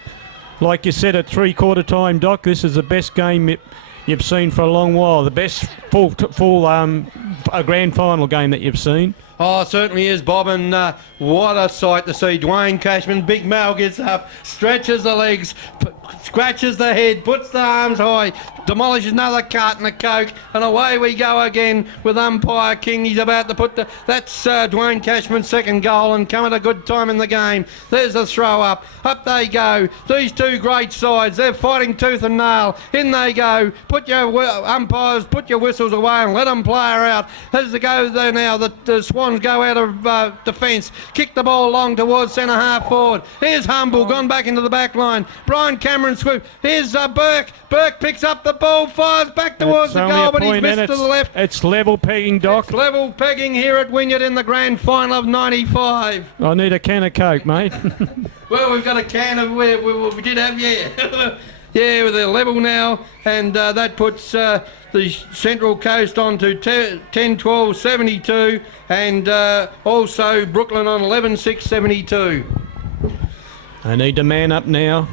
Like you said at three-quarter time, Doc, this is the best game you've seen for a long while. The best full a grand final game that you've seen. Oh, it certainly is, Bob, and what a sight to see. Dwayne Cashman, Big Mal gets up, stretches the legs, scratches the head, puts the arms high, demolishes another carton of Coke, and away we go again with umpire King. He's about to put that's Dwayne Cashman's 2nd goal, and come at a good time in the game. There's the throw up. Up they go. These 2 great sides, they're fighting tooth and nail. In they go. Put your umpires, put your whistles away and let them play her out. As they go there now, the Swans go out of defence, kick the ball long towards centre half forward. Here's Humble, gone back into the back line. Brian Cameron swoop. Here's Burke. Burke picks up the ball, fires back towards the goal, but he's missed to the left. It's level pegging, Doc. It's level pegging here at Wynyard in the grand final of 95. I need a can of Coke, mate. Well, we've got a can of, we did have, yeah. Yeah, they're level now, and that puts the Central Coast on to 10-12-72, and also Brooklyn on 11-6-72. I need to man up now.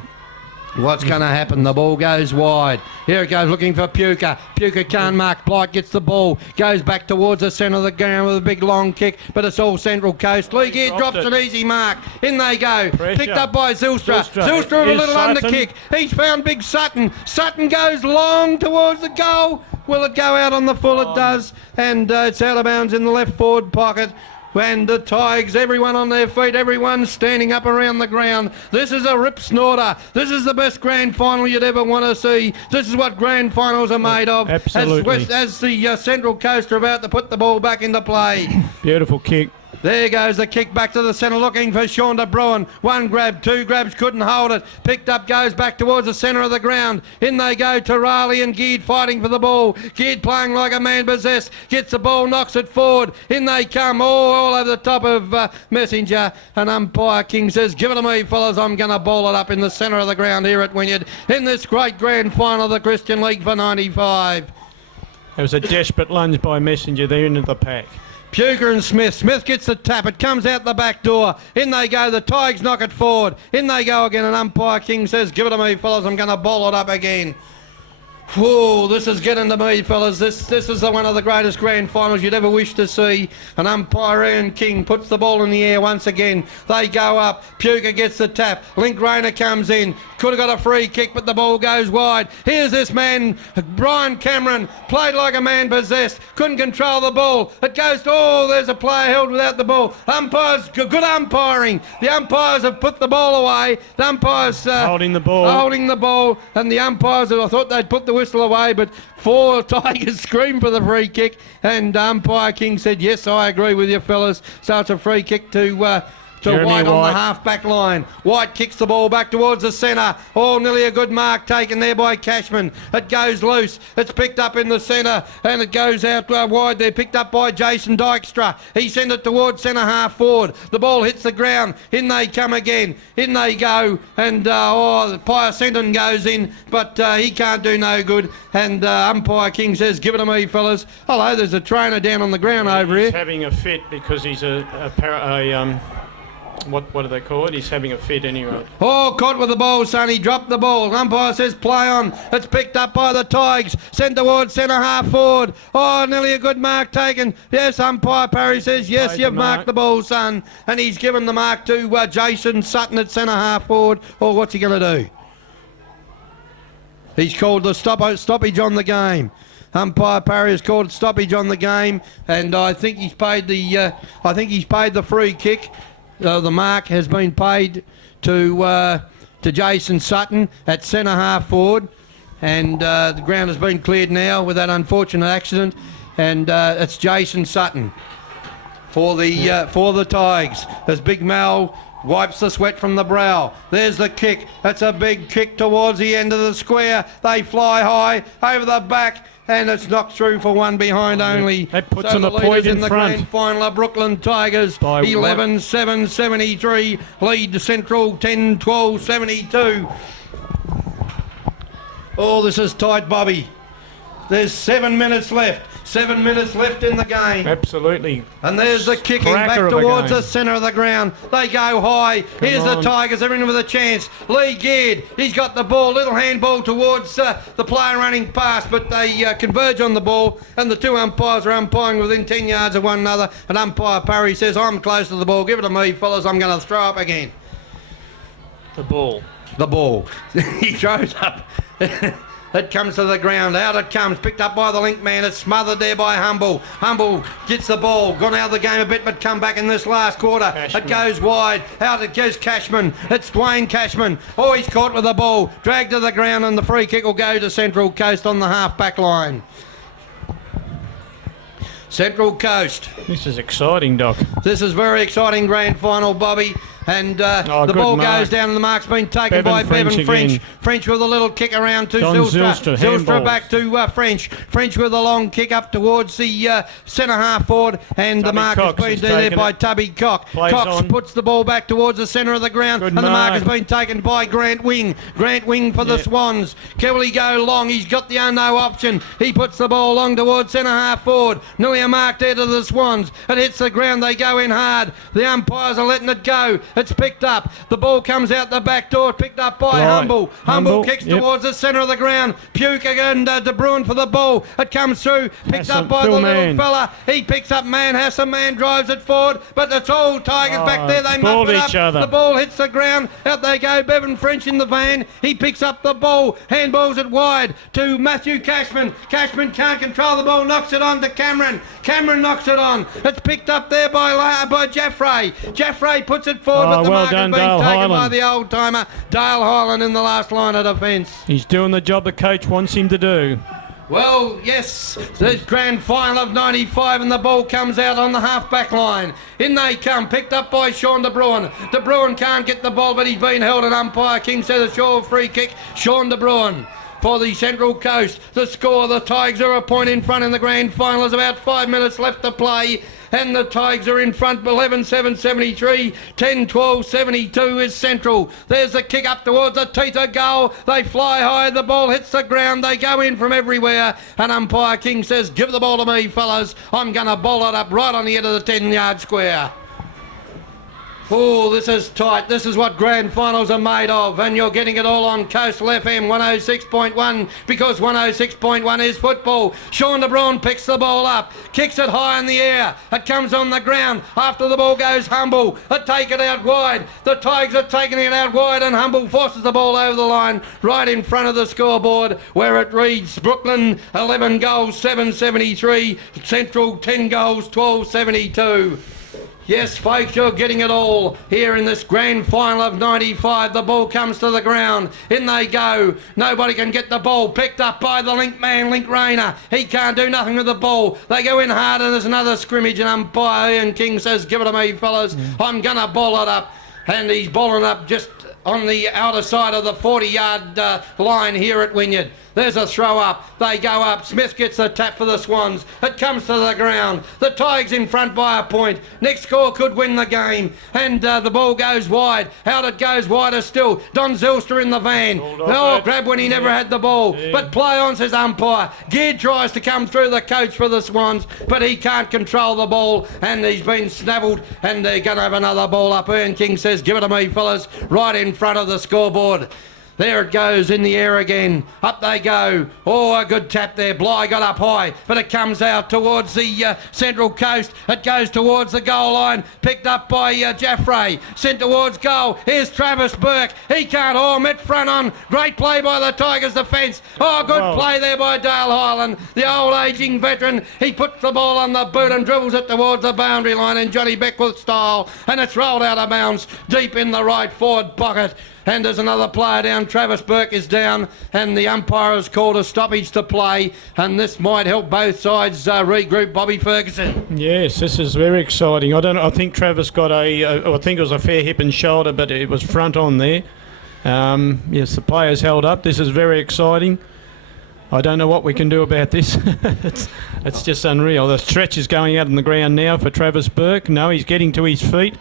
What's going to happen? The ball goes wide. Here it goes, looking for Puka. Puka can't mark. Blight gets the ball. Goes back towards the centre of the ground with a big long kick, but it's all Central Coast. Lee Gear drops an easy mark. In they go. Pressure. Picked up by Zylstra. Zylstra with a little under kick. He's found big Sutton. Sutton goes long towards the goal. Will it go out on the full? It does. And it's out of bounds in the left forward pocket. And the Tigers, everyone on their feet, everyone standing up around the ground. This is a rip snorter. This is the best grand final you'd ever want to see. This is what grand finals are made of. Absolutely. As the Central Coast are about to put the ball back into play. Beautiful kick. There goes the kick back to the centre, looking for Sean de Bruin. 1 grab, 2 grabs, couldn't hold it. Picked up, goes back towards the centre of the ground. In they go, Tarali and Geard fighting for the ball. Geard playing like a man possessed. Gets the ball, knocks it forward. In they come, all over the top of Messenger. And umpire King says, give it to me, fellas. I'm going to ball it up in the centre of the ground here at Wynyard in this great grand final of the Christian League for 95. It was a desperate lunge by Messenger there into the pack. Puka and Smith. Smith gets the tap. It comes out the back door. In they go. The Tigers knock it forward. In they go again. And umpire King says, give it to me, fellas. I'm going to bowl it up again. Whoa, this is getting to me, fellas. This is one of the greatest grand finals you'd ever wish to see. And umpire Ian King puts the ball in the air once again. They go up. Puka gets the tap. Link Rayner comes in. Could have got a free kick, but the ball goes wide. Here's this man, Brian Cameron, played like a man possessed. Couldn't control the ball. It goes to, there's a player held without the ball. Umpires, good umpiring. The umpires have put the ball away. The umpires holding the ball. And the umpires, I thought they'd put the whistle away, but 4 Tigers screamed for the free kick, and umpire King said, yes, I agree with you, fellas. So it's a free kick to to Jeremy White on White. the half-back line. White kicks the ball back towards the centre. Oh, nearly a good mark taken there by Cashman. It goes loose. It's picked up in the centre and it goes out wide there. Picked up by Jason Dykstra. He sent it towards centre half forward. The ball hits the ground. In they come again. In they go. And Piacenton goes in, but he can't do no good. And umpire King says, give it to me, fellas. Hello, there's a trainer down on the ground over He's here. having a fit because he's what do they call it? He's having a fit anyway. Oh, caught with the ball, son. He dropped the ball. Umpire says play on. It's picked up by the Tigers. Sent towards centre half forward. Oh, nearly a good mark taken. Yes, umpire Parry says, yes, Played you've the mark. marked the ball, son. And he's given the mark to Jason Sutton at centre half forward. Oh, what's he going to do? He's called the stoppage on the game. Umpire Parry has called stoppage on the game, and I think he's paid the free kick. The mark has been paid to Jason Sutton at centre half forward, and the ground has been cleared now with that unfortunate accident, and it's Jason Sutton for the Tigers as Big Mal wipes the sweat from the brow. There's the kick. That's a big kick towards the end of the square. They fly high over the back. And it's knocked through for one behind only. That puts so them the a point leaders in the front. grand final are Brooklyn Tigers, By 11-7-73. Lead to Central 10-12-72. Oh, this is tight, Bobby. There's 7 minutes left. 7 minutes left in the game. Absolutely. And there's the kicking Cracker back of a towards game. the centre of the ground. They go high. Here's the on. Tigers. They're in with a chance. Lee Geared. He's got the ball. Little handball towards the player running past, but they converge on the ball. And the two umpires are umpiring within 10 yards of one another. And umpire Parry says, I'm close to the ball. Give it to me, fellas. I'm going to throw up again. The ball. The ball. He throws up. It comes to the ground. Out it comes. Picked up by the link man. It's smothered there by Humble. Humble gets the ball. Gone out of the game a bit, but come back in this last quarter. Cashman. It goes wide. Out it goes Cashman. It's Dwayne Cashman. Oh, he's caught with the ball. Dragged to the ground, and the free kick will go to Central Coast on the half-back line. Central Coast. This is exciting, Doc. This is very exciting grand final, Bobby. And the good ball mark. goes down and the mark's been taken Bevan by French Bevan French. again. French with a little kick around to Don Zylstra. Zylstra, handball. Back to French. French with a long kick up towards the centre half forward. And the Tubby mark Cox has been has there taken by it. Tubby Cox. Plays Cox on. puts the ball back towards the centre of the ground. Good and the mark mark. has been taken by Grant Wing. Grant Wing for the Yeah. Swans. Kelly go long. He's got the no option. He puts the ball long towards centre half forward. Nearly a mark there to the Swans. It hits the ground. They go in hard. The umpires are letting it go. It's picked up. The ball comes out the back door. Picked up by Right. Humble. Humble Humble, kicks yep. towards the centre of the ground. Puke and De Bruin for the ball. It comes through. Picked Hassan, up by Phil the Mann. little fella. He picks up Man. Hassan Man drives it forward. But it's all Tigers back there. They muff spoiled it up. each other. The ball hits the ground. Out they go. Bevan French in the van. He picks up the ball. Handballs it wide to Matthew Cashman. Cashman can't control the ball. Knocks it on to Cameron. Cameron knocks it on. It's picked up there by Jaffray. Jaffray puts it forward, Oh, but the well mark done, has been Dale taken by Hyland. the old timer Dale Hyland in the last line of defence. He's doing the job the coach wants him to do. Well, yes, the grand final of 95 and the ball comes out on the half-back line. In they come, picked up by Sean De Bruin. De Bruin can't get the ball, but he's been held at umpire. King says a sure free kick. Sean De Bruin for the Central Coast. The score, the Tigers are a point in front in the grand final. There's about 5 minutes left to play. And the Tigers are in front, 11-7-73, 10-12-72 is Central. There's the kick up towards the Tita goal. They fly high, the ball hits the ground, they go in from everywhere. And umpire King says, give the ball to me, fellas. I'm going to bowl it up right on the end of the 10-yard square. Oh, this is tight. This is what grand finals are made of. And you're getting it all on Coastal FM 106.1 because 106.1 is football. Sean De Bruin picks the ball up, kicks it high in the air. It comes on the ground. After the ball goes Humble. They take it out wide. The Tigers are taking it out wide and Humble forces the ball over the line right in front of the scoreboard where it reads Brooklyn 11 goals, 773. Central 10 goals, 1272. Yes, folks, you're getting it all here in this grand final of 95. The ball comes to the ground. In they go. Nobody can get the ball. Picked up by the link man, Link Rayner. He can't do nothing with the ball. They go in hard and there's another scrimmage and umpire Ian King says, give it to me, fellas. I'm going to ball it up. And he's balling up just on the outer side of the 40-yard line here at Wynyard. There's a throw up. They go up. Smith gets the tap for the Swans. It comes to the ground. The Tigers in front by a point. Next score could win the game. And the ball goes wide. Out it goes wider still. Don Zylstra in the van. Oh, grab when he never had the ball. But play on, says umpire. Geard tries to come through the coach for the Swans, but he can't control the ball. And he's been snavelled. And they're going to have another ball up. Ian King says, give it to me, fellas. Right in front of the scoreboard. There it goes in the air again. Up they go. Oh, a good tap there. Bly got up high, but it comes out towards the Central Coast. It goes towards the goal line. Picked up by Jaffray. Sent towards goal. Here's Travis Burke. He can't. Oh, met front on. Great play by the Tigers defence. Oh, good play there by Dale Highland. The old ageing veteran. He puts the ball on the boot and dribbles it towards the boundary line in Johnny Beckwith style. And it's rolled out of bounds deep in the right forward pocket. And there's another player down. Travis Burke is down, and the umpire has called a stoppage to play, and this might help both sides regroup. Bobby Ferguson. Yes, this is very exciting. I think Travis got I think it was a fair hip and shoulder, but it was front on there. Yes, the players held up. This is very exciting. I don't know what we can do about this. it's just unreal. The stretch is going out on the ground now for Travis Burke. No, he's getting to his feet.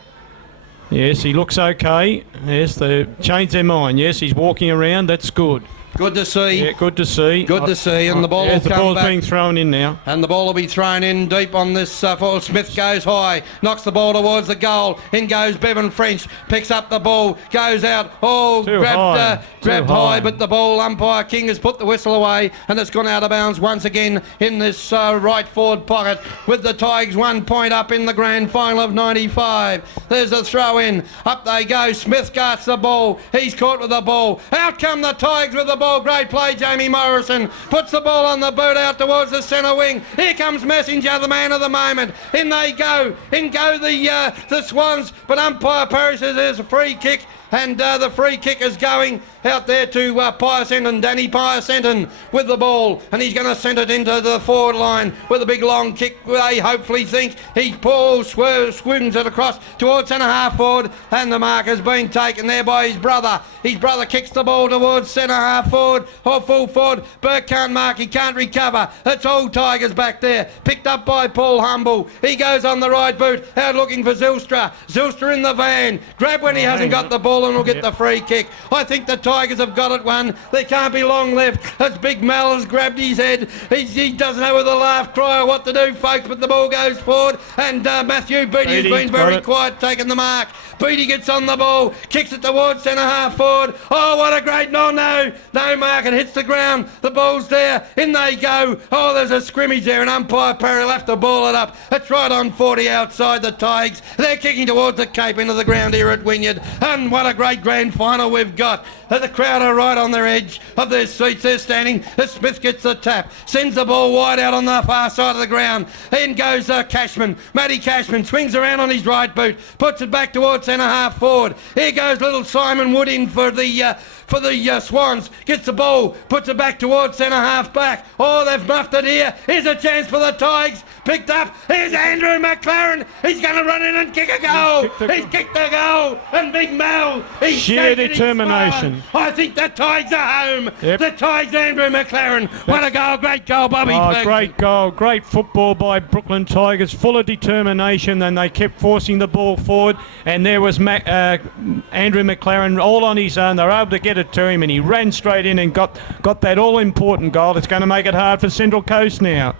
Yes, he looks okay. Yes, they changed their mind. Yes, he's walking around. That's good. Good to see. Yeah, good to see. Good to see. And the ball will the come ball's back. being thrown in now. And the ball will be thrown in deep on this. Smith goes high, knocks the ball towards the goal. In goes Bevan French, picks up the ball, goes out. Oh, grabbed high, but the ball, umpire King has put the whistle away, and it's gone out of bounds once again in this right forward pocket with the Tigers 1 point up in the grand final of 95. There's a throw in. Up they go. Smith guards the ball. He's caught with the ball. Out come the Tigers with the ball. Great play, Jamie Morrison. Puts the ball on the boot out towards the centre wing. Here comes Messenger, the man of the moment. In they go. In go the Swans. But umpire Parrish says there's a free kick. And the free kick is going out there to Piacenton, Danny Piacenton with the ball, and he's going to send it into the forward line with a big long kick. They hopefully think he swings it across towards centre half forward, and the mark has been taken there by his brother. His brother kicks the ball towards centre half forward or full forward. Burke can't mark, he can't recover. It's all Tigers back there, picked up by Paul Humble. He goes on the right boot, out looking for Zylstra. Zylstra in the van, grab when he hasn't got the ball and will get the free kick. I think the Tigers have got it one. There can't be long left. As Big Mal has grabbed his head. He doesn't know with a laugh cry or what to do, folks, but the ball goes forward, and Matthew Beattie has been very quiet, taking the mark. Beattie gets on the ball, kicks it towards centre half forward. Oh, what a great no mark, and hits the ground. The ball's there, in they go. Oh, there's a scrimmage there, and umpire Perry will have to ball it up. It's right on 40 outside the Tigers. They're kicking towards the Cape into the ground here at Wynyard, and what a great grand final we've got. The crowd are right on their edge of their seats. They're standing. Smith gets the tap, sends the ball wide out on the far side of the ground. In goes Cashman. Matty Cashman swings around on his right boot, puts it back towards centre half forward. Here goes little Simon Wood in for the Swans. Gets the ball, puts it back towards centre half back. Oh, they've muffed it here. Here's a chance for the Tigers. Picked up. Here's Andrew McLaren. He's going to run in and kick a goal. He's kicked the goal. And Big Mel. He's sheer determination. I think the Tigers are home. Yep. The Tigers, Andrew McLaren. What a goal. Great goal, Bobby. Great goal. Great football by Brooklyn Tigers. Full of determination. And they kept forcing the ball forward. And there was Andrew McLaren all on his own. They were able to get it to him, and he ran straight in and got that all-important goal. It's going to make it hard for Central Coast now.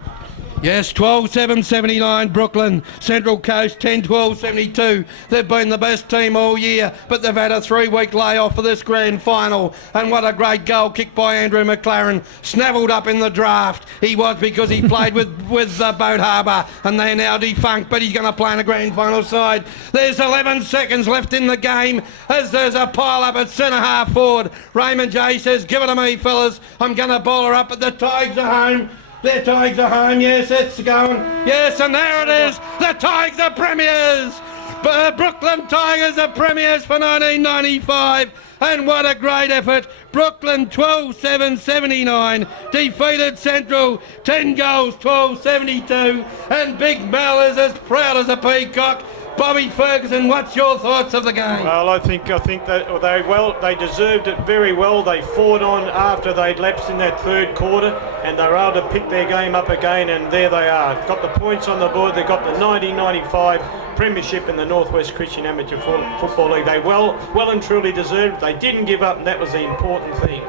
Yes, 12-7-79 Brooklyn, Central Coast 10-12-72. They've been the best team all year, but they've had a 3-week layoff for this grand final. And what a great goal kick by Andrew McLaren, snavelled up in the draft. He was, because he played with Boat Harbour, and they're now defunct, but he's going to play in a grand final side. There's 11 seconds left in the game as there's a pile up at centre half forward. Raymond J says, give it to me, fellas. I'm going to bowl her up, but the Tigers are home. The Tigers are home, yes, it's going. Yes, and there it is. The Tigers are premiers. Brooklyn Tigers are premiers for 1995, and what a great effort. Brooklyn 12-7-79 defeated Central 10 goals 12-72, and Big Mel is as proud as a peacock. Bobby Ferguson, what's your thoughts of the game? Well, I think that they deserved it very well. They fought on after they'd lapsed in that third quarter, and they were able to pick their game up again, and there they are. Got the points on the board. They got the 1995 premiership in the Northwest Christian Amateur Football League. They well and truly deserved it. They didn't give up, and that was the important thing.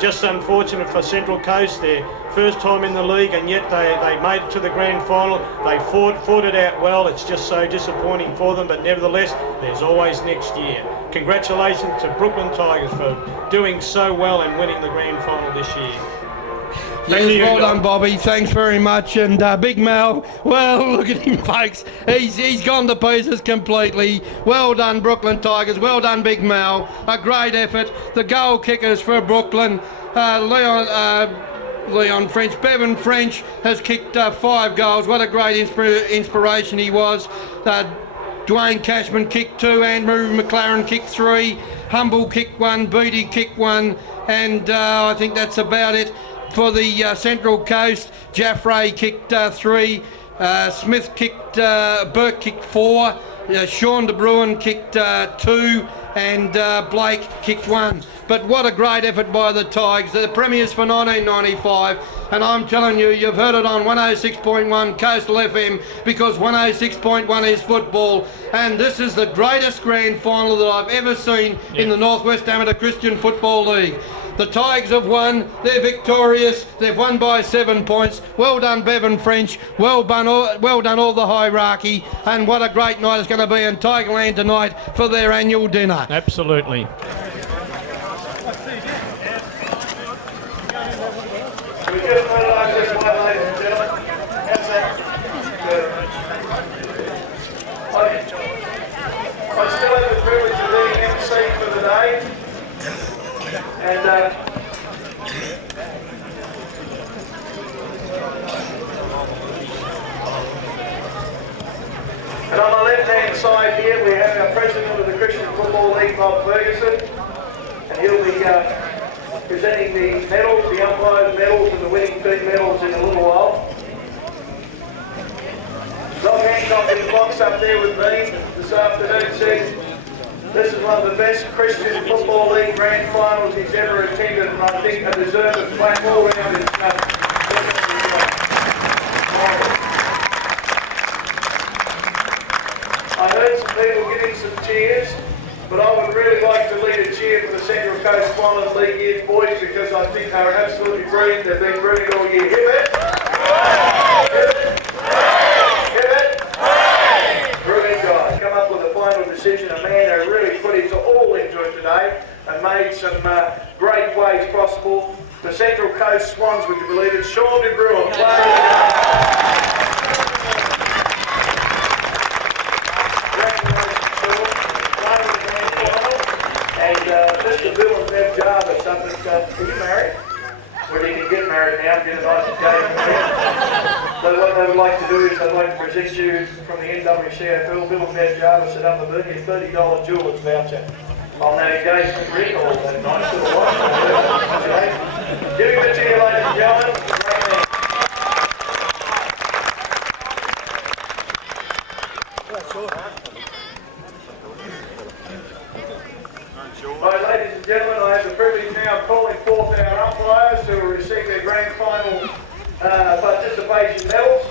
Just unfortunate for Central Coast, their first time in the league, and yet they made it to the grand final. They fought it out well. It's just so disappointing for them, but nevertheless, there's always next year. Congratulations to Brooklyn Tigers for doing so well and winning the grand final this year. Yes, well done, Bobby. Thanks very much. And Big Mel, well, look at him, folks. He's gone to pieces completely. Well done, Brooklyn Tigers. Well done, Big Mel. A great effort. The goal kickers for Brooklyn, Leon French. Bevan French has kicked 5 goals. What a great inspiration he was. Dwayne Cashman kicked 2. Andrew McLaren kicked 3. Humble kicked 1. Beatty kicked 1. And I think that's about it. For the Central Coast, Jaffray kicked 3, Smith kicked, Burke kicked 4, Sean de Bruin kicked 2, and Blake kicked 1. But what a great effort by the Tigers. They're the premiers for 1995, and I'm telling you, you've heard it on 106.1 Coastal FM, because 106.1 is football, and this is the greatest grand final that I've ever seen in the Northwest Amateur Christian Football League. The Tigers have won, they're victorious, they've won by 7 points. Well done, Bevan French, well done all the hierarchy, and what a great night it's going to be in Tigerland tonight for their annual dinner. Absolutely. We just finalised this one, ladies and gentlemen. How's that? Good. I still have the privilege of being MC for the day. And on the left-hand side here, we have our president of the Christian Football League, Bob Ferguson, and he'll be presenting the medals, the umpires' medals, and the winning team medals in a little while. Rob Hancock in the box up there with me this afternoon said, this is one of the best Christian Football League grand finals he's ever attended, and I think a deserved clap all round his I heard some people giving some cheers, but I would really like to lead a cheer for the Central Coast Swan League Years boys, because I think they're absolutely brilliant. They've been brilliant all year. Hear that? Decision, a man who really put his all into it today and made some great ways possible. The Central Coast Swans, would you believe it? Sean de Bruin, and Mr. Bill and Bev Jarvis up at, are you married? Well, you can get married now and get a nice occasion. So what they would like to do is they'd like to present you from the NWCFL, Bill and Bev Jarvis at Umberburn, your $30 jewellers voucher on that engagement ring, or that nice little watch. Giving it to you, ladies and gentlemen. Great man. Right, ladies and gentlemen, I have the privilege now of calling forth our umpires who will receive their grand final participation medals.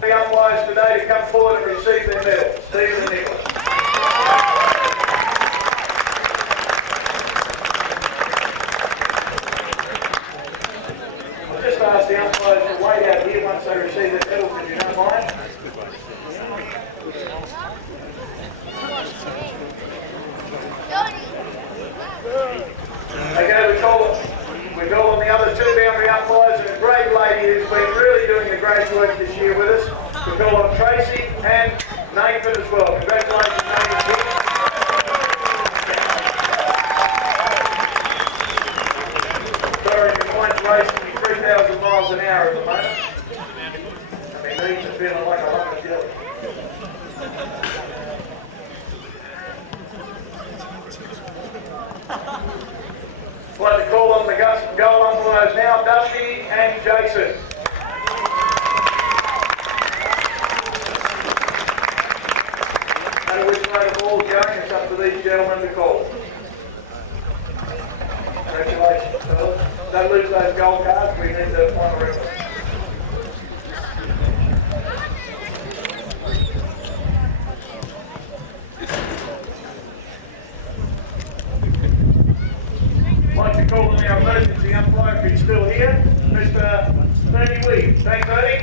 The umpires today to come forward and receive their medals. Stephen and Nicholas. I'll just ask the umpires to wait out here once they receive their medals, if you don't mind. Okay, we call on the other 2 boundary umpires, and a great lady who's been really doing the great work this year with us. We call on Tracy and Nathan as well. Congratulations, Nathan. Sorry, your points race Andy and Jason. And which way the ball's going, it's up to these gentlemen to call. Congratulations, fellas. Don't lose those gold cards, we need to find a record. I'd like to call on our emergency umpire if he's still here, Mr. Ernie Lee. Thanks, Ernie.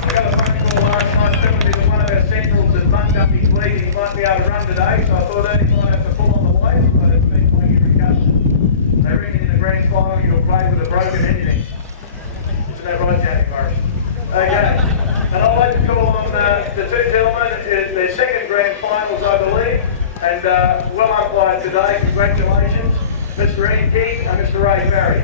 I got a phone call last night telling me that one of our centrals had bunged up his leg and he might be able to run today, so I thought Ernie might have to pull on the weight, but it's been playing every concussion. They reckon in the grand final you'll play with a broken anything. Isn't that right, Jamie Morris? Okay. And I'd like to call on the two gentlemen in their second grand finals, I believe, and well umpired today. Congratulations, Mr. Ian King and Mr. Ray Barry.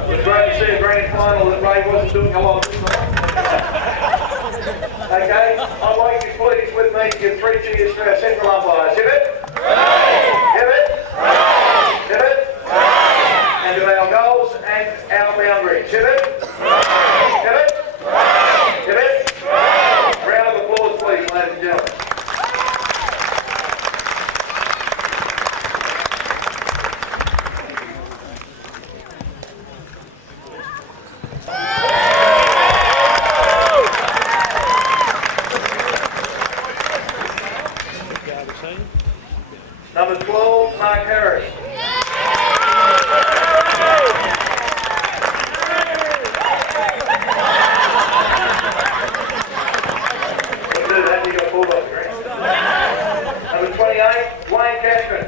It was great to see a grand final that Ray wasn't doing a lot of this time. Okay, I'd like you please with me to give 3 cheers for our central umpires. Give it. Give it. Give it. And to our goals and our boundaries. Give it. Give it. Give it. Round of applause, please, ladies and gentlemen. Number 12, Mark Harris. We'll do that, you got pulled off the ground. Number 28, Wayne Cashman.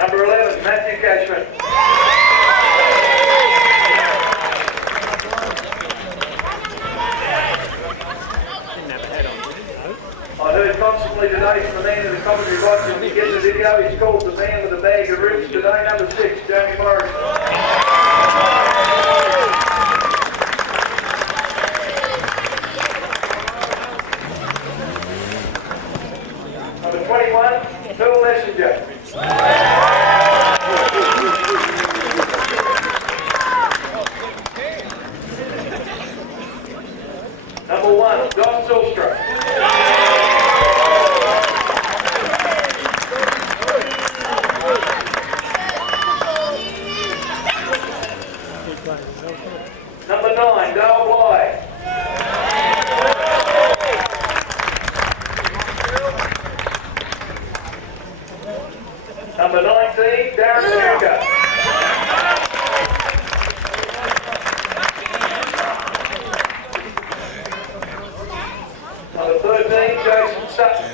Number 11, Matthew Cashman. I heard constantly today from the man in the commentary box as he gets the video, he's called the man with the bag of ribs today, number 6, Jamie Morris. Number 21, Phil Messenger. Number 1, Don Silstra. Number 9, Dale Bly. Number 19, Darren Tucker. Number 13, Jason Sutton.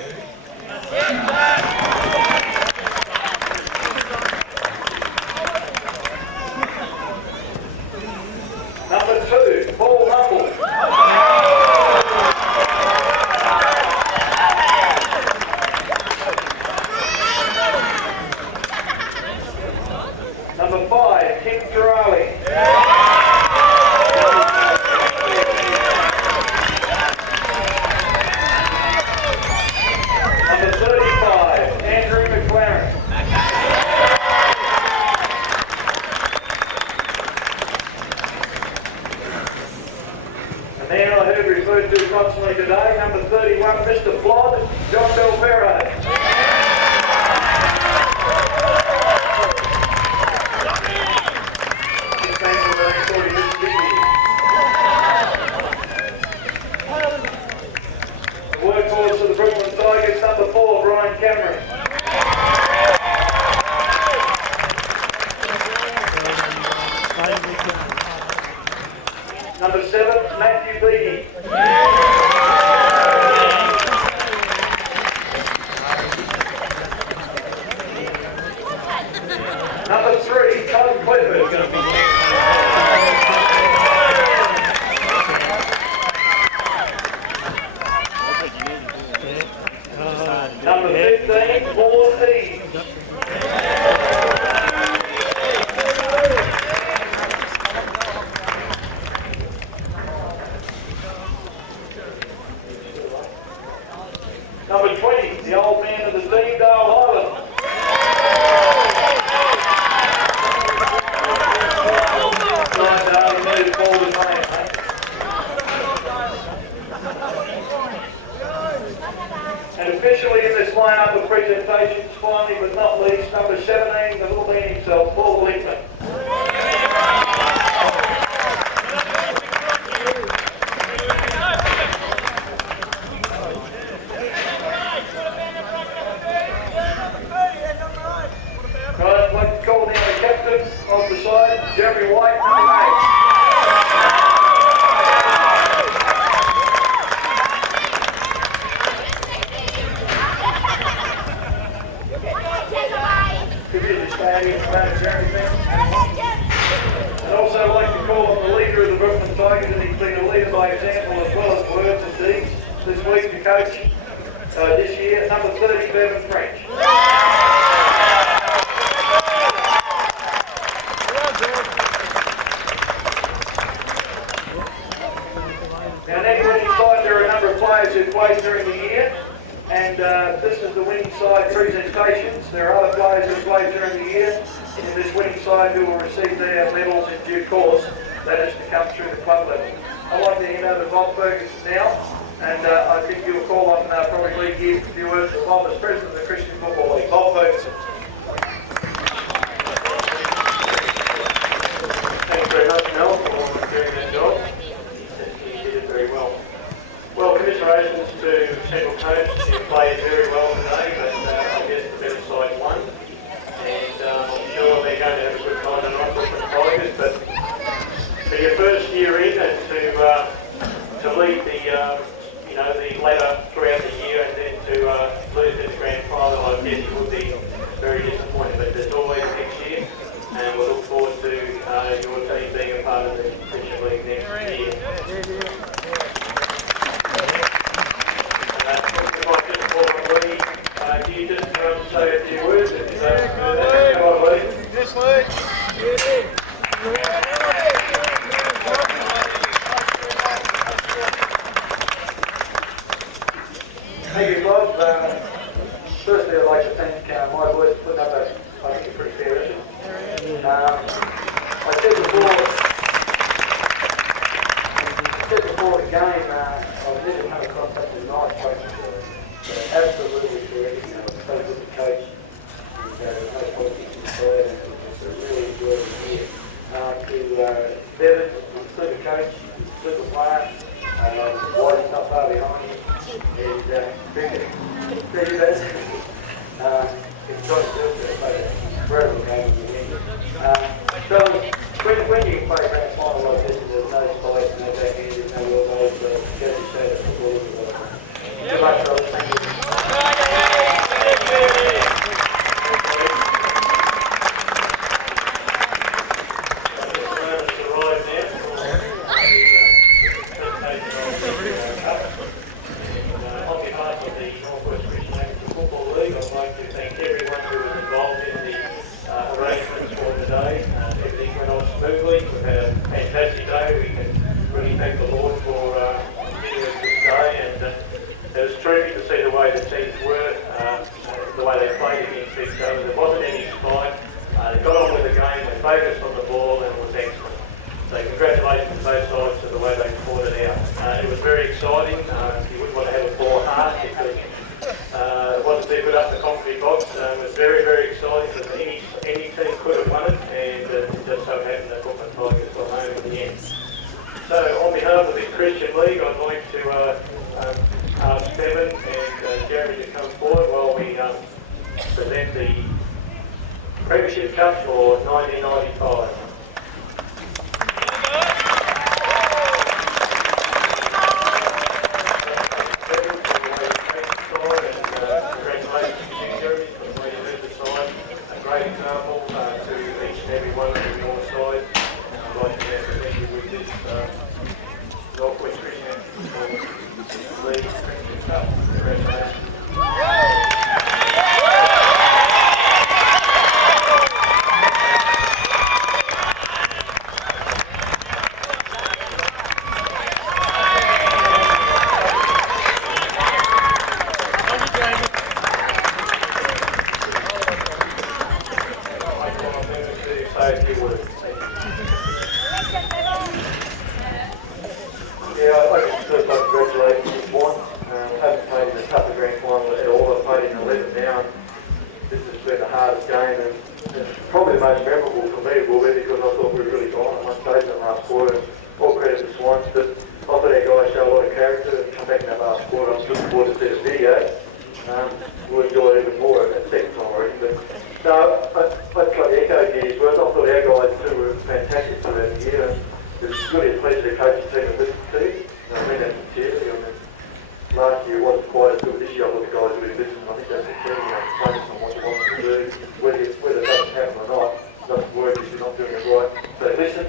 Number 2, Paul Humble. Number 5, Kim Girali. Number 35, Andrew McLaren. Man I heard referred to constantly today, number 31, Mr. Plod, John Belferro. The workhorse of the Brooklyn Tigers, number 4, Brian Cameron. Number 7, Matthew Beattie. Number 3, Todd Clifford. the old man of the Deendale Highland. Right, you need to call his name, mate. And officially in this lineup of presentations, finally but not least, number 17, the little man himself, Paul Linkman. Right, I'd like to call now the captain of the side, Jeffrey White, number 8. I'd also like to call on the leader of the Brooklyn Tigers, and he's been a leader by example as well as words and deeds this week, the coach this year, number 30, Bevan French. Now, in any winning side, there are a number of players who played during the year, and this is the winning side presentations. There are other players who played during the year in this winning side who will receive their medals in due course. That is to come through the club level. I'd like to hand over to Bob Ferguson now, and I think you'll call on probably Lee Gibbs, a few words to Bob as President of the Christian Football League. Bob Ferguson. Thanks very much, Mel, for doing that job. You did it very well. Well, commiserations to Central Coast. You played very well today, but I guess the better side won. And I'm sure they're going to have a good time tonight with the Tigers. But for your first year in and to lead the the ladder throughout the year and then to lose in the grand final, I guess you would be very disappointed. But there's always next year, and we look forward to your team being a part of the Christian League next year. If I just call on Lee, can you just say a few words? Come on, Lee. Yes, Lee. Thank you, Bob. Firstly, I'd like to thank my boys for putting up I think, a pretty fair effort. I said before the game, I've never come across such a nice place. Absolutely terrific. So good to coach. And no politics in the side, and it's a really enjoyable year. To Bevan, super coach, super player. White is not far behind him. And pretty bad. It's got to do it, but it's a incredible game in the end. So when you play grand final like this, there's no spikes, no backhand, there's no elbows, so it goes to show that football is a lot. Good luck, fellas. Thank you. last quarter. I'm looking forward to see the video. We'll enjoy it even more at second time already. But no, I'd try to echo Giddy's words. I thought our guys too were fantastic throughout the year. It's really a pleasure to coach a team of this team. I mean that sincerely. I mean, last year it wasn't quite as good. This year I thought the guys really listened. I think that's the team, focus on what you want to do, whether it doesn't happen or not. It doesn't work if you're not doing it right. So listen,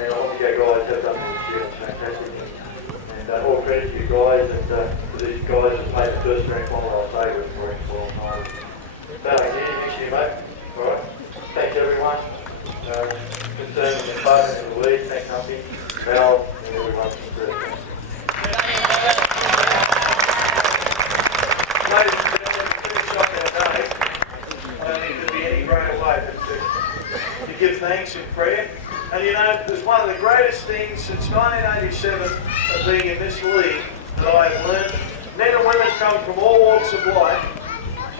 and I think our guys have done this year. It's fantastic. And all credit to you guys and to these guys that played the first grand final. I'll say it was working for a long time. That again, next year, mate. All right. Thanks everyone. Concerned with the department and the league. Thanks, Humpy, Val, and everyone. Ladies and gentlemen, to finish off our day, I don't think there'd be any greater way than to give thanks in prayer. And you know, there's one of the greatest things since 1987 of being in this league that I have learned. Men and women come from all walks of life,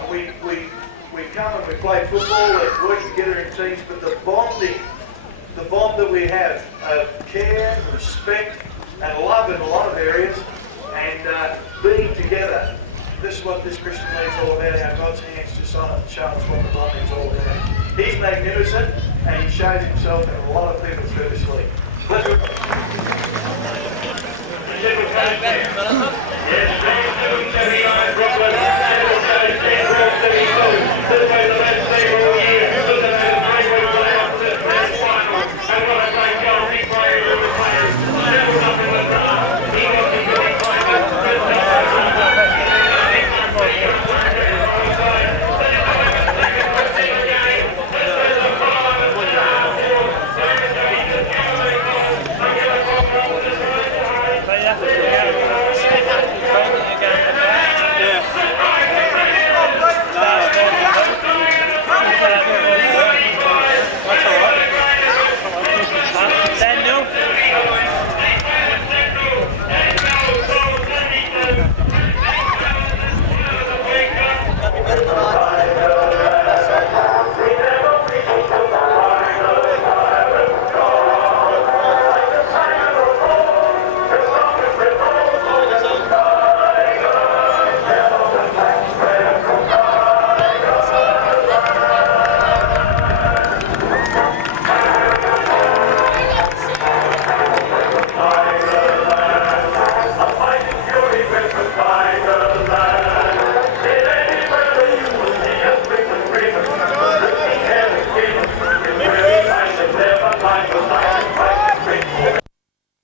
and we come and we play football and work together in teams, but the bond that we have of care, respect, and love in a lot of areas, and being together. This is what this Christian League's all about. How God's hands just on it and show us what the bonding's all about. He's magnificent, and he shows himself in a lot of people through this league. Let's